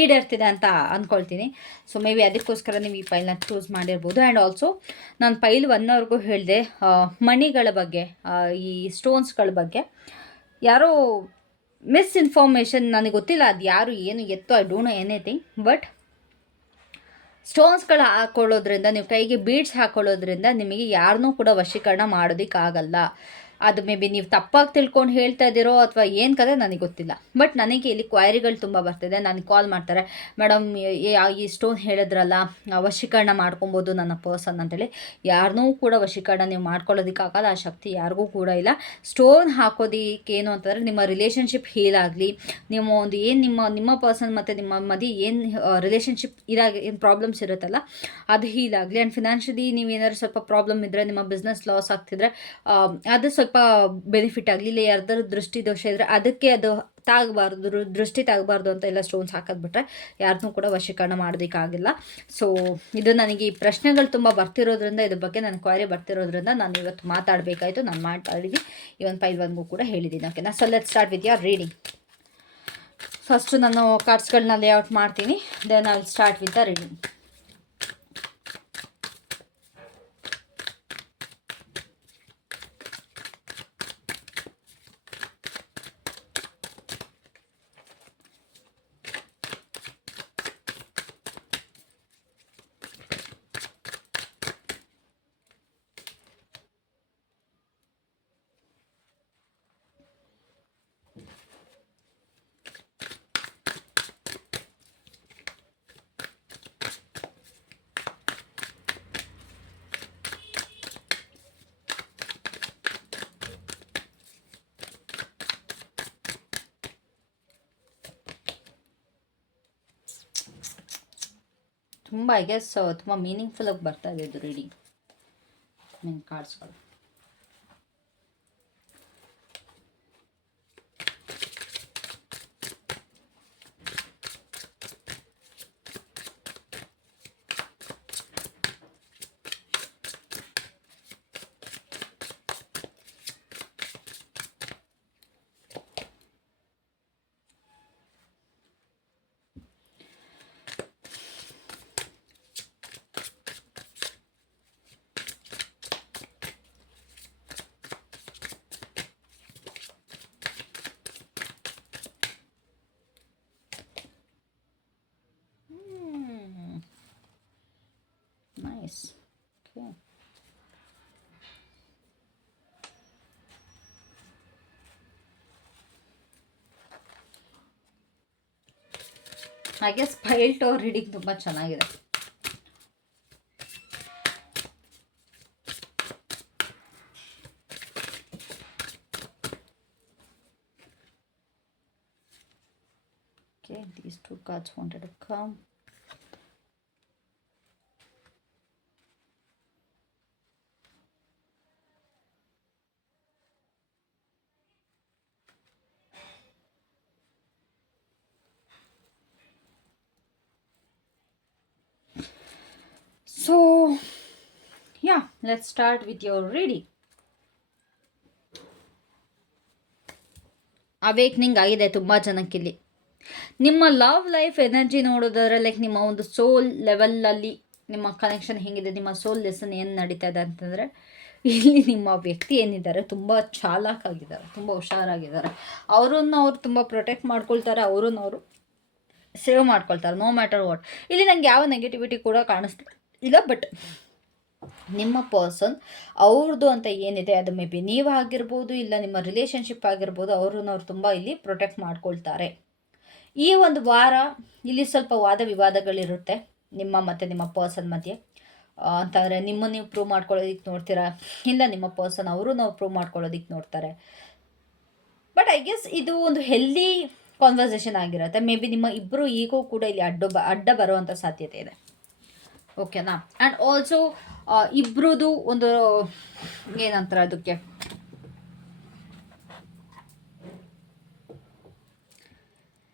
ಈಡೇರ್ತಿದೆ ಅಂತ ಅಂದ್ಕೊಳ್ತೀನಿ. ಸೊ ಮೇ ಬಿ ಅದಕ್ಕೋಸ್ಕರ ನೀವು ಈ ಪೈಲ್ನ ಚೂಸ್ ಮಾಡಿರ್ಬೋದು. ಆ್ಯಂಡ್ ಆಲ್ಸೋ ನಾನು ಪೈಲ್ 1 ಹೇಳಿದೆ ಮಣಿಗಳ ಬಗ್ಗೆ, ಈ ಸ್ಟೋನ್ಸ್ಗಳ ಬಗ್ಗೆ ಯಾರೋ ಮಿಸ್ಇನ್ಫಾರ್ಮೇಷನ್, ನನಗೆ ಗೊತ್ತಿಲ್ಲ ಅದು ಯಾರು ಏನು ಎತ್ತೋ, I don't know anything. But ಸ್ಟೋನ್ಸ್ಗಳು ಹಾಕೊಳ್ಳೋದ್ರಿಂದ, ನೀವು ಕೈಗೆ ಬೀಡ್ಸ್ ಹಾಕೊಳ್ಳೋದ್ರಿಂದ ನಿಮಗೆ ಯಾರನ್ನೂ ಕೂಡ ವಶೀಕರಣ ಮಾಡೋದಕ್ಕಾಗಲ್ಲ. ಅದು ಮೇ ಬಿ ನೀವು ತಪ್ಪಾಗಿ ತಿಳ್ಕೊಂಡು ಹೇಳ್ತಾ ಇದ್ದೀರೋ ಅಥವಾ ಏನು ಕತೆ ನನಗೆ ಗೊತ್ತಿಲ್ಲ. ಬಟ್ ನನಗೆ ಇಲ್ಲಿ ಕ್ವೈರಿಗಳು ತುಂಬ ಬರ್ತಿದೆ. ನನಗೆ ಕಾಲ್ ಮಾಡ್ತಾರೆ, ಮೇಡಮ್ ಈ ಸ್ಟೋನ್ ಹೇಳಿದ್ರಲ್ಲ ವಶೀಕರಣ ಮಾಡ್ಕೊಬೋದು ನನ್ನ ಪರ್ಸನ್ ಅಂತೇಳಿ. ಯಾರನ್ನೂ ಕೂಡ ವಶೀಕರಣ ನೀವು ಮಾಡ್ಕೊಳ್ಳೋದಕ್ಕಾಗಲ್ಲ. ಆ ಶಕ್ತಿ ಯಾರಿಗೂ ಕೂಡ ಇಲ್ಲ. ಸ್ಟೋನ್ ಹಾಕೋದಕ್ಕೇನು ಅಂತಂದರೆ ನಿಮ್ಮ ರಿಲೇಷನ್ಶಿಪ್ ಹೀಲ್ ಆಗಲಿ, ನಿಮ್ಮ ಒಂದು ಏನು ನಿಮ್ಮ ಪರ್ಸನ್ ಮತ್ತು ನಿಮ್ಮ ಮಧ್ಯೆ ಏನು ರಿಲೇಷನ್ಶಿಪ್ ಏನು ಪ್ರಾಬ್ಲಮ್ಸ್ ಇರುತ್ತಲ್ಲ ಅದು ಹೀಲ್ ಆಗಲಿ. ಆ್ಯಂಡ್ ಫಿನಾನ್ಷಿಯಲಿ ನೀವೇನಾದ್ರು ಸ್ವಲ್ಪ ಪ್ರಾಬ್ಲಮ್ ಇದ್ದರೆ, ನಿಮ್ಮ ಬಿಸ್ನೆಸ್ ಲಾಸ್ ಆಗ್ತಿದ್ರೆ ಅದು ಸ್ವಲ್ಪ ಬೆನಿಫಿಟ್ ಆಗಲಿ. ಇಲ್ಲ ಯಾರ್ದಾರು ದೃಷ್ಟಿ ದೋಷ ಇದ್ದರೆ ಅದಕ್ಕೆ ಅದು ದೃಷ್ಟಿ ತಾಗಬಾರ್ದು ಅಂತ ಎಲ್ಲ ಸ್ಟೋನ್ಸ್ ಹಾಕೋದ್ಬಿಟ್ರೆ ಯಾರನ್ನೂ ಕೂಡ ವಶೀಕರಣ ಮಾಡೋದಕ್ಕಾಗಿಲ್ಲ. ಸೊ ಇದು ನನಗೆ ಈ ಪ್ರಶ್ನೆಗಳು ತುಂಬ ಬರ್ತಿರೋದ್ರಿಂದ, ಇದ್ರ ಬಗ್ಗೆ ನನ್ನ ಕ್ವೈರಿ ಬರ್ತಿರೋದ್ರಿಂದ ನಾನು ಇವತ್ತು ಮಾತಾಡಬೇಕಾಯಿತು. ನಾನು ಮಾತಾಡಿದ್ದೀನಿ, ಈ ಒಂದು ಪೈಲ್ 1 ಕೂಡ ಹೇಳಿದ್ದೀನಿ. ಓಕೆನಾ? So let's start with your reading. First ನಾನು ಕಾರ್ಡ್ಸ್ಗಳನ್ನ ಲೇಔಟ್ ಮಾಡ್ತೀನಿ, then I will start with the reading. ತುಂಬ ಐ ಗೆಸ್ ತುಂಬ ಮೀನಿಂಗ್ಫುಲ್ಲಾಗಿ ಬರ್ತಾ ಇದೆ ಇದು ರೀಡಿಂಗ್. ಕಾರ್ಡ್ಸ್ಗಳು nice. Okay, I guess pile 2 reading ತುಂಬ ಚೆನ್ನಾಗಿದೆ. Okay, these 2 cards wanted to come. So yeah, let's start with your reading. Awakening ಆಗಿದೆ ತುಂಬ ಜನಕ್ಕಿಲ್ಲಿ. ನಿಮ್ಮ ಲವ್ ಲೈಫ್ ಎನರ್ಜಿ ನೋಡೋದಾದ್ರೆ ಲೈಕ್ ನಿಮ್ಮ ಒಂದು ಸೋಲ್ ಲೆವೆಲಲ್ಲಿ ನಿಮ್ಮ ಕನೆಕ್ಷನ್ ಹೇಗಿದೆ, ನಿಮ್ಮ ಸೋಲ್ ಲೆಸನ್ ಏನು ನಡೀತಾ ಇದೆ ಅಂತಂದರೆ, ಇಲ್ಲಿ ನಿಮ್ಮ ವ್ಯಕ್ತಿ ಏನಿದ್ದಾರೆ ತುಂಬ ಚಾಲಾಕಾಗಿದ್ದಾರೆ, ತುಂಬ ಹುಷಾರಾಗಿದ್ದಾರೆ. ಅವ್ರನ್ನ ಅವ್ರು ತುಂಬ ಪ್ರೊಟೆಕ್ಟ್ ಮಾಡ್ಕೊಳ್ತಾರೆ, ಅವ್ರನ್ನ ಅವರು ಸೇವ್ ಮಾಡ್ಕೊಳ್ತಾರೆ ನೋ ಮ್ಯಾಟರ್ ವಾಟ್. ಇಲ್ಲಿ ನನಗೆ ಯಾವ ನೆಗೆಟಿವಿಟಿ ಕೂಡ ಕಾಣಿಸ್ತಾ ಇಲ್ಲ. ಬಟ್ ನಿಮ್ಮ ಪರ್ಸನ್ ಅವ್ರದ್ದು ಅಂತ ಏನಿದೆ ಅದು ಮೇ ಬಿ ನೀವು ಆಗಿರ್ಬೋದು, ಇಲ್ಲ ನಿಮ್ಮ ರಿಲೇಷನ್ಶಿಪ್ ಆಗಿರ್ಬೋದು, ಅವ್ರನ್ನ ಅವ್ರು ತುಂಬ ಇಲ್ಲಿ ಪ್ರೊಟೆಕ್ಟ್ ಮಾಡ್ಕೊಳ್ತಾರೆ. ಈ ಒಂದು ವಾರ ಇಲ್ಲಿ ಸ್ವಲ್ಪ ವಾದ ವಿವಾದಗಳಿರುತ್ತೆ ನಿಮ್ಮ ಮತ್ತು ನಿಮ್ಮ ಪರ್ಸನ್ ಮಧ್ಯೆ. ಅಂತಂದರೆ ನಿಮ್ಮನ್ನು ನೀವು ಪ್ರೂವ್ ಮಾಡ್ಕೊಳ್ಳೋದಿಕ್ಕೆ ನೋಡ್ತೀರಾ, ಇಲ್ಲ ನಿಮ್ಮ ಪರ್ಸನ್ ಅವರು ನಾವು ಪ್ರೂವ್ ಮಾಡ್ಕೊಳ್ಳೋದಿಕ್ಕೆ ನೋಡ್ತಾರೆ. ಬಟ್ ಐ ಗೆಸ್ ಇದು ಒಂದು ಹೆಲ್ದಿ ಕಾನ್ವರ್ಸೇಷನ್ ಆಗಿರುತ್ತೆ. ಮೇ ಬಿ ನಿಮ್ಮ ಇಬ್ಬರು ಈಗೋ ಕೂಡ ಇಲ್ಲಿ ಅಡ್ಡ ಬರುವಂಥ ಸಾಧ್ಯತೆ ಇದೆ. ಓಕೆನಾ? ಆ್ಯಂಡ್ ಆಲ್ಸೋ ಇಬ್ರದ್ದು ಒಂದು ಏನಂತಾರೆ ಅದಕ್ಕೆ,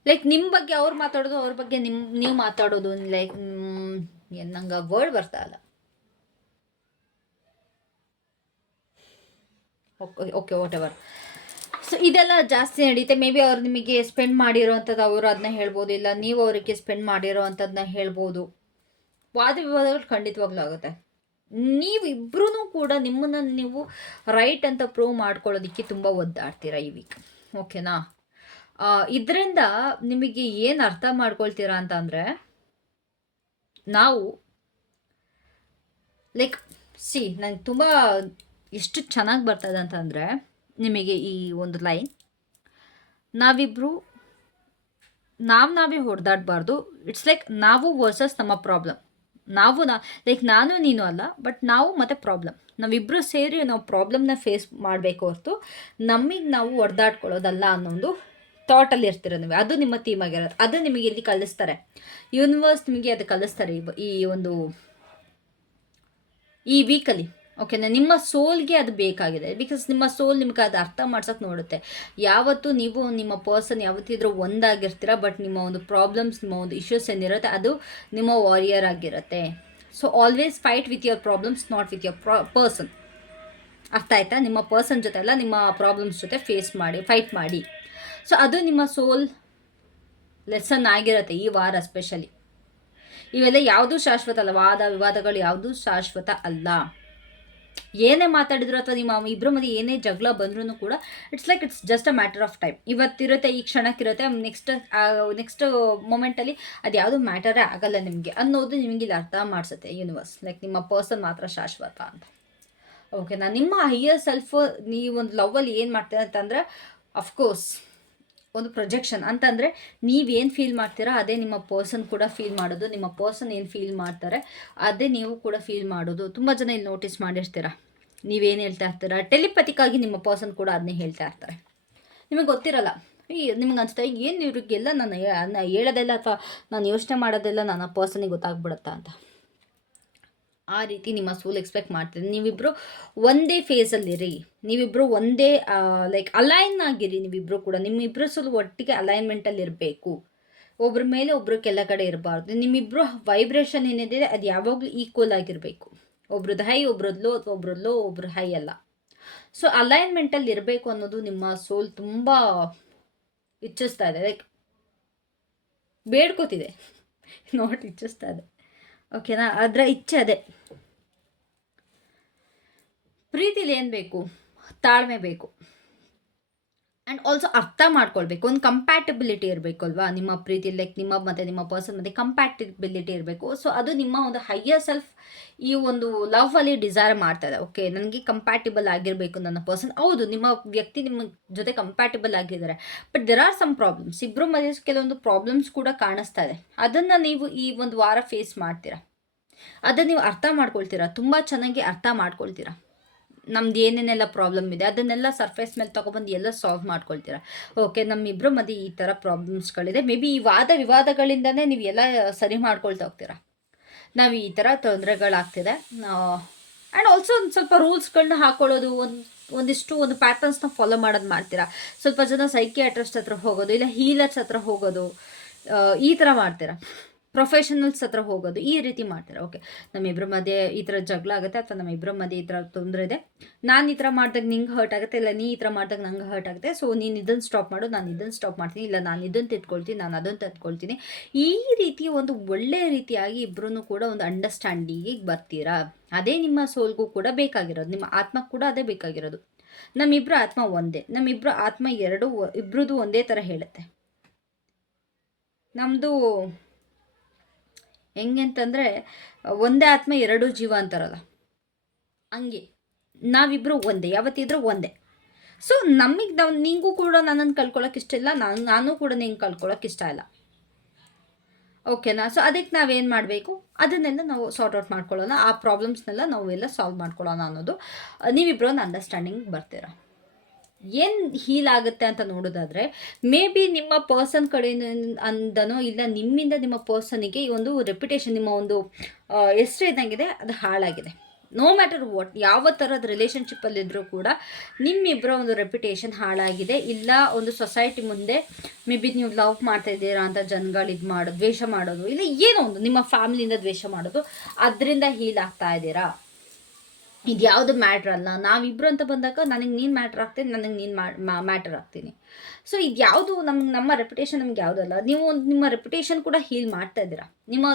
ಲೈಕ್ ನಿಮ್ಮ ಬಗ್ಗೆ ಅವ್ರು ಮಾತಾಡೋದು, ಅವ್ರ ಬಗ್ಗೆ ನೀವು ಮಾತಾಡೋದು, ಲೈಕ್ ನಂಗೆ ವರ್ಡ್ ಬರ್ತಾ ಇಲ್ಲ. Okay what ever. ಸೊ ಇದೆಲ್ಲ ಜಾಸ್ತಿ ನಡೀತೆ. ಮೇ ಬಿ ಅವ್ರು ನಿಮಗೆ ಸ್ಪೆಂಡ್ ಮಾಡಿರೋವಂಥದ್ದು ಅವರು ಅದನ್ನ ಹೇಳ್ಬೋದು, ಇಲ್ಲ ನೀವು ಅವರಿಗೆ ಸ್ಪೆಂಡ್ ಮಾಡಿರೋ ಅಂಥದ್ದನ್ನ ಹೇಳ್ಬೋದು. ವಾದ ವಿವಾದಗಳು ಖಂಡಿತವಾಗ್ಲೂ ಆಗುತ್ತೆ. ನೀವಿಬ್ಬರೂ ಕೂಡ ನಿಮ್ಮನ್ನು ನೀವು ರೈಟ್ ಅಂತ ಪ್ರೂವ್ ಮಾಡ್ಕೊಳ್ಳೋದಕ್ಕೆ ತುಂಬ ಒದ್ದಾಡ್ತೀರಾ ಈ ವೀಕ್. ಓಕೆನಾ? ಇದರಿಂದ ನಿಮಗೆ ಏನು ಅರ್ಥ ಮಾಡ್ಕೊಳ್ತೀರಾ ಅಂತ ಅಂದರೆ, ನಾವು ಲೈಕ್ ನನಗೆ ತುಂಬ ಎಷ್ಟು ಚೆನ್ನಾಗಿ ಬರ್ತದೆ ಅಂತಂದರೆ, ನಿಮಗೆ ಈ ಒಂದು ಲೈನ್, ನಾವಿಬ್ಬರು ನಾವೇ ಹೊಡೆದಾಡಬಾರ್ದು. ಇಟ್ಸ್ ಲೈಕ್ ನಾವು ವರ್ಸಸ್ ನಮ್ಮ ಪ್ರಾಬ್ಲಮ್. ಲೈಕ್ ನಾನು ನೀನು ಅಲ್ಲ, ಬಟ್ ನಾವು ಮತ್ತು ಪ್ರಾಬ್ಲಮ್ ನಾವಿಬ್ಬರು ಸೇರಿ ನಾವು ಪ್ರಾಬ್ಲಮ್ನ ಫೇಸ್ ಮಾಡಬೇಕು ಹೊರತು ನಮಗೆ ನಾವು ಹೊಡೆದಾಡ್ಕೊಳ್ಳೋದಲ್ಲ ಅನ್ನೋ ಒಂದು ಥಾಟಲ್ಲಿ ಇರ್ತೀರ ನೀವು. ಅದು ನಿಮ್ಮ ಥೀಮ್ ಆಗಿರೋದು. ಅದು ನಿಮಗೆ ಇಲ್ಲಿ ಕಲಿಸ್ತಾರೆ, ಯೂನಿವರ್ಸ್ ನಿಮಗೆ ಅದು ಕಲಿಸ್ತಾರೆ ಈ ಒಂದು ಈ ವೀಕಲ್ಲಿ. ಓಕೆನಾ? ನಿಮ್ಮ ಸೋಲ್ಗೆ ಅದು ಬೇಕಾಗಿದೆ. ಬಿಕಾಸ್ ನಿಮ್ಮ ಸೋಲ್ ನಿಮ್ಗೆ ಅದು ಅರ್ಥ ಮಾಡ್ಸೋಕೆ ನೋಡುತ್ತೆ. ಯಾವತ್ತೂ ನೀವು ನಿಮ್ಮ ಪರ್ಸನ್ ಯಾವತ್ತಿದ್ರೂ ಒಂದಾಗಿರ್ತೀರ, ಬಟ್ ನಿಮ್ಮ ಒಂದು ಪ್ರಾಬ್ಲಮ್ಸ್, ನಿಮ್ಮ ಒಂದು ಇಶ್ಯೂಸ್ ಏನಿರುತ್ತೆ ಅದು ನಿಮ್ಮ ವಾರಿಯರ್ ಆಗಿರುತ್ತೆ. So always fight with your problems, not with your person. ಅರ್ಥ ಆಯ್ತಾ? ನಿಮ್ಮ ಪರ್ಸನ್ ಜೊತೆ ಅಲ್ಲ, ನಿಮ್ಮ ಪ್ರಾಬ್ಲಮ್ಸ್ ಜೊತೆ ಫೈಟ್ ಮಾಡಿ. ಸೊ ಅದು ನಿಮ್ಮ ಸೋಲ್ ಲೆಸನ್ ಆಗಿರುತ್ತೆ ಈ ವಾರ ಸ್ಪೆಷಲಿ. ಇವೆಲ್ಲ ಯಾವುದೂ ಶಾಶ್ವತ ಅಲ್ಲ, ವಾದ ವಿವಾದಗಳು ಯಾವುದೂ ಶಾಶ್ವತ ಅಲ್ಲ. ಏನೇ ಮಾತಾಡಿದ್ರು ಅಥವಾ ನಿಮ್ಮ ಇಬ್ಬರ ಮಧ್ಯೆ ಏನೇ ಜಗಳ ಬಂದ್ರೂ ಕೂಡ it's just a matter of time. ಇವತ್ತಿರುತ್ತೆ, ಈ ಕ್ಷಣಕ್ಕಿರುತ್ತೆ, ನೆಕ್ಸ್ಟ್ ಮೊಮೆಂಟಲ್ಲಿ ಅದು ಯಾವುದು ಮ್ಯಾಟರೇ ಆಗಲ್ಲ ನಿಮಗೆ ಅನ್ನೋದು ನಿಮಗೆ ಇಲ್ಲಿ ಅರ್ಥ ಮಾಡಿಸುತ್ತೆ ಯೂನಿವರ್ಸ್. ಲೈಕ್ ನಿಮ್ಮ ಪರ್ಸನ್ ಮಾತ್ರ ಶಾಶ್ವತ ಅಂತ. ಓಕೆನಾ? ನಿಮ್ಮ ಹೈಯರ್ ಸೆಲ್ಫ್ ನೀವು ಒಂದು ಲವ್ವಲ್ಲಿ ಏನು ಮಾಡ್ತೀರ ಅಂತಂದರೆ, ಅಫ್ಕೋರ್ಸ್ ಒಂದು ಪ್ರೊಜೆಕ್ಷನ್ ಅಂತಂದರೆ ನೀವೇನು ಫೀಲ್ ಮಾಡ್ತೀರಾ ಅದೇ ನಿಮ್ಮ ಪರ್ಸನ್ ಕೂಡ ಫೀಲ್ ಮಾಡೋದು. ನಿಮ್ಮ ಪರ್ಸನ್ ಏನು ಫೀಲ್ ಮಾಡ್ತಾರೆ ಅದೇ ನೀವು ಕೂಡ ಫೀಲ್ ಮಾಡೋದು. ತುಂಬ ಜನ ಇಲ್ಲಿ ನೋಟಿಸ್ ಮಾಡಿರ್ತೀರ, ನೀವೇನು ಹೇಳ್ತಾ ಇರ್ತೀರ ಟೆಲಿಪತಿಕ್ಕಾಗಿ ನಿಮ್ಮ ಪರ್ಸನ್ ಕೂಡ ಅದನ್ನೇ ಹೇಳ್ತಾ ಇರ್ತಾರೆ. ನಿಮಗೆ ಗೊತ್ತಿರಲ್ಲ, ನಿಮ್ಗೆ ಅನಿಸ್ತಾ ಏನು ಇವ್ರಿಗೆಲ್ಲ ನಾನು ಹೇಳೋದೆಲ್ಲ ಅಥವಾ ನಾನು ಯೋಚನೆ ಮಾಡೋದೆಲ್ಲ ನನ್ನ ಪರ್ಸನಿಗೆ ಗೊತ್ತಾಗ್ಬಿಡುತ್ತಾ ಅಂತ. ಆ ರೀತಿ ನಿಮ್ಮ ಸೋಲ್ ಎಕ್ಸ್ಪೆಕ್ಟ್ ಮಾಡ್ತೀರಿ. ನೀವಿಬ್ಬರು ಒಂದೇ ಫೇಸಲ್ಲಿರಿ, ನೀವಿಬ್ಬರು ಒಂದೇ ಲೈಕ್ ಅಲೈನ್ ಆಗಿರಿ. ನೀವಿಬ್ಬರು ಕೂಡ ನಿಮ್ಮಿಬ್ಬರು ಸೋಲ್ ಒಟ್ಟಿಗೆ ಅಲೈನ್ಮೆಂಟಲ್ಲಿ ಇರಬೇಕು. ಒಬ್ಬರ ಮೇಲೆ ಒಬ್ಬರು ಕೆಲ ಕಡೆ ಇರಬಾರ್ದು. ನಿಮ್ಮಿಬ್ಬರು ವೈಬ್ರೇಷನ್ ಏನಿದೆ ಅದು ಯಾವಾಗಲೂ ಈಕ್ವಲ್ ಆಗಿರಬೇಕು. ಒಬ್ರದ್ದು ಹೈ ಒಬ್ರದ್ದು ಲೋ, ಅಥವಾ ಒಬ್ರದ್ದು ಲೋ ಒಬ್ರು ಹೈ ಅಲ್ಲ. ಸೊ ಅಲೈನ್ಮೆಂಟಲ್ಲಿ ಇರಬೇಕು ಅನ್ನೋದು ನಿಮ್ಮ ಸೋಲ್ ತುಂಬ ಇಚ್ಛಿಸ್ತಾ ಇದೆ, ಲೈಕ್ ಬೇಡ್ಕೋತಿದೆ, ನೋಟ್ ಇಚ್ಛಿಸ್ತಾ ಇದೆ. ಓಕೆನಾ? ಅದರ ಇಚ್ಛೆ ಅದೇ. ಪ್ರೀತಿಲಿ ಏನು ಬೇಕು? ತಾಳ್ಮೆ ಬೇಕು. ಆ್ಯಂಡ್ ಆಲ್ಸೋ ಅರ್ಥ ಮಾಡ್ಕೊಳ್ಬೇಕು. ಒಂದು ಕಂಪ್ಯಾಟಿಬಿಲಿಟಿ ಇರಬೇಕು ಅಲ್ವಾ ನಿಮ್ಮ ಪ್ರೀತಿ, ಲೈಕ್ ನಿಮ್ಮ ಮತ್ತು ನಿಮ್ಮ ಪರ್ಸನ್ ಮತ್ತು ಕಂಪ್ಯಾಟಿಬಿಲಿಟಿ ಇರಬೇಕು. ಸೊ ಅದು ನಿಮ್ಮ ಒಂದು ಹೈಯರ್ ಸೆಲ್ಫ್ ಈ ಒಂದು ಲವ್ವಲ್ಲಿ ಡಿಸೈರ್ ಮಾಡ್ತಾ ಇದೆ. ಓಕೆ, ನನಗೆ ಕಂಪ್ಯಾಟಿಬಲ್ ಆಗಿರಬೇಕು ನನ್ನ ಪರ್ಸನ್. ಹೌದು, ನಿಮ್ಮ ವ್ಯಕ್ತಿ ನಿಮ್ಮ ಜೊತೆ ಕಂಪ್ಯಾಟಿಬಲ್ ಆಗಿದ್ದಾರೆ, but there are some problems. ಇಬ್ಬರು ಮಧ್ಯೆ ಕೆಲವೊಂದು ಪ್ರಾಬ್ಲಮ್ಸ್ ಕೂಡ ಕಾಣಿಸ್ತಾ ಇದೆ. ಅದನ್ನು ನೀವು ಈ ಒಂದು ವಾರ ಫೇಸ್ ಮಾಡ್ತೀರಾ, ಅದನ್ನು ನೀವು ಅರ್ಥ ಮಾಡ್ಕೊಳ್ತೀರಾ, ತುಂಬ ಚೆನ್ನಾಗಿ ಅರ್ಥ ಮಾಡ್ಕೊಳ್ತೀರಾ. ನಮ್ದು ಏನೇನೆಲ್ಲ ಪ್ರಾಬ್ಲಮ್ ಇದೆ ಅದನ್ನೆಲ್ಲ ಸರ್ಫೇಸ್ ಮೇಲೆ ತೊಗೊಬಂದು ಎಲ್ಲ ಸಾಲ್ವ್ ಮಾಡ್ಕೊಳ್ತೀರಾ. ಓಕೆ, ನಮ್ಮಿಬ್ಬರ ಮಧ್ಯೆ ಈ ಥರ ಪ್ರಾಬ್ಲಮ್ಸ್ಗಳಿದೆ, ಮೇ ಬಿ ಈ ವಾದ ವಿವಾದಗಳಿಂದನೇ ನೀವು ಎಲ್ಲ ಸರಿ ಮಾಡ್ಕೊಳ್ತಾ ಹೋಗ್ತೀರಾ. ನಾವು ಈ ಥರ ತೊಂದರೆಗಳಾಗ್ತಿದೆ. ಆ್ಯಂಡ್ ಆಲ್ಸೋ ಒಂದು ಸ್ವಲ್ಪ ರೂಲ್ಸ್ಗಳನ್ನ ಹಾಕ್ಕೊಳ್ಳೋದು, ಒಂದು ಪ್ಯಾಟರ್ನ್ಸ್ನ ಫಾಲೋ ಮಾಡೋದು ಮಾಡ್ತೀರಾ. ಸ್ವಲ್ಪ ಜನ ಸೈಕಿಯಾಟ್ರಿಸ್ಟ್ ಹತ್ರ ಹೋಗೋದು, ಇಲ್ಲ ಹೀಲರ್ಸ್ ಹತ್ರ ಹೋಗೋದು, ಈ ಥರ ಮಾಡ್ತೀರಾ. ಪ್ರೊಫೆಷನಲ್ಸ್ ಹತ್ರ ಹೋಗೋದು, ಈ ರೀತಿ ಮಾಡ್ತಾರೆ. ಓಕೆ, ನಮ್ಮಿಬ್ಬರ ಮಧ್ಯೆ ಈ ಥರ ಜಗಳ ಆಗುತ್ತೆ, ಅಥವಾ ನಮ್ಮಿಬ್ಬರ ಮಧ್ಯೆ ಈ ಥರ ತೊಂದರೆ ಇದೆ, ನಾನು ಈ ಥರ ಮಾಡಿದಾಗ ನಿಂಗೆ ಹರ್ಟ್ ಆಗುತ್ತೆ, ಇಲ್ಲ ನೀ ಈ ಥರ ಮಾಡಿದಾಗ ನಂಗೆ ಹರ್ಟ್ ಆಗುತ್ತೆ. ಸೊ ನೀನು ಇದನ್ನು ಸ್ಟಾಪ್ ಮಾಡು, ನಾನು ಇದನ್ನು ಸ್ಟಾಪ್ ಮಾಡ್ತೀನಿ, ಇಲ್ಲ ನಾನು ಇದನ್ನು ತಿದ್ಕೊಳ್ತೀನಿ, ನಾನು ಅದನ್ನು ತಿದ್ಕೊಳ್ತೀನಿ. ಈ ರೀತಿ ಒಂದು ಒಳ್ಳೆಯ ರೀತಿಯಾಗಿ ಇಬ್ಬರೂ ಕೂಡ ಒಂದು ಅಂಡರ್ಸ್ಟ್ಯಾಂಡಿಂಗಿಗೆ ಬರ್ತೀರಾ. ಅದೇ ನಿಮ್ಮ ಸೋಲ್ಗೂ ಕೂಡ ಬೇಕಾಗಿರೋದು, ನಿಮ್ಮ ಆತ್ಮಕ್ಕೆ ಕೂಡ ಅದೇ ಬೇಕಾಗಿರೋದು. ನಮ್ಮಿಬ್ಬರ ಆತ್ಮ ಒಂದೇ, ನಮ್ಮಿಬ್ಬರ ಆತ್ಮ ಇಬ್ಬರದು ಒಂದೇ ಥರ ಹೇಳುತ್ತೆ. ನಮ್ಮದು ಹೆಂಗೆ ಅಂತಂದರೆ ಒಂದೇ ಆತ್ಮ ಎರಡು ಜೀವ ಅಂತಾರಲ್ಲ, ಹಂಗೆ ನಾವಿಬ್ಬರು ಒಂದೇ, ಯಾವತ್ತಿದ್ರೂ ಒಂದೇ. ಸೊ ನಮಗೆ ನಿಂಗೂ ಕೂಡ ನನ್ನನ್ನು ಕಳ್ಕೊಳ್ಳೋಕೆ ಇಷ್ಟ ಇಲ್ಲ, ನಾನು ಕೂಡ ನಿಂಗೆ ಕಳ್ಕೊಳ್ಳೋಕೆ ಇಷ್ಟ ಇಲ್ಲ. ಓಕೆನಾ? ಸೊ ಅದಕ್ಕೆ ನಾವೇನು ಮಾಡಬೇಕು, ಅದನ್ನೆಲ್ಲ ನಾವು ಸಾರ್ಟ್ ಔಟ್ ಮಾಡ್ಕೊಳ್ಳೋಣ, ಆ ಪ್ರಾಬ್ಲಮ್ಸ್ನೆಲ್ಲ ನಾವು ಎಲ್ಲ ಸಾಲ್ವ್ ಮಾಡ್ಕೊಳ್ಳೋಣ ಅನ್ನೋದು. ನೀವಿಬ್ಬರು ಒಂದು ಅಂಡರ್ಸ್ಟ್ಯಾಂಡಿಂಗ್ ಬರ್ತೀರಾ. ಏನು ಹೀಲ್ ಆಗುತ್ತೆ ಅಂತ ನೋಡೋದಾದರೆ, ಮೇ ಬಿ ನಿಮ್ಮ ಪರ್ಸನ್ ಕಡೆಯಿಂದ ಅಂದನೋ ಇಲ್ಲ ನಿಮ್ಮಿಂದ ನಿಮ್ಮ ಪರ್ಸನಿಗೆ ಈ ಒಂದು ರೆಪ್ಯುಟೇಷನ್, ನಿಮ್ಮ ಒಂದು ಹೆಸರು ಏನಾಗಿದೆ ಅದು ಹಾಳಾಗಿದೆ. ನೋ ಮ್ಯಾಟರ್ ವಾಟ್, ಯಾವ ಥರದ ರಿಲೇಷನ್ಶಿಪ್ಪಲ್ಲಿದ್ದರೂ ಕೂಡ ನಿಮ್ಮಿಬ್ಬರ ಒಂದು ರೆಪ್ಯುಟೇಷನ್ ಹಾಳಾಗಿದೆ. ಇಲ್ಲ ಒಂದು ಸೊಸೈಟಿ ಮುಂದೆ ಮೇ ಬಿ ನೀವು ಲವ್ ಮಾಡ್ತಾ ಇದ್ದೀರಾ ಅಂತ ಜನಗಳು ಇದು ಮಾಡೋದು, ದ್ವೇಷ ಮಾಡೋದು, ಇಲ್ಲ ಏನೋ ಒಂದು ನಿಮ್ಮ ಫ್ಯಾಮಿಲಿಯಿಂದ ದ್ವೇಷ ಮಾಡೋದು, ಅದರಿಂದ ಹೀಲ್ ಆಗ್ತಾ ಇದ್ದೀರಾ. ಇದು ಯಾವುದು ಮ್ಯಾಟ್ರ್ ಅಲ್ಲ. ನಾವಿಬ್ಬರು ಅಂತ ಬಂದಾಗ ನನಗೆ ನೀನು ಮ್ಯಾಟ್ರ್ ಆಗ್ತೀನಿ, ನನಗೆ ನೀನು ಮ್ಯಾಟರ್ ಆಗ್ತೀನಿ. ಸೊ ಇದು ಯಾವುದು ನಮ್ಮ ರೆಪ್ಯುಟೇಷನ್ ನಮ್ಗೆ ಯಾವುದಲ್ಲ. ನೀವು ನಿಮ್ಮ ರೆಪ್ಯುಟೇಷನ್ ಕೂಡ ಹೀಲ್ ಮಾಡ್ತಾ ಇದ್ದೀರಾ, ನಿಮ್ಮ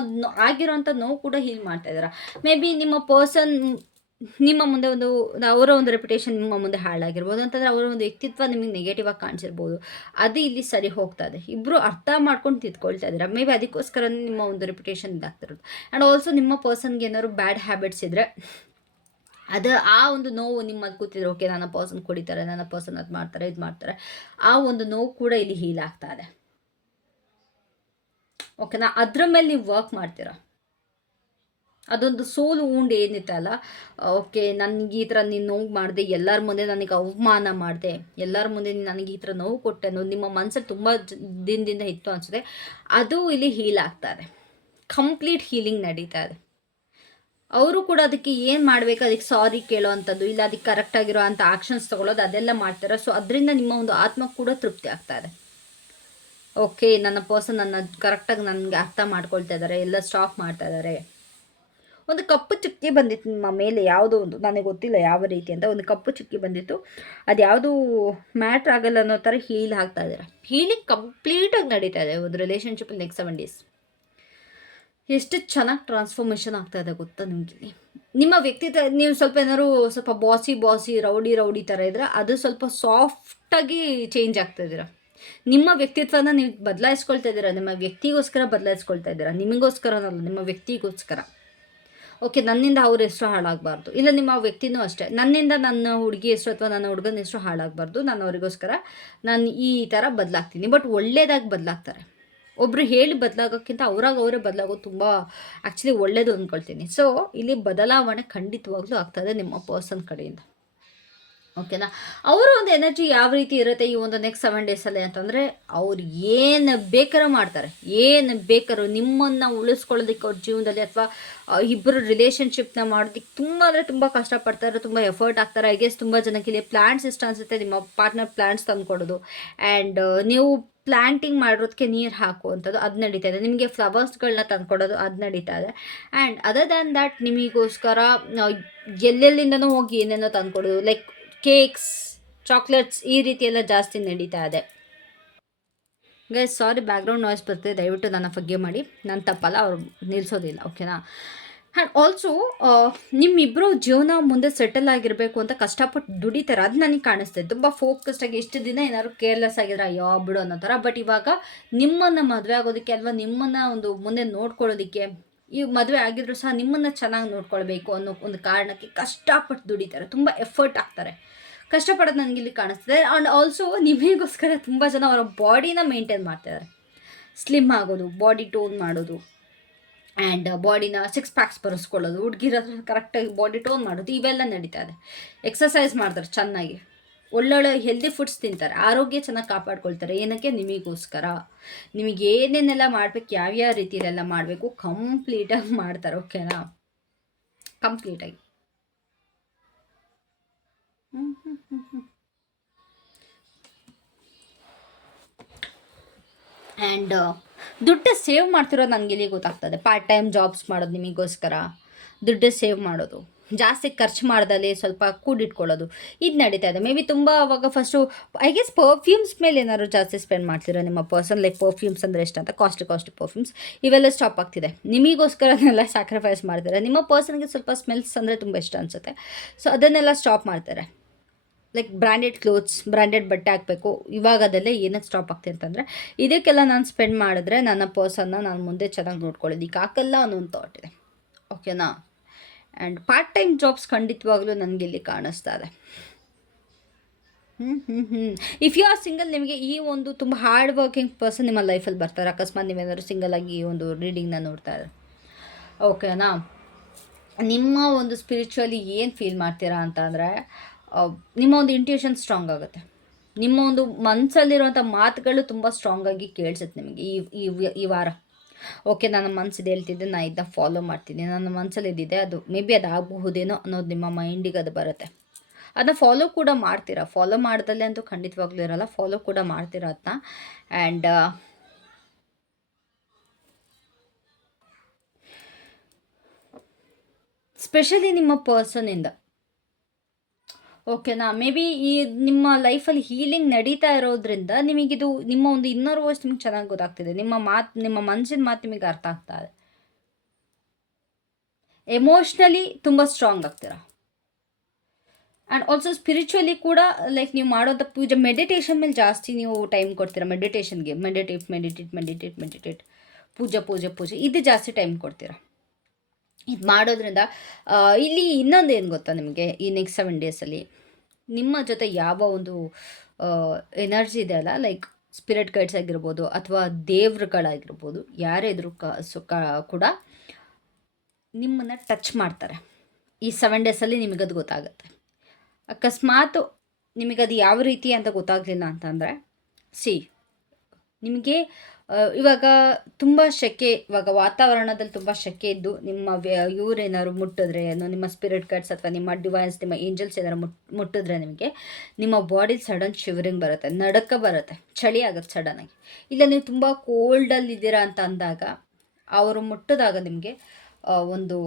ಆಗಿರೋಂಥ ನೋವು ಕೂಡ ಹೀಲ್ ಮಾಡ್ತಾ ಇದ್ದೀರಾ. ಮೇ ಬಿ ನಿಮ್ಮ ಪರ್ಸನ್ ನಿಮ್ಮ ಮುಂದೆ ಅವರ ಒಂದು ರೆಪ್ಯುಟೇಷನ್ ನಿಮ್ಮ ಮುಂದೆ ಹಾಳಾಗಿರ್ಬೋದು, ಅಂತಂದರೆ ಅವರ ಒಂದು ವ್ಯಕ್ತಿತ್ವ ನಿಮಗೆ ನೆಗೆಟಿವ್ ಆಗಿ ಕಾಣಿಸಿರ್ಬೋದು. ಅದು ಇಲ್ಲಿ ಸರಿ ಹೋಗ್ತಾ ಇದೆ, ಇಬ್ಬರು ಅರ್ಥ ಮಾಡ್ಕೊಂಡು ತಿದ್ಕೊಳ್ತಾ ಇದ್ದೀರಾ. ಮೇ ಬಿ ಅದಕ್ಕೋಸ್ಕರ ನಿಮ್ಮ ಒಂದು ರೆಪ್ಯುಟೇಷನ್ ಇದಾಗ್ತಿರೋದು. ಆ್ಯಂಡ್ ಆಲ್ಸೋ ನಿಮ್ಮ ಪರ್ಸನ್ಗೆ ಏನಾದ್ರು ಬ್ಯಾಡ್ ಹ್ಯಾಬಿಟ್ಸ್ ಇದ್ದರೆ ಆ ಒಂದು ನೋವು ನಿಮ್ಮಲ್ಲಿ ಕೂತಿದ್ರೆ, ಓಕೆ ನನ್ನ ಪರ್ಸನ್ ಕುಡಿತಾರೆ, ನನ್ನ ಪರ್ಸನ್ ಅದು ಮಾಡ್ತಾರೆ, ಇದು ಮಾಡ್ತಾರೆ, ಆ ಒಂದು ನೋವು ಕೂಡ ಇಲ್ಲಿ ಹೀಲ್ ಆಗ್ತಾ ಇದೆ. ಓಕೆನಾ? ಅದ್ರ ಮೇಲೆ ನೀವು ವರ್ಕ್ ಮಾಡ್ತೀರಾ. ಅದೊಂದು ಸೋಲು ಉಂಡು ಏನಿತ್ತಲ್ಲ, ಓಕೆ ನನಗೆ ಈ ಥರ ನೀನು ನೋವು ಮಾಡಿದೆ, ಎಲ್ಲರ ಮುಂದೆ ನನಗೆ ಅವಮಾನ ಮಾಡಿದೆ, ಎಲ್ಲರ ಮುಂದೆ ನನಗೆ ಈ ಥರ ನೋವು ಕೊಟ್ಟೆ ಅನ್ನೋದು ನಿಮ್ಮ ಮನಸ್ಸಲ್ಲಿ ತುಂಬ ದಿನದಿಂದ ಇತ್ತು ಅನಿಸುತ್ತೆ. ಅದು ಇಲ್ಲಿ ಹೀಲ್ ಆಗ್ತಾ ಇದೆ, ಕಂಪ್ಲೀಟ್ ಹೀಲಿಂಗ್ ನಡೀತಾ ಇದೆ. ಅವರು ಕೂಡ ಅದಕ್ಕೆ ಏನು ಮಾಡಬೇಕು, ಅದಕ್ಕೆ ಸಾರಿ ಕೇಳೋ ಅಂಥದ್ದು, ಇಲ್ಲ ಅದಕ್ಕೆ ಕರೆಕ್ಟಾಗಿರೋ ಅಂಥ ಆ್ಯಕ್ಷನ್ಸ್ ತೊಗೊಳ್ಳೋದು, ಅದೆಲ್ಲ ಮಾಡ್ತಾರೆ. ಸೊ ಅದರಿಂದ ನಿಮ್ಮ ಒಂದು ಆತ್ಮ ಕೂಡ ತೃಪ್ತಿ ಆಗ್ತಾ ಇದೆ. ಓಕೆ, ನನ್ನ ಪರ್ಸನ್ ನನ್ನ ಕರೆಕ್ಟಾಗಿ ನನಗೆ ಅರ್ಥ ಮಾಡ್ಕೊಳ್ತಾ ಇದ್ದಾರೆ, ಎಲ್ಲ ಸ್ಟಾಪ್ ಮಾಡ್ತಾ ಇದ್ದಾರೆ. ಒಂದು ಕಪ್ಪು ಚುಕ್ಕಿ ಬಂದಿತ್ತು ನಿಮ್ಮ ಮೇಲೆ, ಯಾವುದೋ ಒಂದು, ನನಗೆ ಗೊತ್ತಿಲ್ಲ ಯಾವ ರೀತಿ ಅಂತ, ಒಂದು ಕಪ್ಪು ಚುಕ್ಕಿ ಬಂದಿತ್ತು. ಅದು ಯಾವುದು ಮ್ಯಾಟ್ರ್ ಆಗಲ್ಲ ಅನ್ನೋ ಥರ ಹೀಲ್ ಆಗ್ತಾ ಇದ್ದಾರೆ. ಹೀಲಿಂಗ್ ಕಂಪ್ಲೀಟಾಗಿ ನಡೀತಾ ಇದೆ ಒಂದು ರಿಲೇಷನ್ಶಿಪ್ ನೆಕ್ಸ್ಟ್ 7 days. ಎಷ್ಟು ಚೆನ್ನಾಗಿ ಟ್ರಾನ್ಸ್ಫಾರ್ಮೇಷನ್ ಆಗ್ತಾ ಇದೆ ಗೊತ್ತಾ ನಿಮಗೆ. ನಿಮ್ಮ ವ್ಯಕ್ತಿತ್ವ, ನೀವು ಸ್ವಲ್ಪ ಬಾಸಿ ರೌಡಿ ಥರ ಇದ್ರೆ, ಅದು ಸ್ವಲ್ಪ ಸಾಫ್ಟಾಗಿ ಚೇಂಜ್ ಆಗ್ತಾ ಇದ್ದೀರಾ. ನಿಮ್ಮ ವ್ಯಕ್ತಿತ್ವನ ನೀವು ಬದಲಾಯಿಸ್ಕೊಳ್ತಾ ಇದ್ದೀರಾ, ನಿಮ್ಮ ವ್ಯಕ್ತಿಗೋಸ್ಕರ ಬದಲಾಯಿಸ್ಕೊಳ್ತಾ ಇದ್ದೀರಾ, ನಿಮಗೋಸ್ಕರನಲ್ಲ, ನಿಮ್ಮ ವ್ಯಕ್ತಿಗೋಸ್ಕರ. ಓಕೆ, ನನ್ನಿಂದ ಅವ್ರ ಹೆಸರು ಹಾಳಾಗಬಾರ್ದು, ಇಲ್ಲ ನಿಮ್ಮ ವ್ಯಕ್ತಿನೂ ಅಷ್ಟೇ, ನನ್ನಿಂದ ನನ್ನ ಹುಡುಗಿ ಹೆಸರು ಅಥವಾ ನನ್ನ ಹುಡುಗನ ಹೆಸರು ಹಾಳಾಗಬಾರ್ದು, ನಾನು ಅವರಿಗೋಸ್ಕರ ನಾನು ಈ ಥರ ಬದಲಾಗ್ತೀನಿ. ಬಟ್ ಒಳ್ಳೇದಾಗಿ ಬದಲಾಗ್ತಾರೆ. ಒಬ್ಬರು ಹೇಳಿ ಬದಲಾಗೋಕ್ಕಿಂತ ಅವರೇ ಬದಲಾಗೋದು ತುಂಬ ಆ್ಯಕ್ಚುಲಿ ಒಳ್ಳೇದು ಅಂದ್ಕೊಳ್ತೀನಿ. ಸೊ ಇಲ್ಲಿ ಬದಲಾವಣೆ ಖಂಡಿತವಾಗ್ಲೂ ಆಗ್ತದೆ ನಿಮ್ಮ ಪರ್ಸನ್ ಕಡೆಯಿಂದ. ಓಕೆನಾ? ಅವರ ಒಂದು ಎನರ್ಜಿ ಯಾವ ರೀತಿ ಇರುತ್ತೆ ಈ ಒಂದು ನೆಕ್ಸ್ಟ್ 7 days ಅಂತಂದರೆ, ಅವ್ರು ಏನು ಬೇಕಾದ್ರೂ ಮಾಡ್ತಾರೆ, ಏನು ಬೇಕಾದ್ರೂ ನಿಮ್ಮನ್ನು ಉಳಿಸ್ಕೊಳ್ಳೋದಕ್ಕೆ ಅವ್ರ ಜೀವನದಲ್ಲಿ, ಅಥವಾ ಇಬ್ಬರು ರಿಲೇಷನ್ಶಿಪ್ನ ಮಾಡೋದಕ್ಕೆ ತುಂಬ ಅಂದರೆ ತುಂಬ ಕಷ್ಟಪಡ್ತಾರೆ, ತುಂಬ ಎಫರ್ಟ್ ಆಗ್ತಾರೆ. ಐ ಗೆಸ್ ತುಂಬ ಜನಕ್ಕೆ ಇಲ್ಲಿ ಪ್ಲ್ಯಾಂಟ್ಸ್ ಇಷ್ಟ ಅನಿಸುತ್ತೆ, ನಿಮ್ಮ ಪಾರ್ಟ್ನರ್ ಪ್ಲ್ಯಾಂಟ್ಸ್ ತಂದುಕೊಡೋದು, ಆ್ಯಂಡ್ ನೀವು ಪ್ಲ್ಯಾಂಟಿಂಗ್ ಮಾಡೋದಕ್ಕೆ ನೀರು ಹಾಕುವಂಥದ್ದು ಅದು ನಡೀತಾ ಇದೆ. ನಿಮಗೆ ಫ್ಲವರ್ಸ್ಗಳನ್ನ ತಂದುಕೊಡೋದು ಅದು ನಡೀತಾ ಇದೆ. ಆ್ಯಂಡ್ ಅದರ್ ದ್ಯಾನ್ ದ್ಯಾಟ್ ನಿಮಗೋಸ್ಕರ ಎಲ್ಲೆಲ್ಲಿಂದನೂ ಹೋಗಿ ಏನೇನೋ ತಂದುಕೊಡೋದು, ಲೈಕ್ ಕೇಕ್ಸ್, ಚಾಕ್ಲೇಟ್ಸ್, ಈ ರೀತಿ ಎಲ್ಲ ಜಾಸ್ತಿ ನಡೀತಾ ಇದೆ. ಗೈಸ್ ಸಾರಿ, ಬ್ಯಾಕ್ಗ್ರೌಂಡ್ ನಾಯ್ಸ್ ಬರ್ತಿದೆ, ದಯವಿಟ್ಟು ನನ್ನ ಫಗ್ಗೆ ಮಾಡಿ, ನನ್ನ ತಪ್ಪಲ್ಲ, ಅವ್ರು ನಿಲ್ಲಿಸೋದಿಲ್ಲ. ಓಕೆನಾ? ಆ್ಯಂಡ್ ಆಲ್ಸೋ ನಿಮ್ಮಿಬ್ಬರು ಜೀವನ ಮುಂದೆ ಸೆಟಲ್ ಆಗಿರಬೇಕು ಅಂತ ಕಷ್ಟಪಟ್ಟು ದುಡಿತಾರೆ, ಅದು ನನಗೆ ಕಾಣಿಸ್ತದೆ. ತುಂಬ ಫೋಕಸ್ಡಾಗಿ ಎಷ್ಟು ದಿನ ಏನಾದ್ರು ಕೇರ್ಲೆಸ್ ಆಗಿದ್ರೆ ಅಯ್ಯೋ ಬಿಡು ಅನ್ನೋ ಥರ. ಬಟ್ ಇವಾಗ ನಿಮ್ಮನ್ನು ಮದುವೆ ಆಗೋದಕ್ಕೆ, ಅಲ್ವಾ ನಿಮ್ಮನ್ನು ಒಂದು ಮುಂದೆ ನೋಡ್ಕೊಳ್ಳೋದಕ್ಕೆ, ಈ ಮದುವೆ ಆಗಿದ್ರು ಸಹ ನಿಮ್ಮನ್ನು ಚೆನ್ನಾಗಿ ನೋಡ್ಕೊಳ್ಬೇಕು ಅನ್ನೋ ಒಂದು ಕಾರಣಕ್ಕೆ ಕಷ್ಟಪಟ್ಟು ದುಡಿತಾರೆ, ತುಂಬ ಎಫರ್ಟ್ ಆಗ್ತಾರೆ. ಕಷ್ಟಪಡೋದು ನನಗೆ ಇಲ್ಲಿ ಕಾಣಿಸ್ತದೆ. ಆ್ಯಂಡ್ ಆಲ್ಸೋ ನಿಮಗೋಸ್ಕರ ತುಂಬ ಜನ ಅವರ ಬಾಡಿನ ಮೇಂಟೈನ್ ಮಾಡ್ತಿದ್ದಾರೆ, ಸ್ಲಿಮ್ ಆಗೋದು, ಬಾಡಿ ಟೋನ್ ಮಾಡೋದು, ಆ್ಯಂಡ್ ಬಾಡಿನ 6 ಪ್ಯಾಕ್ಸ್ ಬರೆಸ್ಕೊಳ್ಳೋದು, ಹುಡುಗಿರ ಕರೆಕ್ಟಾಗಿ ಬಾಡಿ ಟೋನ್ ಮಾಡೋದು, ಇವೆಲ್ಲ ನಡೀತಾ ಇದೆ. ಎಕ್ಸಸೈಸ್ ಮಾಡ್ತಾರೆ ಚೆನ್ನಾಗಿ, ಒಳ್ಳೊಳ್ಳೆ ಹೆಲ್ದಿ ಫುಡ್ಸ್ ತಿಂತಾರೆ, ಆರೋಗ್ಯ ಚೆನ್ನಾಗಿ ಕಾಪಾಡ್ಕೊಳ್ತಾರೆ. ಏನಕ್ಕೆ? ನಿಮಗೋಸ್ಕರ. ನಿಮಗೆ ಏನೇನೆಲ್ಲ ಮಾಡಬೇಕು, ಯಾವ್ಯಾವ ರೀತಿಯಲ್ಲೆಲ್ಲ ಮಾಡಬೇಕು ಕಂಪ್ಲೀಟಾಗಿ ಮಾಡ್ತಾರೆ. ಓಕೆನಾ? ಕಂಪ್ಲೀಟಾಗಿ. ಆ್ಯಂಡ್ ದುಡ್ಡು ಸೇವ್ ಮಾಡ್ತಿರೋದು ನನಗೆ ಇಲ್ಲಿ ಗೊತ್ತಾಗ್ತದೆ. ಪಾರ್ಟ್ ಟೈಮ್ ಜಾಬ್ಸ್ ಮಾಡೋದು ನಿಮಗೋಸ್ಕರ, ದುಡ್ಡು ಸೇವ್ ಮಾಡೋದು, ಜಾಸ್ತಿ ಖರ್ಚು ಮಾಡ್ದಲ್ಲಿ ಸ್ವಲ್ಪ ಕೂಡಿಟ್ಕೊಳ್ಳೋದು, ಇದು ನಡೀತಾ ಇದೆ. ಮೇ ಬಿ ತುಂಬ ಅವಾಗ ಫಸ್ಟು ಐ ಗೆಸ್ ಪರ್ಫ್ಯೂಮ್ಸ್ ಮೇಲೆ ಏನಾದ್ರು ಜಾಸ್ತಿ ಸ್ಪೆಂಡ್ ಮಾಡ್ತೀರಾ ನಿಮ್ಮ ಪರ್ಸನ್. ಲೈಕ್ ಪರ್ಫ್ಯೂಮ್ಸ್ ಅಂದರೆ ಎಷ್ಟು ಅಂತ, ಕಾಸ್ಟ್ಲಿ ಪರ್ಫ್ಯೂಮ್ಸ್ ಇವೆಲ್ಲ ಸ್ಟಾಪ್ ಆಗ್ತಿದೆ. ನಿಮಗೋಸ್ಕರನೆಲ್ಲ ಸ್ಯಾಕ್ರಿಫೈಸ್ ಮಾಡ್ತಾರೆ. ನಿಮ್ಮ ಪರ್ಸನ್ಗೆ ಸ್ವಲ್ಪ ಸ್ಮೆಲ್ಸ್ ಅಂದರೆ ತುಂಬ ಇಷ್ಟ ಅನಿಸುತ್ತೆ, ಸೊ ಅದನ್ನೆಲ್ಲ ಸ್ಟಾಪ್ ಮಾಡ್ತಾರೆ. ಲೈಕ್ ಬ್ರ್ಯಾಂಡೆಡ್ ಕ್ಲೋತ್ಸ್, ಬ್ರ್ಯಾಂಡೆಡ್ ಬಟ್ಟೆ ಹಾಕಬೇಕು, ಇವಾಗ ಅದೆಲ್ಲ ಏನಕ್ಕೆ ಸ್ಟಾಪ್ ಆಗ್ತಿದೆ ಅಂತಂದರೆ, ಇದಕ್ಕೆಲ್ಲ ನಾನು ಸ್ಪೆಂಡ್ ಮಾಡಿದ್ರೆ ನನ್ನ ಪರ್ಸನ್ನ ನಾನು ಮುಂದೆ ಚೆನ್ನಾಗಿ ನೋಡ್ಕೊಳ್ಳೋದಕ್ಕೆ ಹಾಕಲ್ಲ ಅನ್ನೋ ಒಂದು ಥಾಟ್ ಇದೆ. ಓಕೆನಾ? ಆ್ಯಂಡ್ ಪಾರ್ಟ್ ಟೈಮ್ ಜಾಬ್ಸ್ ಖಂಡಿತವಾಗ್ಲೂ ನನಗಿಲ್ಲಿ ಕಾಣಿಸ್ತಾ ಇದೆ. ಇಫ್ ಯು ಆರ್ ಸಿಂಗಲ್, ನಿಮಗೆ ಈ ಒಂದು ತುಂಬ ಹಾರ್ಡ್ ವರ್ಕಿಂಗ್ ಪರ್ಸನ್ ನಿಮ್ಮ ಲೈಫಲ್ಲಿ ಬರ್ತಾರೆ. ಅಕಸ್ಮಾತ್ ನೀವೇನಾದರೂ ಸಿಂಗಲ್ ಆಗಿ ಈ ಒಂದು ರೀಡಿಂಗ್ನ ನೋಡ್ತಾ ಇದ್ದಾರೆ, ಓಕೆನಾ. ನಿಮ್ಮ ಒಂದು ಸ್ಪಿರಿಚುವಲಿ ಏನು ಫೀಲ್ ಮಾಡ್ತೀರಾ ಅಂತ ಅಂದರೆ, ನಿಮ್ಮ ಒಂದು ಇಂಟ್ಯೂಷನ್ ಸ್ಟ್ರಾಂಗ್ ಆಗುತ್ತೆ. ನಿಮ್ಮ ಒಂದು ಮನಸ್ಸಲ್ಲಿರುವಂಥ ಮಾತುಗಳು ತುಂಬ ಸ್ಟ್ರಾಂಗಾಗಿ ಕೇಳಿಸುತ್ತೆ ನಿಮಗೆ ಈ ವಾರ. ಓಕೆ, ನನ್ನ ಮನಸ್ಸಿದೆ ಹೇಳ್ತಿದ್ದೆ, ನಾನು ಇದನ್ನ ಫಾಲೋ ಮಾಡ್ತೀನಿ, ನನ್ನ ಮನಸ್ಸಲ್ಲಿ ಇದ್ದಿದೆ, ಅದು ಮೇ ಬಿ ಅದು ಆಗಬಹುದೇನೋ ಅನ್ನೋದು ನಿಮ್ಮ ಮೈಂಡಿಗೆ ಅದು ಬರುತ್ತೆ. ಅದನ್ನ ಫಾಲೋ ಕೂಡ ಮಾಡ್ತೀರಾ. ಫಾಲೋ ಮಾಡ್ದಲ್ಲೇ ಅಂತೂ ಖಂಡಿತವಾಗ್ಲೂ ಇರೋಲ್ಲ, ಫಾಲೋ ಕೂಡ ಮಾಡ್ತೀರಾ ಅದನ್ನ. ಆ್ಯಂಡ್ ಸ್ಪೆಷಲಿ ನಿಮ್ಮ ಪರ್ಸನಿಂದ, ಓಕೆನಾ, ಮೇ ಬಿ ಈ ನಿಮ್ಮ ಲೈಫಲ್ಲಿ ಹೀಲಿಂಗ್ ನಡೀತಾ ಇರೋದ್ರಿಂದ ನಿಮಗಿದು ನಿಮ್ಮ ಒಂದು ಇನ್ನರ್ ವಾಯ್ಸ್ ನಿಮಗೆ ಚೆನ್ನಾಗಿ ಗೊತ್ತಾಗ್ತಿದೆ. ನಿಮ್ಮ ಮನಸ್ಸಿನ ಮಾತು ನಿಮಗೆ ಅರ್ಥ ಆಗ್ತಾ ಇದೆ. ಎಮೋಷ್ನಲಿ ತುಂಬ ಸ್ಟ್ರಾಂಗ್ ಆಗ್ತೀರಾ. ಆ್ಯಂಡ್ ಆಲ್ಸೋ ಸ್ಪಿರಿಚುವಲಿ ಕೂಡ, ಲೈಕ್ ನೀವು ಮಾಡೋಂಥ ಪೂಜೆ, ಮೆಡಿಟೇಷನ್ ಮೇಲೆ ಜಾಸ್ತಿ ನೀವು ಟೈಮ್ ಕೊಡ್ತೀರಾ. ಮೆಡಿಟೇಷನ್ಗೆ ಮೆಡಿಟೇಟ್, ಪೂಜೆ ಇದು ಜಾಸ್ತಿ ಟೈಮ್ ಕೊಡ್ತೀರಾ. ಇದು ಮಾಡೋದ್ರಿಂದ ಇಲ್ಲಿ ಇನ್ನೊಂದು ಏನು ಗೊತ್ತಾ ನಿಮಗೆ, ಈ ನೆಕ್ಸ್ಟ್ 7 ಡೇಸಲ್ಲಿ ನಿಮ್ಮ ಜೊತೆ ಯಾವ ಒಂದು ಎನರ್ಜಿ ಇದೆ ಅಲ್ಲ, ಲೈಕ್ ಸ್ಪಿರಿಟ್ ಗೈಡ್ಸ್ ಆಗಿರ್ಬೋದು ಅಥವಾ ದೇವ್ರುಗಳಾಗಿರ್ಬೋದು, ಯಾರೇ ಇದ್ರೂ ಕೂಡ ನಿಮ್ಮನ್ನು ಟಚ್ ಮಾಡ್ತಾರೆ. ಈ 7 ಡೇಸಲ್ಲಿ ನಿಮಗದು ಗೊತ್ತಾಗುತ್ತೆ. ಅಕಸ್ಮಾತ್ ನಿಮಗದು ಯಾವ ರೀತಿ ಅಂತ ಗೊತ್ತಾಗಲಿಲ್ಲ ಅಂತಂದರೆ, ನಿಮಗೆ ಇವಾಗ ತುಂಬ ಸೆಕೆ, ಇವಾಗ ವಾತಾವರಣದಲ್ಲಿ ತುಂಬ ಸೆಕೆ ಇದ್ದು ನಿಮ್ಮ ಏನಾದ್ರು ಮುಟ್ಟಿದ್ರೆ, ನಿಮ್ಮ ಸ್ಪಿರಿಟ್ ಗೈಡ್ಸ್ ಅಥವಾ ನಿಮ್ಮ ಡಿವೈನ್ಸ್, ನಿಮ್ಮ ಏಂಜಲ್ಸ್ ಏನಾದ್ರು ಮುಟ್ಟಿದ್ರೆ ನಿಮಗೆ ನಿಮ್ಮ ಬಾಡಿ ಸಡನ್ ಶಿವರಿಂಗ್ ಬರುತ್ತೆ, ನಡುಕ ಬರುತ್ತೆ, ಚಳಿ ಆಗುತ್ತೆ ಸಡನ್ನಾಗಿ. ಇಲ್ಲ ನೀವು ತುಂಬ ಕೋಲ್ಡಲ್ಲಿದ್ದೀರಾ ಅಂತ ಅಂದಾಗ ಅವರು ಮುಟ್ಟಿದಾಗ ನಿಮಗೆ ಒಂದು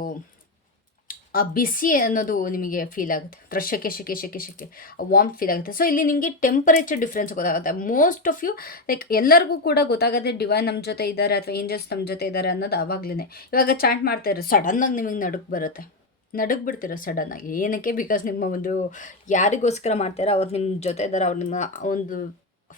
ಆ ಬಿಸಿ ಅನ್ನೋದು ನಿಮಗೆ ಫೀಲ್ ಆಗುತ್ತೆ. ಒಂಥರ ಶೆಕೆ ವಾರ್ಮ್ ಫೀಲ್ ಆಗುತ್ತೆ. ಸೊ ಇಲ್ಲಿ ನಿಮಗೆ ಟೆಂಪರೇಚರ್ ಡಿಫ್ರೆನ್ಸ್ ಗೊತ್ತಾಗುತ್ತೆ. ಮೋಸ್ಟ್ ಆಫ್ ಯು, ಲೈಕ್ ಎಲ್ಲರಿಗೂ ಕೂಡ ಗೊತ್ತಾಗುತ್ತೆ ಡಿವೈನ್ ನಮ್ಮ ಜೊತೆ ಇದ್ದಾರೆ ಅಥವಾ ಏಂಜಲ್ಸ್ ನಮ್ಮ ಜೊತೆ ಇದ್ದಾರೆ ಅನ್ನೋದು ಆವಾಗಲೇ. ಇವಾಗ ಚಾಂಟ್ ಮಾಡ್ತಾ ಇರೋ ಸಡನ್ನಾಗಿ ನಿಮಗೆ ನಡುಕ್ ಬಿಡ್ತೀರ ಸಡನ್ನಾಗಿ. ಏನಕ್ಕೆ? ಬಿಕಾಸ್ ನಿಮ್ಮ ಒಂದು ಯಾರಿಗೋಸ್ಕರ ಮಾಡ್ತೀರಾ ಅವ್ರು ನಿಮ್ಮ ಜೊತೆ ಇದ್ದಾರೆ, ಅವ್ರು ನಿಮ್ಮ ಒಂದು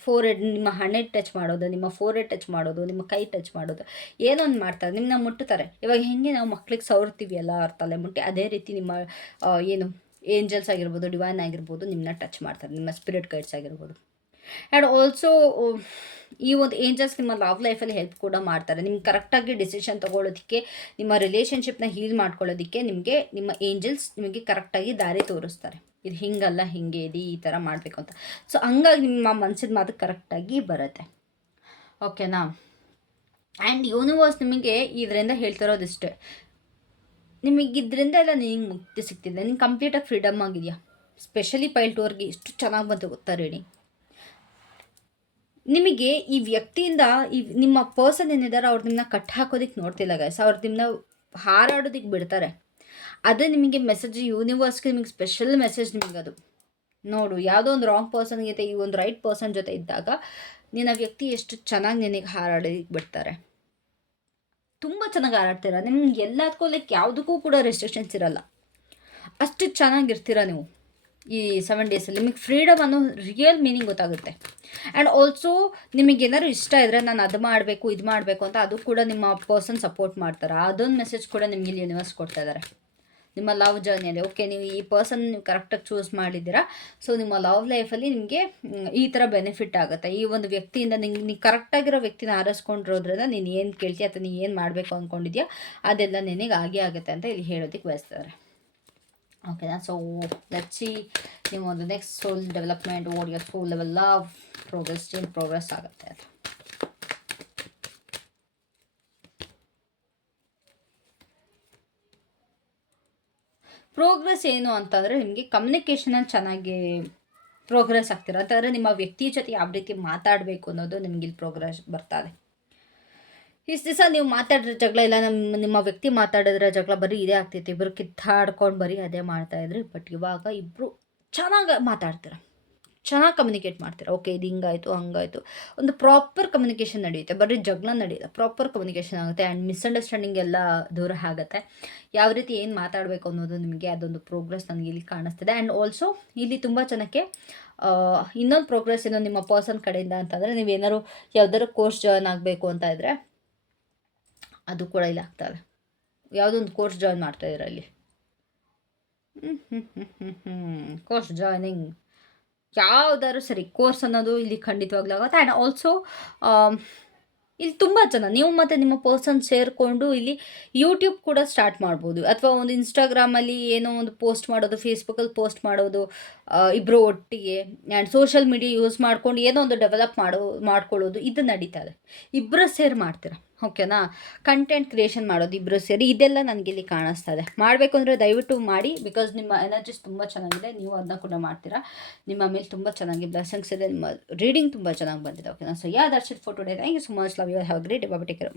ಫೋರ್ಹೆಡ್, ನಿಮ್ಮ ಹಣೆಡ್ ಟಚ್ ಮಾಡೋದು, ನಿಮ್ಮ ಫೋರ್ಹೆಡ್ ಟಚ್ ಮಾಡೋದು, ನಿಮ್ಮ ಕೈ ಟಚ್ ಮಾಡೋದು, ಏನೋ ಒಂದು ಮಾಡ್ತಾರೆ, ನಿಮ್ಮನ್ನ ಮುಟ್ಟುತ್ತಾರೆ. ಇವಾಗ ಹೆಂಗೆ ನಾವು ಮಕ್ಳಿಗೆ ಸವರ್ತೀವಿ ಎಲ್ಲ ಅವ್ರ ತಲೆ ಮುಟ್ಟಿ, ಅದೇ ರೀತಿ ನಿಮ್ಮ ಏನು ಏಂಜಲ್ಸ್ ಆಗಿರ್ಬೋದು, ಡಿವೈನ್ ಆಗಿರ್ಬೋದು, ನಿಮ್ಮನ್ನ ಟಚ್ ಮಾಡ್ತಾರೆ, ನಿಮ್ಮ ಸ್ಪಿರಿಟ್ ಗೈಡ್ಸ್ ಆಗಿರ್ಬೋದು. ಆ್ಯಂಡ್ ಆಲ್ಸೋ ಈ ಒಂದು ಏಂಜಲ್ಸ್ ನಿಮ್ಮ ಲವ್ ಲೈಫಲ್ಲಿ ಹೆಲ್ಪ್ ಕೂಡ ಮಾಡ್ತಾರೆ. ನಿಮ್ಗೆ ಕರೆಕ್ಟಾಗಿ ಡಿಸಿಷನ್ ತೊಗೊಳ್ಳೋದಕ್ಕೆ, ನಿಮ್ಮ ರಿಲೇಷನ್ಶಿಪ್ನ ಹೀಲ್ ಮಾಡ್ಕೊಳ್ಳೋದಕ್ಕೆ ನಿಮಗೆ ನಿಮ್ಮ ಏಂಜಲ್ಸ್ ನಿಮಗೆ ಕರೆಕ್ಟಾಗಿ ದಾರಿ ತೋರಿಸ್ತಾರೆ. ಇದು ಹಿಂಗಲ್ಲ, ಹಿಂಗೆ ಇದೆ, ಈ ಥರ ಮಾಡಬೇಕು ಅಂತ. ಸೊ ಹಂಗಾಗಿ ನಿಮ್ಮ ಮನಸ್ಸಿನ ಮಾತು ಕರೆಕ್ಟಾಗಿ ಬರುತ್ತೆ, ಓಕೆನಾ. ಆ್ಯಂಡ್ ಯೂನಿವರ್ಸ್ ನಿಮಗೆ ಇದರಿಂದ ಹೇಳ್ತಿರೋದಿಷ್ಟೇ, ನಿಮಗಿದ್ರಿಂದ ಎಲ್ಲ ನಿನಗೆ ಮುಕ್ತಿ ಸಿಗ್ತಿದೆ, ನಿಂಗೆ ಕಂಪ್ಲೀಟಾಗಿ ಫ್ರೀಡಮ್ ಆಗಿದೆಯಾ. ಸ್ಪೆಷಲಿ ಪೈಲ್ ಟೂರ್ಗೆ ಎಷ್ಟು ಚೆನ್ನಾಗಿ ಬಂತು ಗೊತ್ತಾ ರೇಡಿ. ನಿಮಗೆ ಈ ವ್ಯಕ್ತಿಯಿಂದ ನಿಮ್ಮ ಪರ್ಸನ್ ಏನಿದ್ದಾರೆ ಅವ್ರು ನಿಮ್ಮನ್ನ ಕಟ್ ಹಾಕೋದಕ್ಕೆ ನೋಡ್ತಿಲ್ಲ ಗೈಸ್, ಅವ್ರು ನಿಮ್ಮನ್ನ ಹಾರಾಡೋದಕ್ಕೆ ಬಿಡ್ತಾರೆ. ಅದೇ ನಿಮಗೆ ಮೆಸೇಜ್, ಯೂನಿವರ್ಸ್ಗೆ ನಿಮಗೆ ಸ್ಪೆಷಲ್ ಮೆಸೇಜ್ ನಿಮಗೆ ಅದು. ನೋಡು, ಯಾವುದೋ ಒಂದು ರಾಂಗ್ ಪರ್ಸನ್ ಜೊತೆ ಈ ಒಂದು ರೈಟ್ ಪರ್ಸನ್ ಜೊತೆ ಇದ್ದಾಗ ನಿನ್ನ ವ್ಯಕ್ತಿ ಎಷ್ಟು ಚೆನ್ನಾಗಿ ನಿನಗೆ ಹಾರಾಡೋದಕ್ಕೆ ಬಿಡ್ತಾರೆ. ತುಂಬ ಚೆನ್ನಾಗಿ ಹಾರಾಡ್ತೀರ, ನಿಮ್ಗೆ ಎಲ್ಲದಕ್ಕೂ ಲೈಕ್ ಯಾವುದಕ್ಕೂ ಕೂಡ ರೆಸ್ಟ್ರಿಕ್ಷನ್ಸ್ ಇರಲ್ಲ, ಅಷ್ಟು ಚೆನ್ನಾಗಿರ್ತೀರ ನೀವು. ಈ 7 ಡೇಸಲ್ಲಿ ನಿಮಗೆ ಫ್ರೀಡಮ್ ಅನ್ನೋ ರಿಯಲ್ ಮೀನಿಂಗ್ ಗೊತ್ತಾಗುತ್ತೆ. ಆ್ಯಂಡ್ ಆಲ್ಸೋ ನಿಮಗೇನಾದ್ರು ಇಷ್ಟ ಇದ್ದರೆ ನಾನು ಅದು ಮಾಡಬೇಕು ಇದು ಮಾಡಬೇಕು ಅಂತ, ಅದು ಕೂಡ ನಿಮ್ಮ ಪರ್ಸನ್ ಸಪೋರ್ಟ್ ಮಾಡ್ತಾರೆ. ಅದೊಂದು ಮೆಸೇಜ್ ಕೂಡ ನಿಮಗೆ ಇಲ್ಲಿ ಯೂನಿವರ್ಸ್ ಕೊಡ್ತಾ ಇದ್ದಾರೆ ನಿಮ್ಮ ಲವ್ ಜರ್ನಿಯಲ್ಲಿ. ಓಕೆ, ನೀವು ಈ ಪರ್ಸನ್ ನೀವು ಕರೆಕ್ಟಾಗಿ ಚೂಸ್ ಮಾಡಿದ್ದೀರಾ, ಸೊ ನಿಮ್ಮ ಲವ್ ಲೈಫಲ್ಲಿ ನಿಮಗೆ ಈ ಥರ ಬೆನಿಫಿಟ್ ಆಗುತ್ತೆ. ಈ ಒಂದು ವ್ಯಕ್ತಿಯಿಂದ ನೀವು ಕರೆಕ್ಟಾಗಿರೋ ವ್ಯಕ್ತಿನ ಆರಿಸ್ಕೊಂಡಿರೋದ್ರಿಂದ ನೀನು ಏನು ಕೇಳ್ತೀಯ ಅಥವಾ ನೀನು ಏನು ಮಾಡಬೇಕು ಅಂದ್ಕೊಂಡಿದ್ಯಾ ಅದೆಲ್ಲ ನಿನಗೆ ಆಗೇ ಆಗುತ್ತೆ ಅಂತ ಇಲ್ಲಿ ಹೇಳೋದಕ್ಕೆ ಬಯಸ್ತಾರೆ, ಓಕೆನಾ. ಸೊ ಲೆಟ್ಸ್ ಸಿ ನಿಮ್ಮ ಒಂದು next soul development, what your soul level love progress ಆಗುತ್ತೆ ಅದು. ಪ್ರೋಗ್ರೆಸ್ ಏನು ಅಂತಂದರೆ, ನಿಮಗೆ ಕಮ್ಯುನಿಕೇಷನಲ್ಲಿ ಚೆನ್ನಾಗಿ ಪ್ರೋಗ್ರೆಸ್ ಆಗ್ತೀರ ಅಂತಂದರೆ, ನಿಮ್ಮ ವ್ಯಕ್ತಿ ಜೊತೆ ಯಾವ ರೀತಿ ಮಾತಾಡಬೇಕು ಅನ್ನೋದು ನಿಮ್ಗೆ ಇಲ್ಲಿ ಪ್ರೋಗ್ರೆಸ್ ಬರ್ತಾರೆ. ಇಷ್ಟು ದಿವಸ ನೀವು ಮಾತಾಡಿದ್ರೆ ಜಗಳ ಇಲ್ಲ, ನಿಮ್ಮ ವ್ಯಕ್ತಿ ಮಾತಾಡಿದ್ರೆ ಜಗಳ, ಬರೀ ಇದೇ ಆಗ್ತೈತಿ, ಇಬ್ಬರು ಕಿತ್ತಾಡ್ಕೊಂಡು ಬರೀ ಅದೇ ಮಾಡ್ತಾಯಿದ್ರಿ. ಬಟ್ ಇವಾಗ ಇಬ್ಬರು ಚೆನ್ನಾಗಿ ಮಾತಾಡ್ತೀರ, ಚೆನ್ನಾಗಿ ಕಮ್ಯುನಿಕೇಟ್ ಮಾಡ್ತೀರಾ. ಓಕೆ, ಇದು ಹಿಂಗಾಯಿತು ಹಂಗಾಯಿತು, ಒಂದು ಪ್ರಾಪರ್ ಕಮ್ಯುನಿಕೇಷನ್ ನಡೆಯುತ್ತೆ, ಬರೀ ಜಗಳ ನಡೆಯುತ್ತೆ, ಪ್ರಾಪರ್ ಕಮ್ಯುನಿಕೇಷನ್ ಆಗುತ್ತೆ. ಆ್ಯಂಡ್ ಮಿಸ್ಅಂಡರ್ಸ್ಟ್ಯಾಂಡಿಂಗ್ ಎಲ್ಲ ದೂರ ಆಗುತ್ತೆ. ಯಾವ ರೀತಿ ಏನು ಮಾತಾಡಬೇಕು ಅನ್ನೋದು ನಿಮಗೆ ಅದೊಂದು ಪ್ರೋಗ್ರೆಸ್ ನನಗೆ ಇಲ್ಲಿ ಕಾಣಿಸ್ತಿದೆ. ಆ್ಯಂಡ್ ಆಲ್ಸೋ ಇಲ್ಲಿ ತುಂಬ ಜನಕ್ಕೆ ಇನ್ನೊಂದು ಪ್ರೋಗ್ರೆಸ್ ಏನೋ ನಿಮ್ಮ ಪರ್ಸನ್ ಕಡೆಯಿಂದ ಅಂತಂದರೆ, ನೀವೇನಾದ್ರು ಯಾವ್ದಾದ್ರು ಕೋರ್ಸ್ ಜಾಯ್ನ್ ಆಗಬೇಕು ಅಂತ ಇದ್ದರೆ ಅದು ಕೂಡ ಇಲ್ಲಿ ಆಗ್ತದೆ. ಯಾವುದೊಂದು ಕೋರ್ಸ್ ಜಾಯ್ನ್ ಮಾಡ್ತಾಯಿದ್ದೀರ ಇಲ್ಲಿ, ಕೋರ್ಸ್ ಜಾಯ್ನಿಂಗ್ ಯಾವ್ದಾದ್ರು ಸರಿ ಕೋರ್ಸ್ ಅನ್ನೋದು ಇಲ್ಲಿ ಖಂಡಿತವಾಗ್ಲೂ ಆಗುತ್ತೆ. ಆ್ಯಂಡ್ ಆಲ್ಸೋ ಇಲ್ಲಿ ತುಂಬ ಜನ ನೀವು ಮತ್ತು ನಿಮ್ಮ ಪರ್ಸನ್ ಸೇರಿಕೊಂಡು ಇಲ್ಲಿ ಯೂಟ್ಯೂಬ್ ಕೂಡ ಸ್ಟಾರ್ಟ್ ಮಾಡ್ಬೋದು, ಅಥವಾ ಒಂದು ಇನ್ಸ್ಟಾಗ್ರಾಮಲ್ಲಿ ಏನೋ ಒಂದು ಪೋಸ್ಟ್ ಮಾಡೋದು, ಫೇಸ್ಬುಕ್ಕಲ್ಲಿ ಪೋಸ್ಟ್ ಮಾಡೋದು, ಇಬ್ಬರು ಒಟ್ಟಿಗೆ ಆ್ಯಂಡ್ ಸೋಷಿಯಲ್ ಮೀಡಿಯಾ ಯೂಸ್ ಮಾಡ್ಕೊಂಡು ಏನೋ ಒಂದು ಡೆವಲಪ್ ಮಾಡ್ಕೊಳ್ಳೋದು, ಇದು ನಡೀತಾ ಇದೆ. ಇಬ್ಬರು ಸೇರಿ ಮಾಡ್ತೀರಾ, ಓಕೆನಾ? ಕಂಟೆಂಟ್ ಕ್ರಿಯೇಷನ್ ಮಾಡೋದು ಇಬ್ಬರು ಸೇರಿ, ಇದೆಲ್ಲ ನನಗಿಲ್ಲಿ ಕಾಣಿಸ್ತಾ ಇದೆ. ಮಾಡಬೇಕು ಅಂದರೆ ದಯವಿಟ್ಟು ಮಾಡಿ, ಬಿಕಾಸ್ ನಿಮ್ಮ ಎನರ್ಜೀಸ್ ತುಂಬ ಚೆನ್ನಾಗಿದೆ, ನೀವು ಅದನ್ನ ಕೂಡ ಮಾಡ್ತೀರಾ. ನಿಮ್ಮ ಮೇಲೆ ತುಂಬ ಚೆನ್ನಾಗಿ ಬ್ಲೆಸ್ಸಿಂಗ್ಸ್ ಇದೆ, ನಿಮ್ಮ ರೀಡಿಂಗ್ ತುಂಬ ಚೆನ್ನಾಗಿ ಬಂದಿದೆ, ಓಕೆನಾ? So that's it for today. Thank you so much. Love you. Have a great day. Bye. Take care.